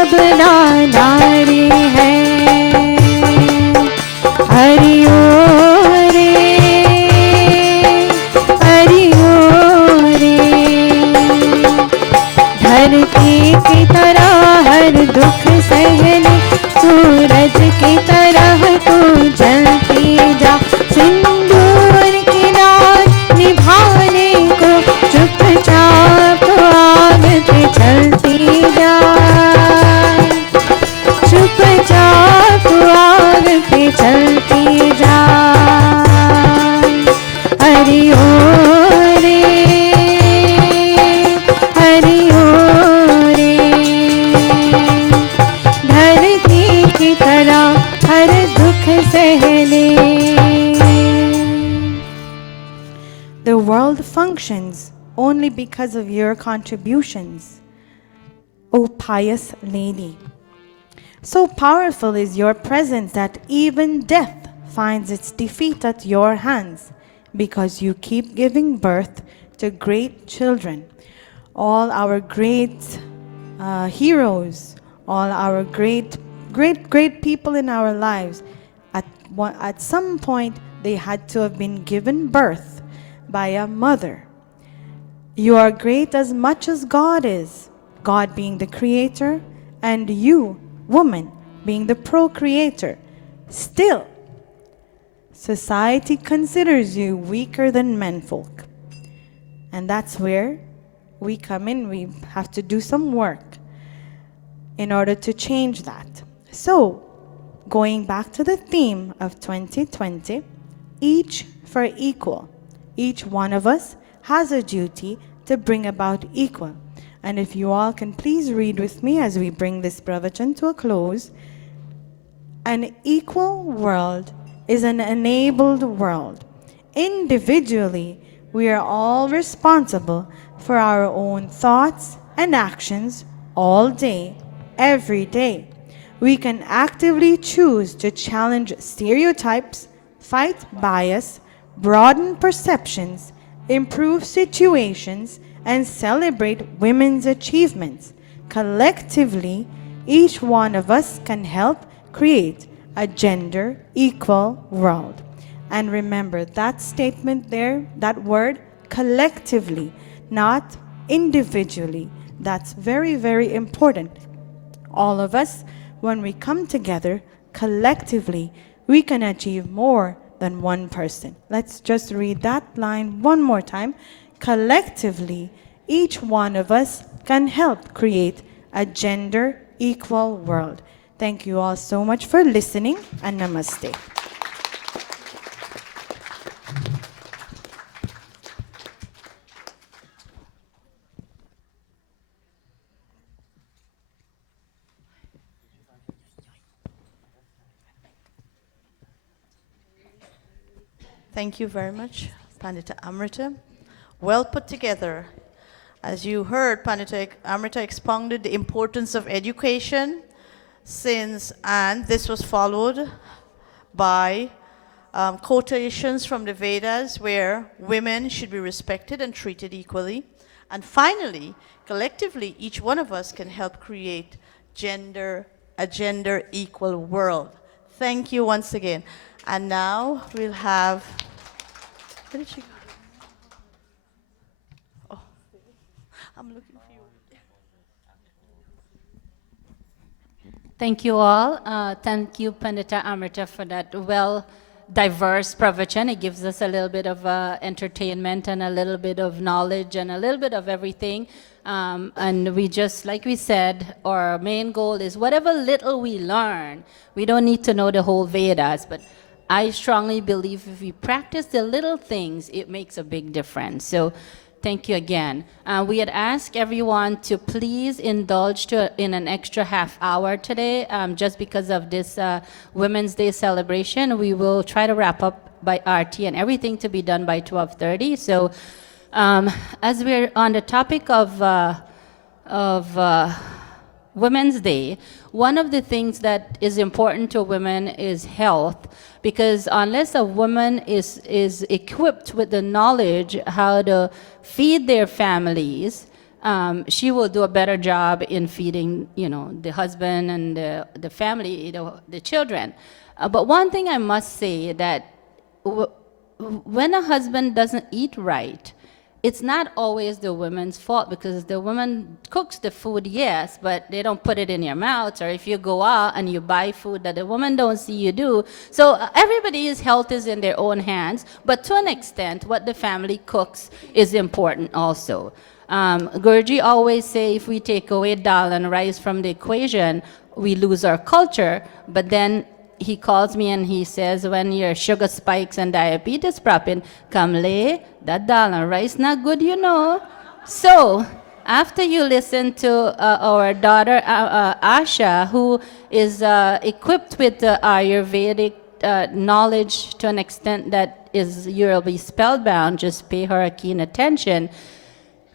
अब ना नारी है। हरि ओ रे, हरि ओ रे, धरती की तरह हर दुख सहने, सूरज की तरह तू जलती जा, सिंदूर की नाद निभाने को चुपचाप आग पे चलती जा, चुपचाप आग पे चलती जा। हरि ओ रे, हरि ओ रे, धरती की तरह हर दुख सहने। The world functions only because of your contributions, O pious lady. So powerful is your presence that even death finds its defeat at your hands, because you keep giving birth to great children. All our great heroes, all our great people in our lives, at some point they had to have been given birth by a mother. You are great as much as God is, God being the creator, and you, woman, being the procreator. Still, society considers you weaker than menfolk. And that's where we come in. We have to do some work in order to change that. So, going back to the theme of 2020, each for equal. Each one of us has a duty to bring about equal. And if you all can please read with me as we bring this pravachan to a close. An equal world is an enabled world. Individually, we are all responsible for our own thoughts and actions all day, every day. We can actively choose to challenge stereotypes, fight bias, broaden perceptions, improve situations, and celebrate women's achievements. Collectively, each one of us can help create a gender equal world. And remember that statement there, that word, collectively, not individually. That's very, very important. All of us, when we come together collectively, we can achieve more than one person. Let's just read that line one more time. Collectively, each one of us can help create a gender equal world. Thank you all so much for listening, and namaste. Thank you very much, Pandita Amrita. Well put together. As you heard, Pandita Amrita expounded the importance of education, and this was followed by quotations from the Vedas where women should be respected and treated equally. And finally, collectively, each one of us can help create a gender equal world. Thank you once again. And now we'll have, where did she go? Oh, I'm looking for you. Thank you all. Thank you, Pandita Amrita, for that diverse pravachan. It gives us a little bit of entertainment and a little bit of knowledge and a little bit of everything. And we just, like we said, our main goal is whatever little we learn, we don't need to know the whole Vedas, but I strongly believe if we practice the little things, it makes a big difference. So thank you again. We had asked everyone to please indulge in an extra half hour today, just because of this Women's Day celebration. We will try to wrap up by RT and everything to be done by 12:30. So as we're on the topic of Women's Day, one of the things that is important to women is health, because unless a woman is equipped with the knowledge how to feed their families, she will do a better job in feeding, the husband and the family, the children. But one thing I must say that when a husband doesn't eat right, it's not always the woman's fault, because the woman cooks the food, yes, but they don't put it in your mouth. Or if you go out and you buy food that the woman don't see you do. So everybody's health is in their own hands, but to an extent, what the family cooks is important also. Guruji always say if we take away dal and rice from the equation, we lose our culture. But then he calls me and he says, when your sugar spikes and diabetes propping, come lay that dal and rice not good, So after you listen to our daughter Asha, who is equipped with Ayurvedic knowledge to an extent that you'll be spellbound, just pay her a keen attention.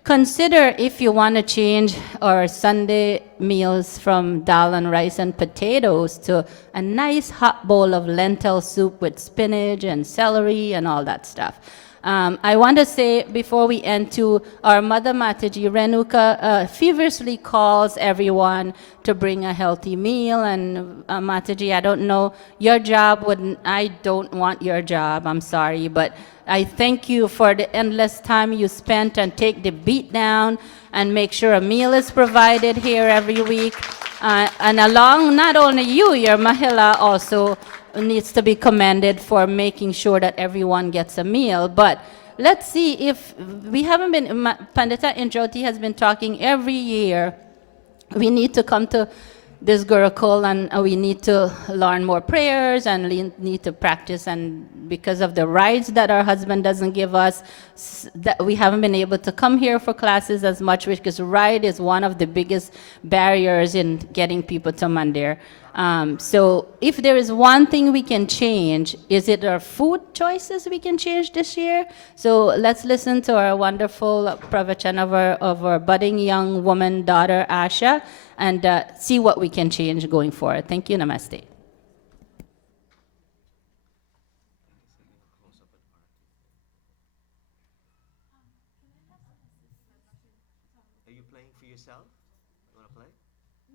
Consider if you want to change our Sunday meals from dal and rice and potatoes to a nice hot bowl of lentil soup with spinach and celery and all that stuff. I want to say before we end to our Mother Mataji, Renuka feverishly calls everyone to bring a healthy meal. And Mataji, I don't know, your job I don't want your job, I'm sorry, but I thank you for the endless time you spent and take the beat down and make sure a meal is provided here every week. And along, not only you, your Mahila also needs to be commended for making sure that everyone gets a meal. But let's see if we haven't been, Pandita Injoti has been talking every year. We need to come to this Gurukul and we need to learn more prayers and need to practice. And because of the rides that our husband doesn't give us, that we haven't been able to come here for classes as much, because ride is one of the biggest barriers in getting people to Mandir. So if there is one thing we can change, is it our food choices we can change this year? So let's listen to our wonderful pravachan of our budding young woman daughter Asha and see what we can change going forward. Thank you. Namaste. Are you playing for yourself? You want to play?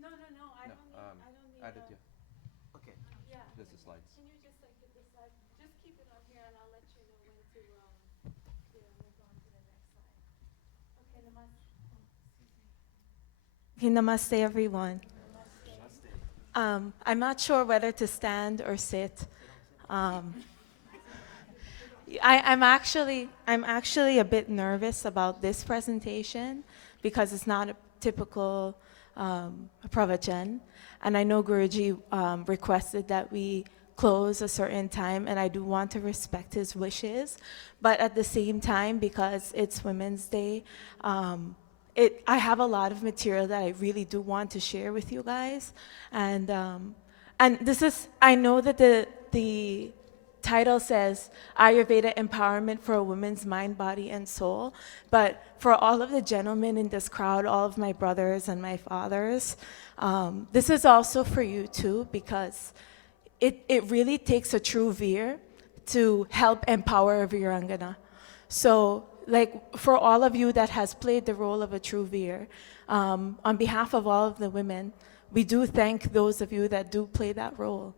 No, I don't need Aditya. Okay. Yeah. This is slides. Can you just get the slide? Just keep it on here and I'll let you know when to move on to the next slide. Okay, namaste, everyone. I'm not sure whether to stand or sit. I'm actually a bit nervous about this presentation because it's not a typical pravachan. And I know Guruji requested that we close a certain time, and I do want to respect his wishes. But at the same time, because it's Women's Day, I have a lot of material that I really do want to share with you guys. And this is, I know that the title says Ayurveda Empowerment for a Woman's Mind, Body, and Soul. But for all of the gentlemen in this crowd, all of my brothers and my fathers, this is also for you too, because it really takes a true veer to help empower a Virangana. So, like, for all of you that has played the role of a true veer, on behalf of all of the women, we do thank those of you that do play that role.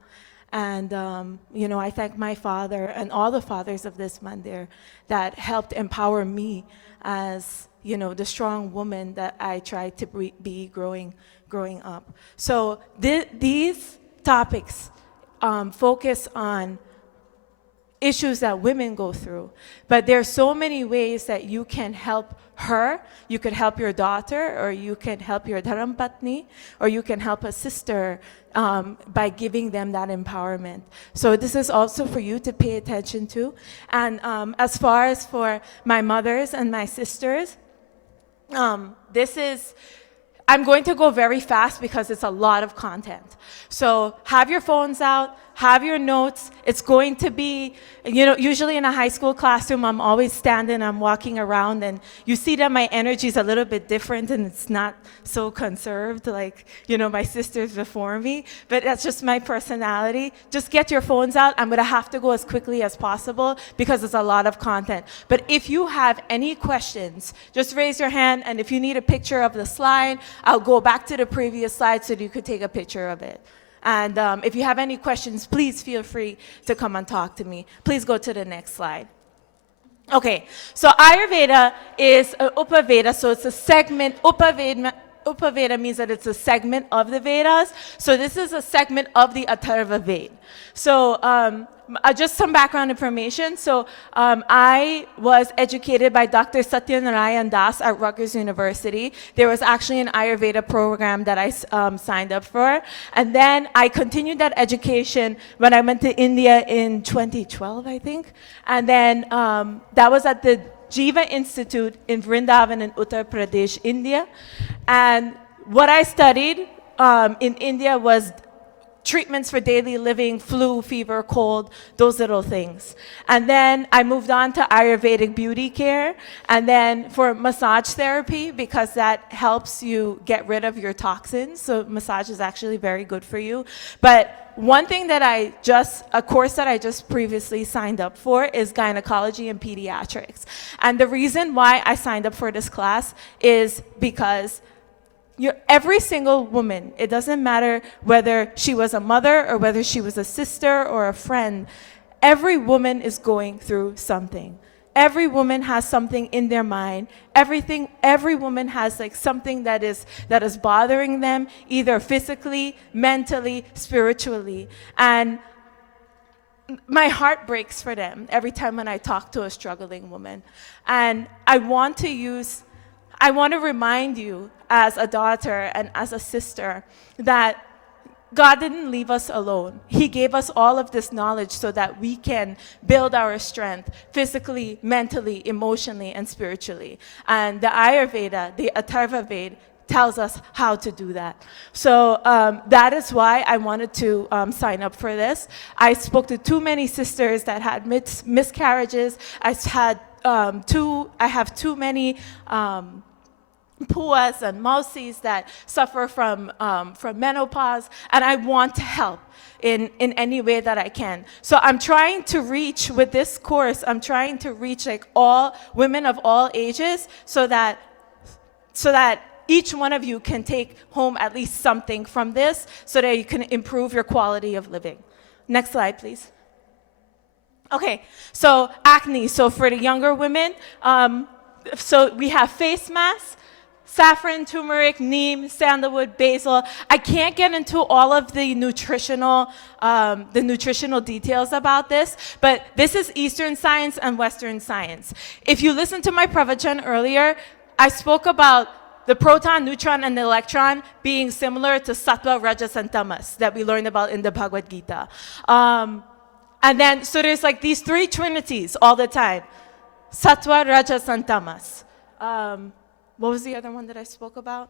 And, I thank my father and all the fathers of this mandir that helped empower me as, the strong woman that I tried to be growing up. So these topics focus on issues that women go through. But there are so many ways that you can help her. You could help your daughter, or you can help your dharampatni, or you can help a sister by giving them that empowerment. So this is also for you to pay attention to. And as far as for my mothers and my sisters, I'm going to go very fast because it's a lot of content. So have your phones out, have your notes. It's going to be, usually in a high school classroom, I'm always standing, I'm walking around, and you see that my energy is a little bit different and it's not so conserved like, my sisters before me, but that's just my personality. Just get your phones out. I'm gonna have to go as quickly as possible because it's a lot of content. But if you have any questions, just raise your hand, and if you need a picture of the slide, I'll go back to the previous slide so that you could take a picture of it. And if you have any questions, please feel free to come and talk to me. Please go to the next slide. Okay, so Ayurveda is an Upaveda, so it's a segment. Upaveda means that it's a segment of the Vedas. So this is a segment of the Atharva Veda. So just some background information. So I was educated by Dr. Satyanarayan Das at Rutgers University. There was actually an Ayurveda program that I signed up for. And then I continued that education when I went to India in 2012, I think. And then that was at the Jiva Institute in Vrindavan in Uttar Pradesh, India. And what I studied in India was treatments for daily living, flu, fever, cold, those little things. And then I moved on to Ayurvedic beauty care, and then for massage therapy, because that helps you get rid of your toxins. So massage is actually very good for you. But one thing that a course that I just previously signed up for is gynecology and pediatrics. And the reason why I signed up for this class is because every single woman, it doesn't matter whether she was a mother or whether she was a sister or a friend, every woman is going through something. Every woman has something in their mind. Every woman has like something that is bothering them, either physically, mentally, spiritually. And my heart breaks for them every time when I talk to a struggling woman. And I want to remind you as a daughter and as a sister that God didn't leave us alone. He gave us all of this knowledge so that we can build our strength physically, mentally, emotionally, and spiritually. And the Ayurveda, the Atharva Veda, tells us how to do that. So that is why I wanted to sign up for this. I spoke to too many sisters that had miscarriages. I have too many puas and mausis that suffer from menopause, and I want to help in any way that I can. So I'm trying to reach, with this course, I'm trying to reach like all women of all ages so that each one of you can take home at least something from this so that you can improve your quality of living. Next slide, please. Okay, so acne. So for the younger women, so we have face masks, saffron, turmeric, neem, sandalwood, basil. I can't get into all of the nutritional details about this, but this is Eastern science and Western science. If you listen to my pravachan earlier, I spoke about the proton, neutron, and the electron being similar to sattva, rajas, and tamas that we learned about in the Bhagavad Gita. And then, so there's like these three trinities all the time. Sattva, rajas, and tamas. What was the other one that I spoke about?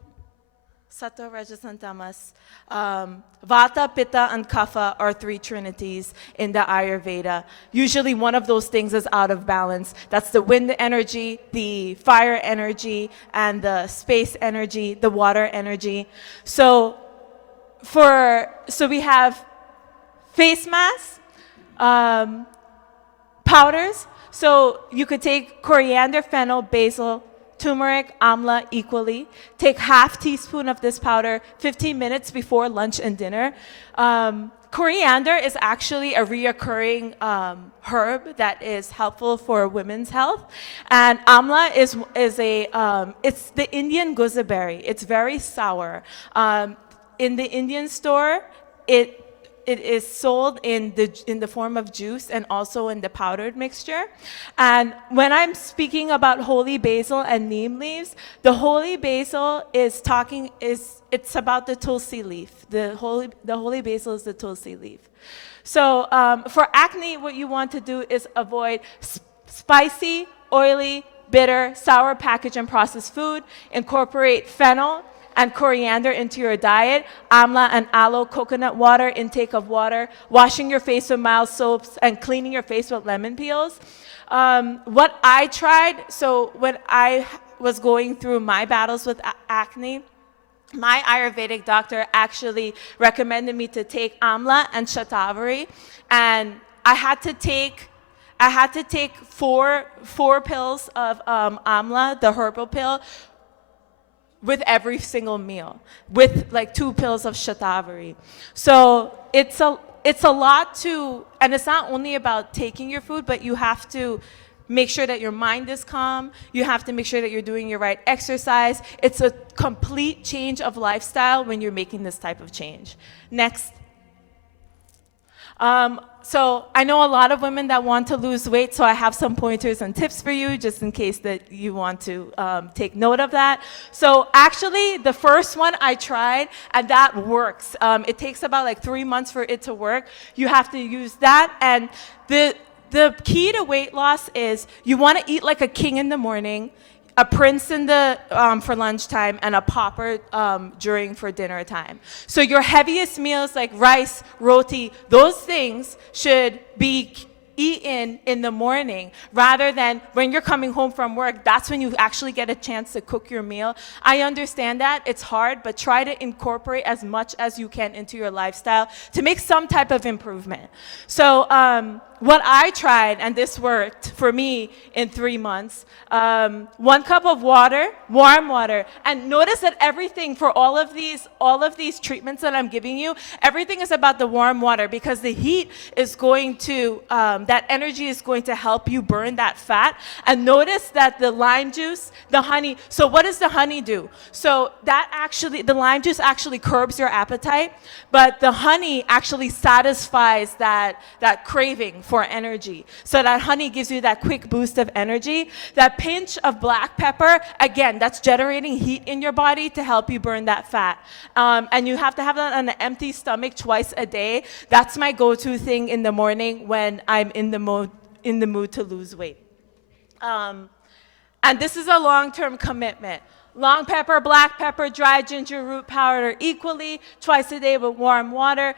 Sattva, Rajas, and Tamas. Vata, Pitta, and Kapha are three trinities in the Ayurveda. Usually one of those things is out of balance. That's the wind energy, the fire energy, and the space energy, the water energy. So we have face masks, powders. So you could take coriander, fennel, basil, turmeric, amla equally. Take half teaspoon of this powder 15 minutes before lunch and dinner. Coriander is actually a reoccurring herb that is helpful for women's health, and amla is it's the Indian gooseberry. It's very sour. In the Indian store, it is sold in the form of juice and also in the powdered mixture. And when I'm speaking about holy basil and neem leaves, the holy basil it's about the tulsi leaf. The holy basil is the tulsi leaf. So for acne, what you want to do is avoid spicy, oily, bitter, sour packaged and processed food. Incorporate fennel and coriander into your diet, amla and aloe coconut water, intake of water, washing your face with mild soaps, and cleaning your face with lemon peels. What I tried, so when I was going through my battles with acne, my Ayurvedic doctor actually recommended me to take amla and shatavari, and I had to take four pills of amla, the herbal pill, with every single meal, with like 2 pills of shatavari. So it's a lot to, and it's not only about taking your food, but you have to make sure that your mind is calm. You have to make sure that you're doing your right exercise. It's a complete change of lifestyle when you're making this type of change. Next. So I know a lot of women that want to lose weight, so I have some pointers and tips for you just in case that you want to take note of that. So actually, the first one I tried, and that works. It takes about like 3 months for it to work. You have to use that, and the key to weight loss is you want to eat like a king in the morning, a prince for lunchtime, and a pauper for dinner time. So your heaviest meals like rice, roti, those things should be eaten in the morning rather than when you're coming home from work. That's when you actually get a chance to cook your meal. I understand that it's hard, but try to incorporate as much as you can into your lifestyle to make some type of improvement. So what I tried, and this worked for me in 3 months, 1 cup of water, warm water, and notice that everything for all of these treatments that I'm giving you, everything is about the warm water because the heat is going to, that energy is going to help you burn that fat. And notice that the lime juice, the honey, so what does the honey do? So the lime juice actually curbs your appetite, but the honey actually satisfies that craving for energy. So that honey gives you that quick boost of energy. That pinch of black pepper, again, that's generating heat in your body to help you burn that fat. And you have to have that on an empty stomach twice a day. That's my go-to thing in the morning when I'm in the mood to lose weight. And this is a long-term commitment. Long pepper, black pepper, dry ginger root powder equally, twice a day with warm water.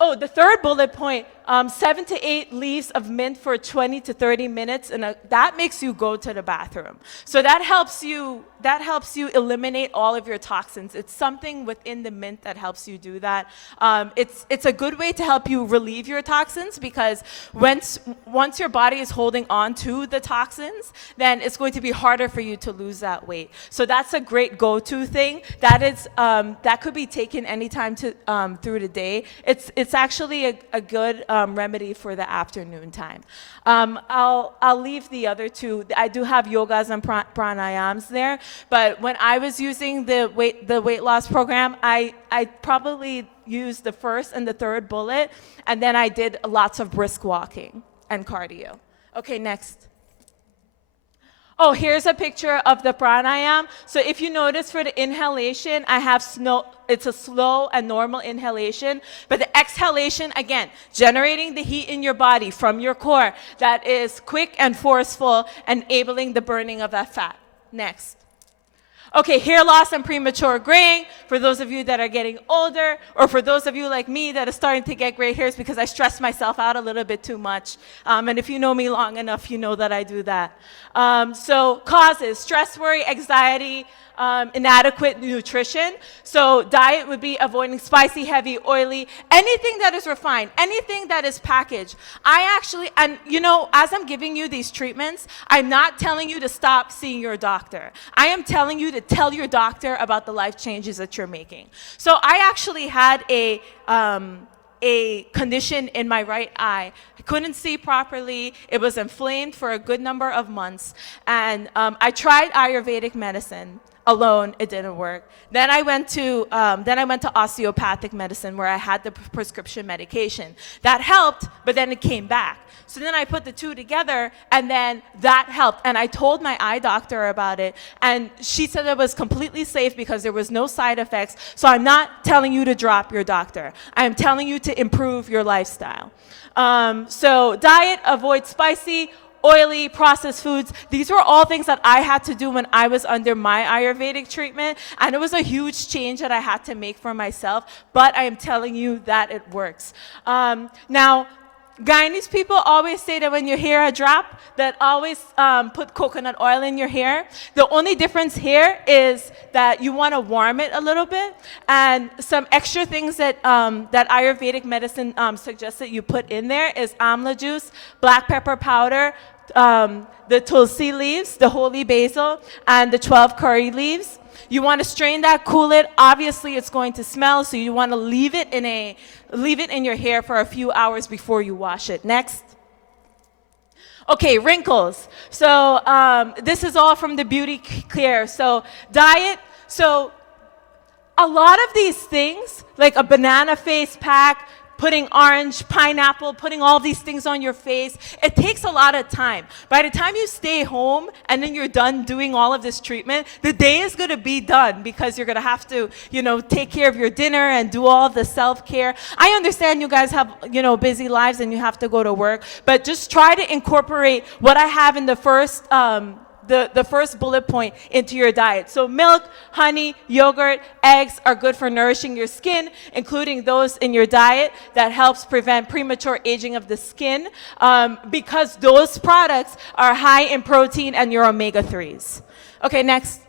Oh, the third bullet point, 7 to 8 leaves of mint for 20 to 30 minutes, and that makes you go to the bathroom. So that helps you eliminate all of your toxins. It's something within the mint that helps you do that. It's a good way to help you relieve your toxins because once your body is holding on to the toxins, then it's going to be harder for you to lose that weight. So that's a great go-to thing. That could be taken anytime through the day. It's actually a good remedy for the afternoon time. I'll leave the other two. I do have yogas and pranayams there, but when I was using the weight loss program, I probably used the first and the third bullet, and then I did lots of brisk walking and cardio. Okay, next. Oh, here's a picture of the pranayam. So if you notice for the inhalation, I have it's a slow and normal inhalation, but the exhalation, again, generating the heat in your body from your core, that is quick and forceful, enabling the burning of that fat. Next. Okay, hair loss and premature graying, for those of you that are getting older, or for those of you like me that are starting to get gray hairs because I stress myself out a little bit too much. And if you know me long enough, you know that I do that. So causes, stress, worry, anxiety, inadequate nutrition. So diet would be avoiding spicy, heavy, oily, anything that is refined, anything that is packaged. And you know, as I'm giving you these treatments, I'm not telling you to stop seeing your doctor. I am telling you to tell your doctor about the life changes that you're making. So I actually had a condition in my right eye. I couldn't see properly. It was inflamed for a good number of months. And I tried Ayurvedic medicine alone. It didn't work. Then I went to osteopathic medicine, where I had the prescription medication. That helped, but then it came back. So then I put the two together, and then that helped. And I told my eye doctor about it, and she said it was completely safe because there was no side effects. So I'm not telling you to drop your doctor. I'm telling you to improve your lifestyle. So diet, avoid spicy, oily, processed foods. These were all things that I had to do when I was under my Ayurvedic treatment, and it was a huge change that I had to make for myself, but I am telling you that it works. Now, Guyanese people always say that when your hair a drop, that always put coconut oil in your hair. The only difference here is that you want to warm it a little bit, and some extra things that that Ayurvedic medicine suggests that you put in there is amla juice, black pepper powder, the tulsi leaves, the holy basil, and the 12 curry leaves. You want to strain that, cool it. Obviously, it's going to smell, so you want to leave it in your hair for a few hours before you wash it. Next. Okay, wrinkles. So this is all from the Beauty Clear. So diet. So a lot of these things, like a banana face pack, putting orange, pineapple, putting all these things on your face, it takes a lot of time. By the time you stay home and then you're done doing all of this treatment, the day is going to be done because you're going to have to, take care of your dinner and do all the self-care. I understand you guys have, busy lives and you have to go to work, but just try to incorporate what I have in the first the first bullet point into your diet. So milk, honey, yogurt, eggs are good for nourishing your skin, including those in your diet that helps prevent premature aging of the skin, because those products are high in protein and your omega-3s. Okay, next.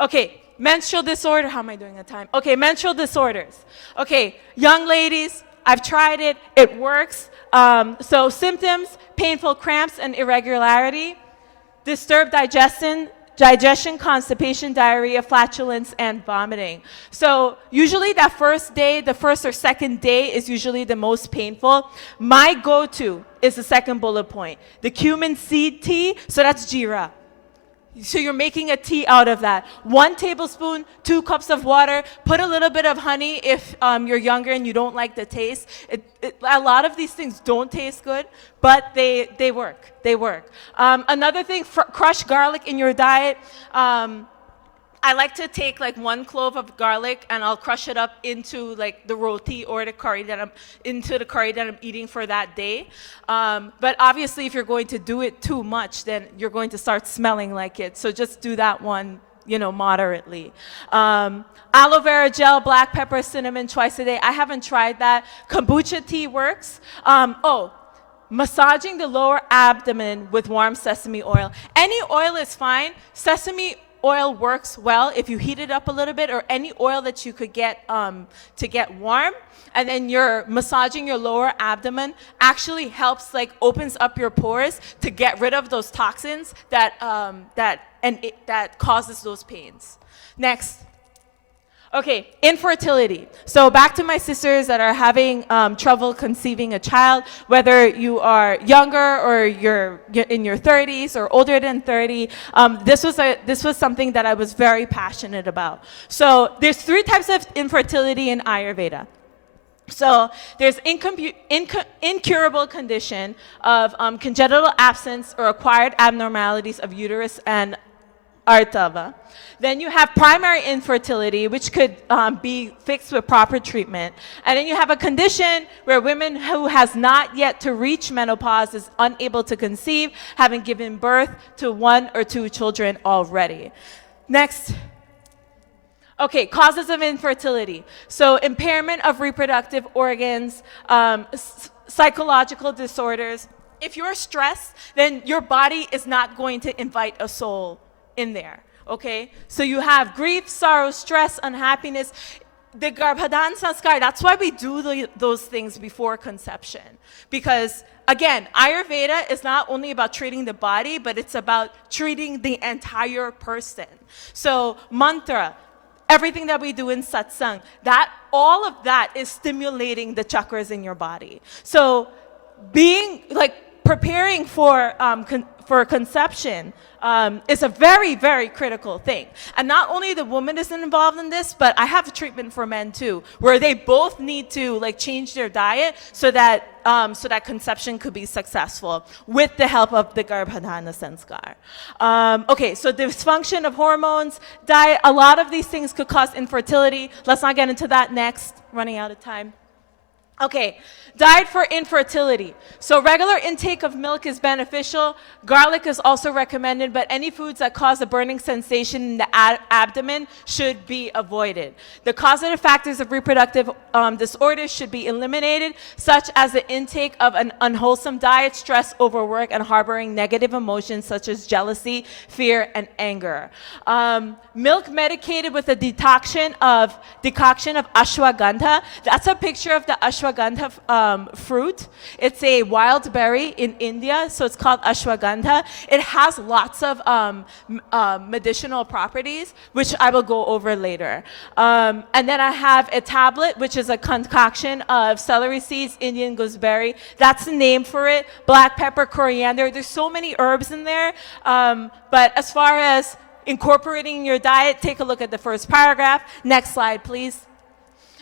Okay, menstrual disorder. How am I doing on time? Okay, menstrual disorders. Okay, young ladies, I've tried it. It works. So symptoms, painful cramps and irregularity, disturbed digestion, constipation, diarrhea, flatulence, and vomiting. So usually that first day, the first or second day is usually the most painful. My go-to is the second bullet point, the cumin seed tea, so that's jeera. So you're making a tea out of that. 1 tablespoon, 2 cups of water, put a little bit of honey if you're younger and you don't like the taste. A lot of these things don't taste good, but they work. They work. Another thing, crush garlic in your diet. I like to take like 1 clove of garlic and I'll crush it up into like the roti or the curry that I'm eating for that day. But obviously if you're going to do it too much, then you're going to start smelling like it. So just do that one, moderately. Aloe vera gel, black pepper, cinnamon twice a day. I haven't tried that. Kombucha tea works. Massaging the lower abdomen with warm sesame oil. Any oil is fine. Sesame oil works well if you heat it up a little bit, or any oil that you could get to get warm, and then you're massaging your lower abdomen actually helps, like opens up your pores to get rid of those toxins that causes those pains. Next. Okay, infertility. So back to my sisters that are having trouble conceiving a child, whether you are younger or you're in your 30s or older than 30. This was something that I was very passionate about. So there's 3 types of infertility in Ayurveda. So there's incurable condition of congenital absence or acquired abnormalities of uterus and Artava. Then you have primary infertility, which could be fixed with proper treatment. And then you have a condition where women who has not yet to reach menopause is unable to conceive, having given birth to 1 or 2 children already. Next. Okay, causes of infertility. So impairment of reproductive organs, psychological disorders. If you're stressed, then your body is not going to invite a soul in there, okay? So you have grief, sorrow, stress, unhappiness. The Garbhadan Sanskar, that's why we do those things before conception. Because, again, Ayurveda is not only about treating the body, but it's about treating the entire person. So mantra, everything that we do in satsang, that all of that is stimulating the chakras in your body. So being like preparing for conception is a very, very critical thing. And not only the woman is involved in this, but I have a treatment for men too, where they both need to like change their diet so that conception could be successful with the help of the Garbhadhana Sanskar. Okay, so dysfunction of hormones, diet, a lot of these things could cause infertility. Let's not get into that next, running out of time. Okay, diet for infertility. So regular intake of milk is beneficial. Garlic is also recommended, but any foods that cause a burning sensation in the abdomen should be avoided. The causative factors of reproductive disorders should be eliminated, such as the intake of an unwholesome diet, stress, overwork, and harboring negative emotions such as jealousy, fear, and anger. Milk medicated with a decoction of ashwagandha. That's a picture of the ashwagandha fruit. It's a wild berry in India, so it's called ashwagandha. It has lots of medicinal properties, which I will go over later. And then I have a tablet, which is a concoction of celery seeds, Indian gooseberry. That's the name for it. Black pepper, coriander. There's so many herbs in there. But as far as incorporating in your diet, take a look at the first paragraph. Next slide, please.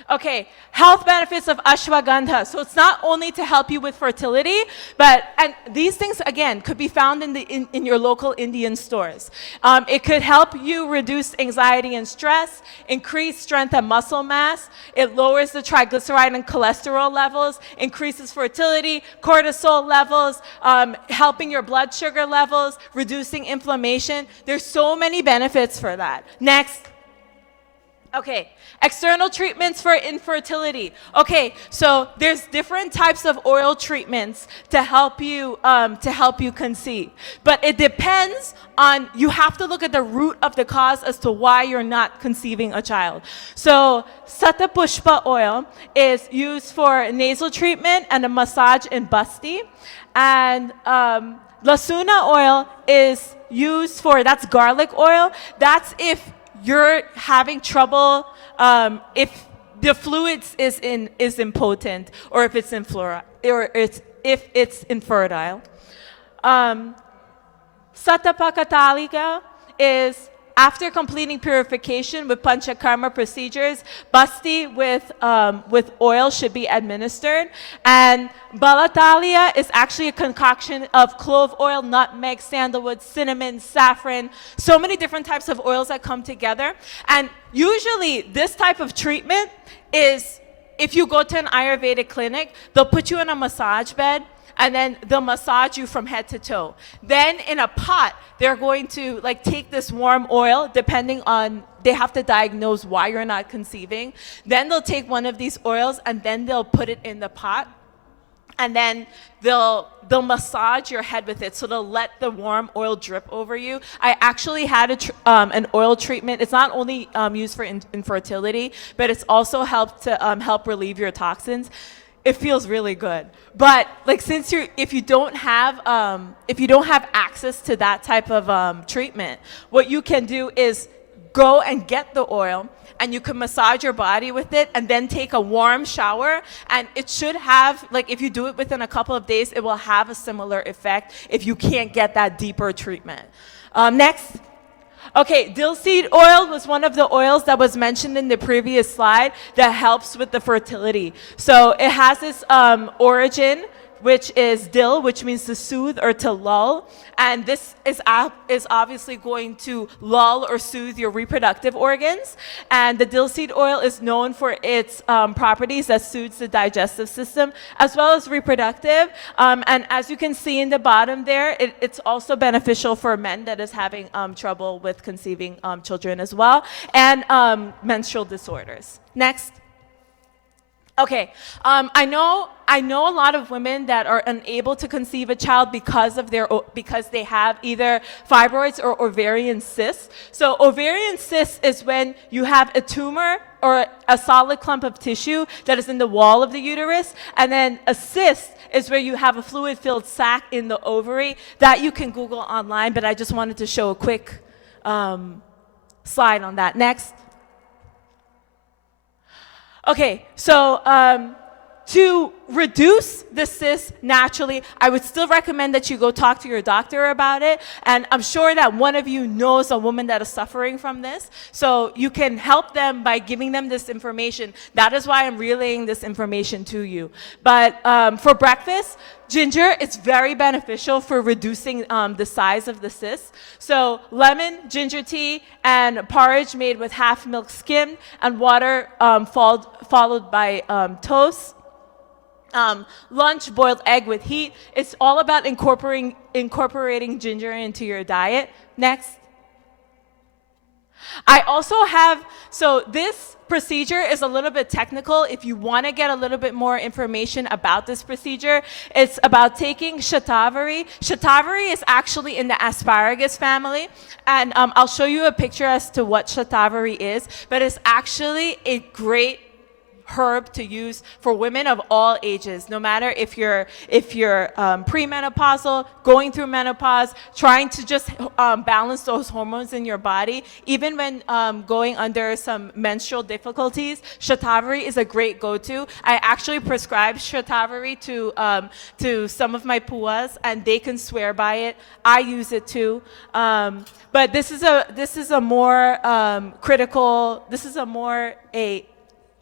Okay, health benefits of ashwagandha. So it's not only to help you with fertility, and these things, again, could be found in your local Indian stores. It could help you reduce anxiety and stress, increase strength and muscle mass. It lowers the triglyceride and cholesterol levels, increases fertility, cortisol levels, helping your blood sugar levels, reducing inflammation. There's so many benefits for that. Next. Okay, external treatments for infertility. Okay, so there's different types of oil treatments to help you conceive. But it depends on, you have to look at the root of the cause as to why you're not conceiving a child. So Satapushpa oil is used for nasal treatment and a massage in Basti. And Lasuna oil is used for, that's garlic oil. That's if you're having trouble, if the fluids is impotent, or if it's if it's infertile. Satapakatalika is after completing purification with panchakarma procedures. Basti with oil should be administered, and Balatalia is actually a concoction of clove oil, nutmeg, sandalwood, cinnamon, saffron, so many different types of oils that come together. And usually this type of treatment is, if you go to an Ayurvedic clinic, they'll put you in a massage bed, and then they'll massage you from head to toe. Then in a pot, they're going to like take this warm oil, depending on, they have to diagnose why you're not conceiving. Then they'll take one of these oils and then they'll put it in the pot. And then they'll massage your head with it. So they'll let the warm oil drip over you. I actually had an oil treatment. It's not only used for infertility, but it's also helped to help relieve your toxins. It feels really good. But like, if you don't have access to that type of treatment, what you can do is go and get the oil, and you can massage your body with it, and then take a warm shower, and it should have, like, if you do it within a couple of days, it will have a similar effect if you can't get that deeper treatment. Next. Okay, dill seed oil was one of the oils that was mentioned in the previous slide that helps with the fertility. So it has this origin, which is dill, which means to soothe or to lull. And this is obviously going to lull or soothe your reproductive organs. And the dill seed oil is known for its properties that soothes the digestive system as well as reproductive. And as you can see in the bottom there, it's also beneficial for men that is having trouble with conceiving children as well, and menstrual disorders. Next. Okay, I know a lot of women that are unable to conceive a child because they have either fibroids or ovarian cysts. So ovarian cysts is when you have a tumor or a solid clump of tissue that is in the wall of the uterus, and then a cyst is where you have a fluid-filled sac in the ovary. That you can Google online, but I just wanted to show a quick slide on that. Next. Okay, so to reduce the cysts naturally, I would still recommend that you go talk to your doctor about it. And I'm sure that one of you knows a woman that is suffering from this. So you can help them by giving them this information. That is why I'm relaying this information to you. But for breakfast, ginger is very beneficial for reducing the size of the cysts. So lemon, ginger tea, and porridge made with half milk skimmed and water followed by toast. Lunch, boiled egg with heat. It's all about incorporating ginger into your diet. Next. I also have, so this procedure is a little bit technical. If you want to get a little bit more information about this procedure, it's about taking shatavari. Shatavari is actually in the asparagus family, and I'll show you a picture as to what shatavari is, but it's actually a great herb to use for women of all ages, no matter if you're premenopausal, going through menopause, trying to just balance those hormones in your body. Even when going under some menstrual difficulties, shatavari is a great go-to. I actually prescribe shatavari to some of my puas, and they can swear by it. I use it too. But this is a more critical. This is a more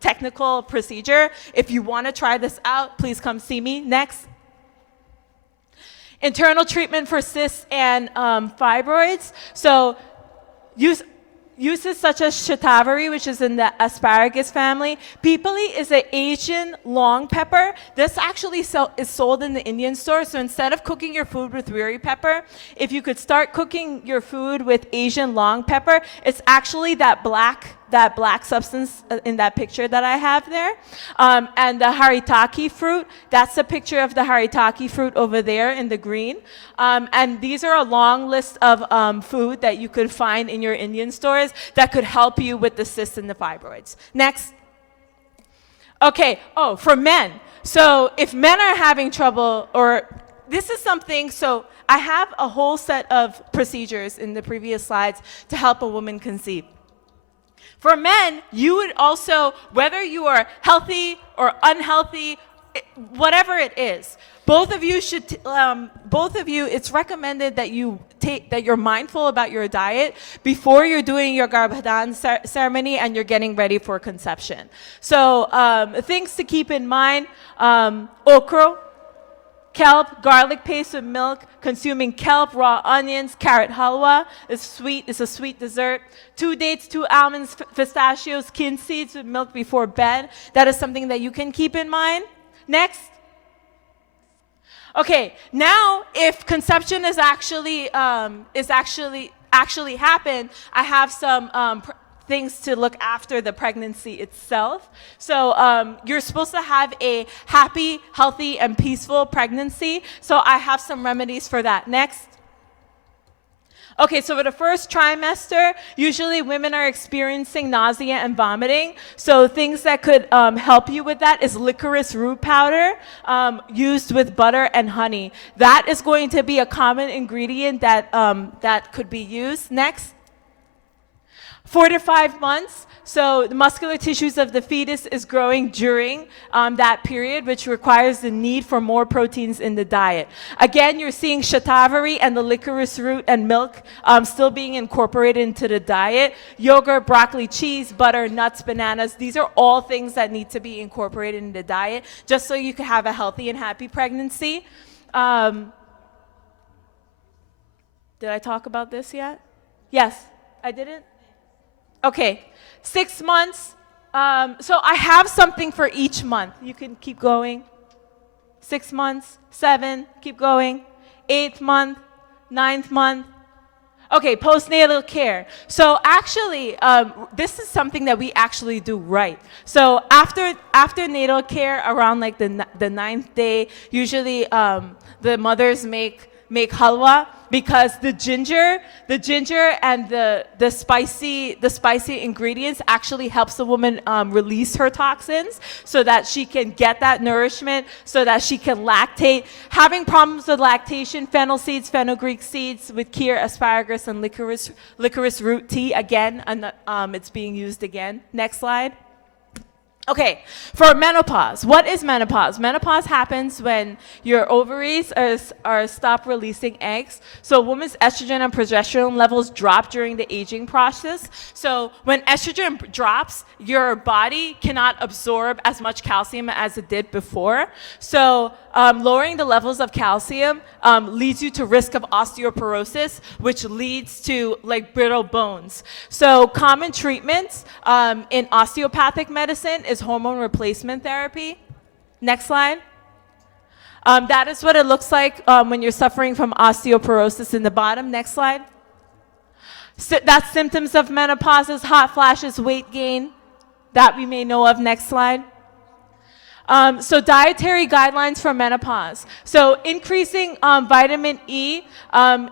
technical procedure. If you want to try this out, please come see me. Next. Internal treatment for cysts and fibroids. So uses such as shatavari, which is in the asparagus family. Pipali is an Asian long pepper. This actually is sold in the Indian store. So instead of cooking your food with riri pepper, if you could start cooking your food with Asian long pepper, it's actually that black substance in that picture that I have there. And the haritaki fruit, that's a picture of the haritaki fruit over there in the green. And these are a long list of food that you could find in your Indian stores that could help you with the cysts and the fibroids. Next. Okay, for men. So if men are having trouble, or this is something, so I have a whole set of procedures in the previous slides to help a woman conceive. For men, you would also, whether you are healthy or unhealthy, whatever it is, both of you, it's recommended that you're mindful about your diet before you're doing your Garbhadan ceremony and you're getting ready for conception. So things to keep in mind, okra, kelp, garlic paste with milk, consuming kelp, raw onions, carrot halwa is sweet. It's a sweet dessert. 2 dates, 2 almonds, pistachios, kin seeds with milk before bed. That is something that you can keep in mind. Next. Okay, now if conception is actually happened, I have some things to look after the pregnancy itself. So you're supposed to have a happy, healthy, and peaceful pregnancy. So I have some remedies for that. Next. Okay, so for the first trimester, usually women are experiencing nausea and vomiting. So things that could help you with that is licorice root powder used with butter and honey. That is going to be a common ingredient that could be used. Next. 4 to 5 months, so the muscular tissues of the fetus is growing during that period, which requires the need for more proteins in the diet. Again, you're seeing shatavari and the licorice root and milk still being incorporated into the diet. Yogurt, broccoli, cheese, butter, nuts, bananas, these are all things that need to be incorporated in the diet just so you can have a healthy and happy pregnancy. Did I talk about this yet? Yes, I didn't? Okay, 6 months. So I have something for each month. You can keep going. 6 months, 7, keep going. 8th month, 9th month. Okay, postnatal care. So actually, this is something that we actually do right. So after natal care, around like the 9th day, usually the mothers make halwa, because the ginger and the spicy ingredients actually helps the woman release her toxins so that she can get that nourishment, so that she can lactate. Having problems with lactation, fennel seeds, fenugreek seeds with kir, asparagus, and licorice root tea, again, and it's being used again. Next slide. Okay, for menopause, what is menopause? Menopause happens when your ovaries are stop releasing eggs. So a woman's estrogen and progesterone levels drop during the aging process. So when estrogen drops, your body cannot absorb as much calcium as it did before. So lowering the levels of calcium leads you to risk of osteoporosis, which leads to like brittle bones. So common treatments in osteopathic medicine is hormone replacement therapy. Next slide. That is what it looks like when you're suffering from osteoporosis in the bottom. Next slide. So that's symptoms of menopause is hot flashes, weight gain that we may know of. Next slide. So dietary guidelines for menopause. So increasing vitamin E,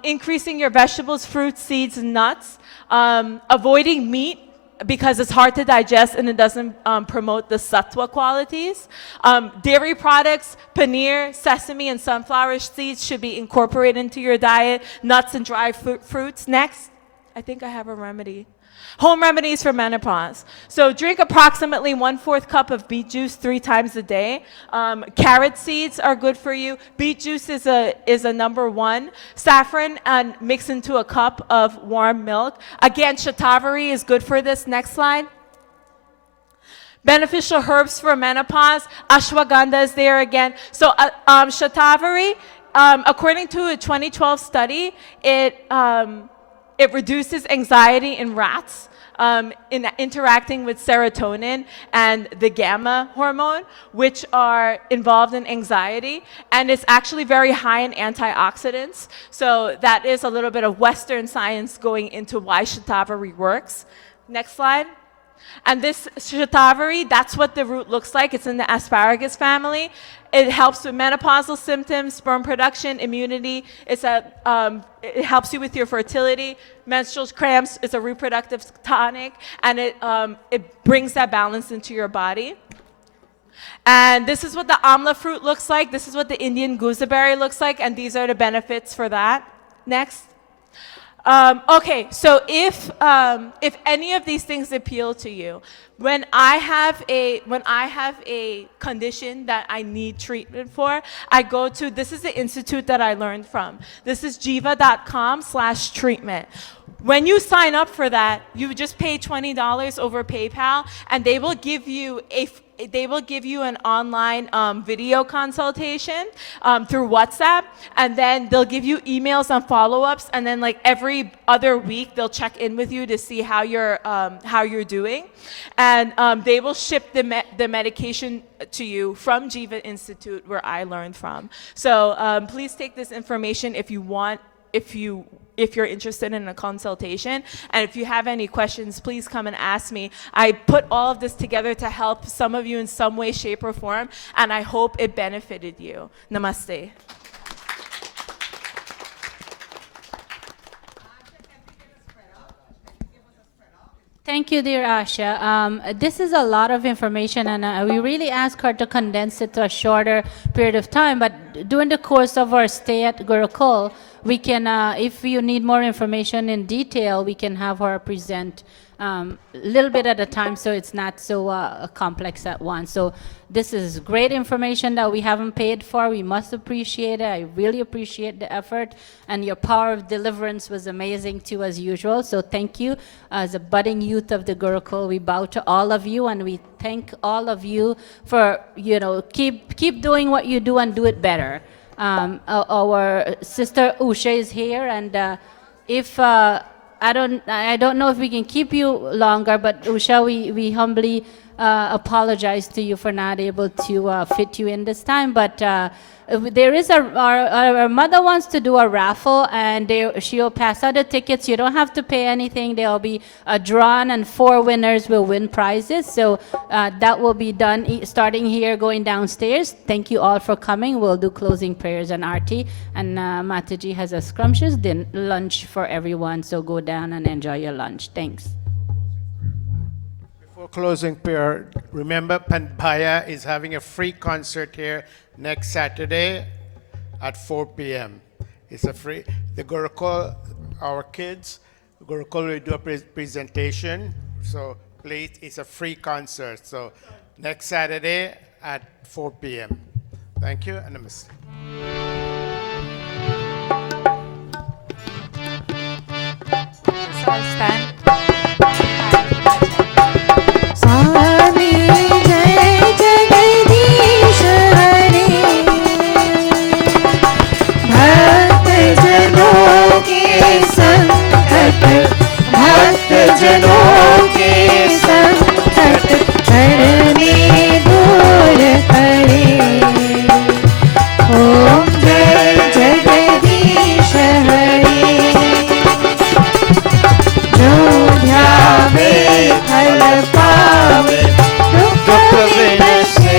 increasing your vegetables, fruits, seeds, and nuts, avoiding meat because it's hard to digest and it doesn't promote the sattva qualities. Dairy products, paneer, sesame, and sunflower seeds should be incorporated into your diet. Nuts and dry fruits. Next. I think I have a remedy. Home remedies for menopause. So drink approximately 1/4 cup of beet juice 3 times a day. Carrot seeds are good for you. Beet juice is a number one. Saffron and mix into a cup of warm milk. Again, shatavari is good for this. Next slide. Beneficial herbs for menopause. Ashwagandha is there again. So shatavari, according to a 2012 study, it reduces anxiety in rats in interacting with serotonin and the gamma hormone, which are involved in anxiety. And it's actually very high in antioxidants. So that is a little bit of Western science going into why shatavari works. Next slide. And this shatavari, that's what the root looks like. It's in the asparagus family. It helps with menopausal symptoms, sperm production, immunity. It helps you with your fertility, menstrual cramps. It's a reproductive tonic, and it brings that balance into your body. And this is what the amla fruit looks like. This is what the Indian gooseberry looks like, and these are the benefits for that. Next. Okay, so if any of these things appeal to you, when I have a condition that I need treatment for, I go to, this is the institute that I learned from. This is jiva.com/treatment. When you sign up for that, you just pay $20 over PayPal, and they will give you an online video consultation through WhatsApp, and then they'll give you emails and follow-ups, and then like every other week they'll check in with you to see how you're doing, and they will ship the medication to you from Jiva Institute, where I learned from. So please take this information if you're interested in a consultation. And if you have any questions, please come and ask me. I put all of this together to help some of you in some way, shape, or form, and I hope it benefited you. Namaste. Thank you, dear Asha. This is a lot of information, and we really ask her to condense it to a shorter period of time. But during the course of our stay at Gurukul, we can, if you need more information in detail, we can have her present a little bit at a time, so it's not so complex at once. So this is great information that we haven't paid for. We must appreciate it. I really appreciate the effort, and your power of deliverance was amazing too, as usual. So thank you. As a budding youth of the Gurukul, we bow to all of you, and we thank all of you for, keep doing what you do and do it better. Our sister Usha is here, and if I don't know if we can keep you longer, but Usha, we humbly apologize to you for not able to fit you in this time. But there is our mother wants to do a raffle, and she'll pass out the tickets. You don't have to pay anything. They'll be drawn, and 4 winners will win prizes. So that will be done starting here, going downstairs. Thank you all for coming. We'll do closing prayers and arti, and Mataji has a scrumptious lunch for everyone. So go down and enjoy your lunch. Thanks. Before closing prayer, remember Pandbaya is having a free concert here next Saturday at 4 p.m. It's a free, the Gurukul, our kids, Gurukul will do a presentation. So please, it's a free concert. So next Saturday at 4 p.m. Thank you, and namaste. Let's all stand. स्वामी जय जगदीश हरे भक्त जनों के संकट भक्त जनों के संकट क्षण में दूर करे ओम जय जगदीश हरे जो ध्यावे फल पावे दुख विनशे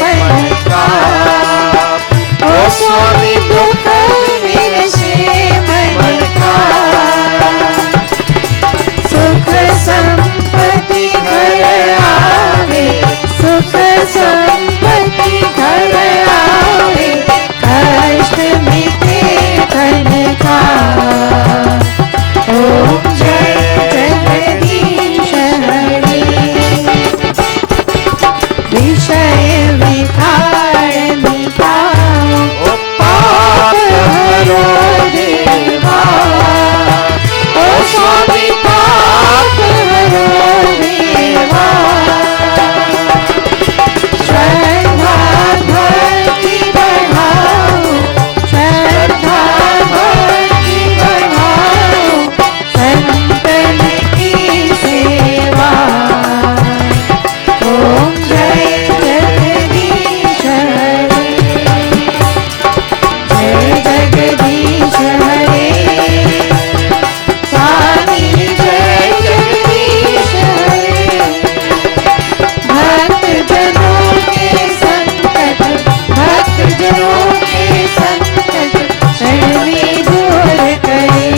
मन का ओ स्वामी दुख विनशे मन का सुख संपत्ति घर आवे सुख संपत्ति घर आवे कष्ट मिटे तन का ओम जय जगदीश हरे विषय विकार मिटाओ पाप हरो देवा ओ स्वामी पाप हरो देवा श्रद्धा भक्ति बढ़ाओ श्रद्धा भक्ति बढ़ाओ संतन की सेवा ओम जय जगदीश हरे जय जगदीश हरे स्वामी जय जगदीश हरे भक्त जनों के संकट भक्त जनों के संकट क्षण में दूर करे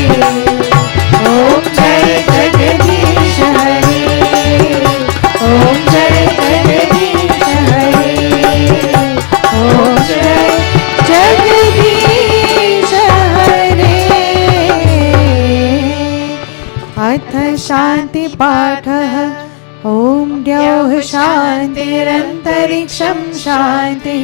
ओम जय जगदीश हरे ओम जय जगदीश हरे ओम जय जगदीश हरे अथ शांति पाठः ओम द्यौः शान्तिरन्तरिक्षं शान्ति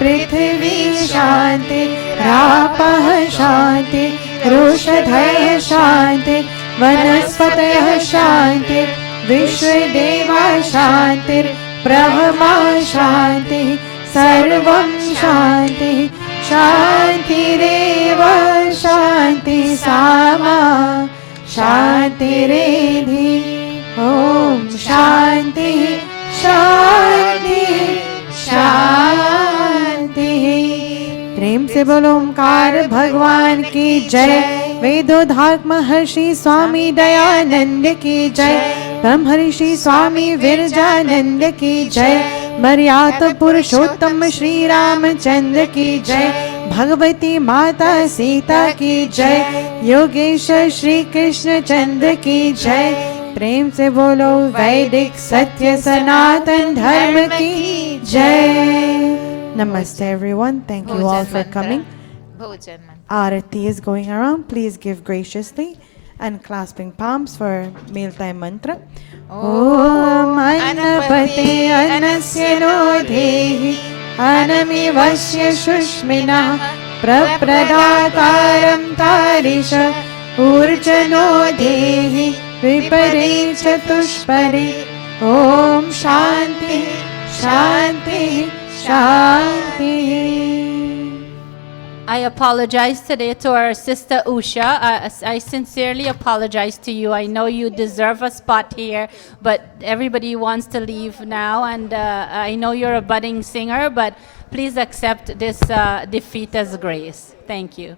पृथिवी शान्ति रापः शान्ति वृषधयः शान्ति वनस्पतयः शान्ति विश्वदेवा शान्तिर्ब्रह्मा शान्तिः सर्वं शान्तिः शान्तिरेव शान्तिः सामा शान्तिरेधि ओम शांति शांति शांति प्रेम से बोलो ओमकार भगवान की जय वेदोधारक महर्षि स्वामी दयानंद की जय ब्रह्मर्षि स्वामी विरजानंद की जय मर्याद पुरुषोत्तम श्री रामचंद्र की जय भगवती माता सीता की जय योगेश्वर श्री कृष्ण चंद्र की जय प्रेम से बोलो वैदिक सत्य सनातन धर्म की जय Namaste everyone. Thank you all for coming. Aarati is going around. Please give graciously and clasping palms for mealtime mantra. Om Annapate Annasya no Dehi Anamivasya Shushmina Prapradaataram Tarisha Urjano Dehi Vipare Chatushpare Om Shanti Shanti Shanti. I apologize today to our sister Usha. I sincerely apologize to you. I know you deserve a spot here, but everybody wants to leave now, and I know you're a budding singer, but please accept this defeat as grace. Thank you.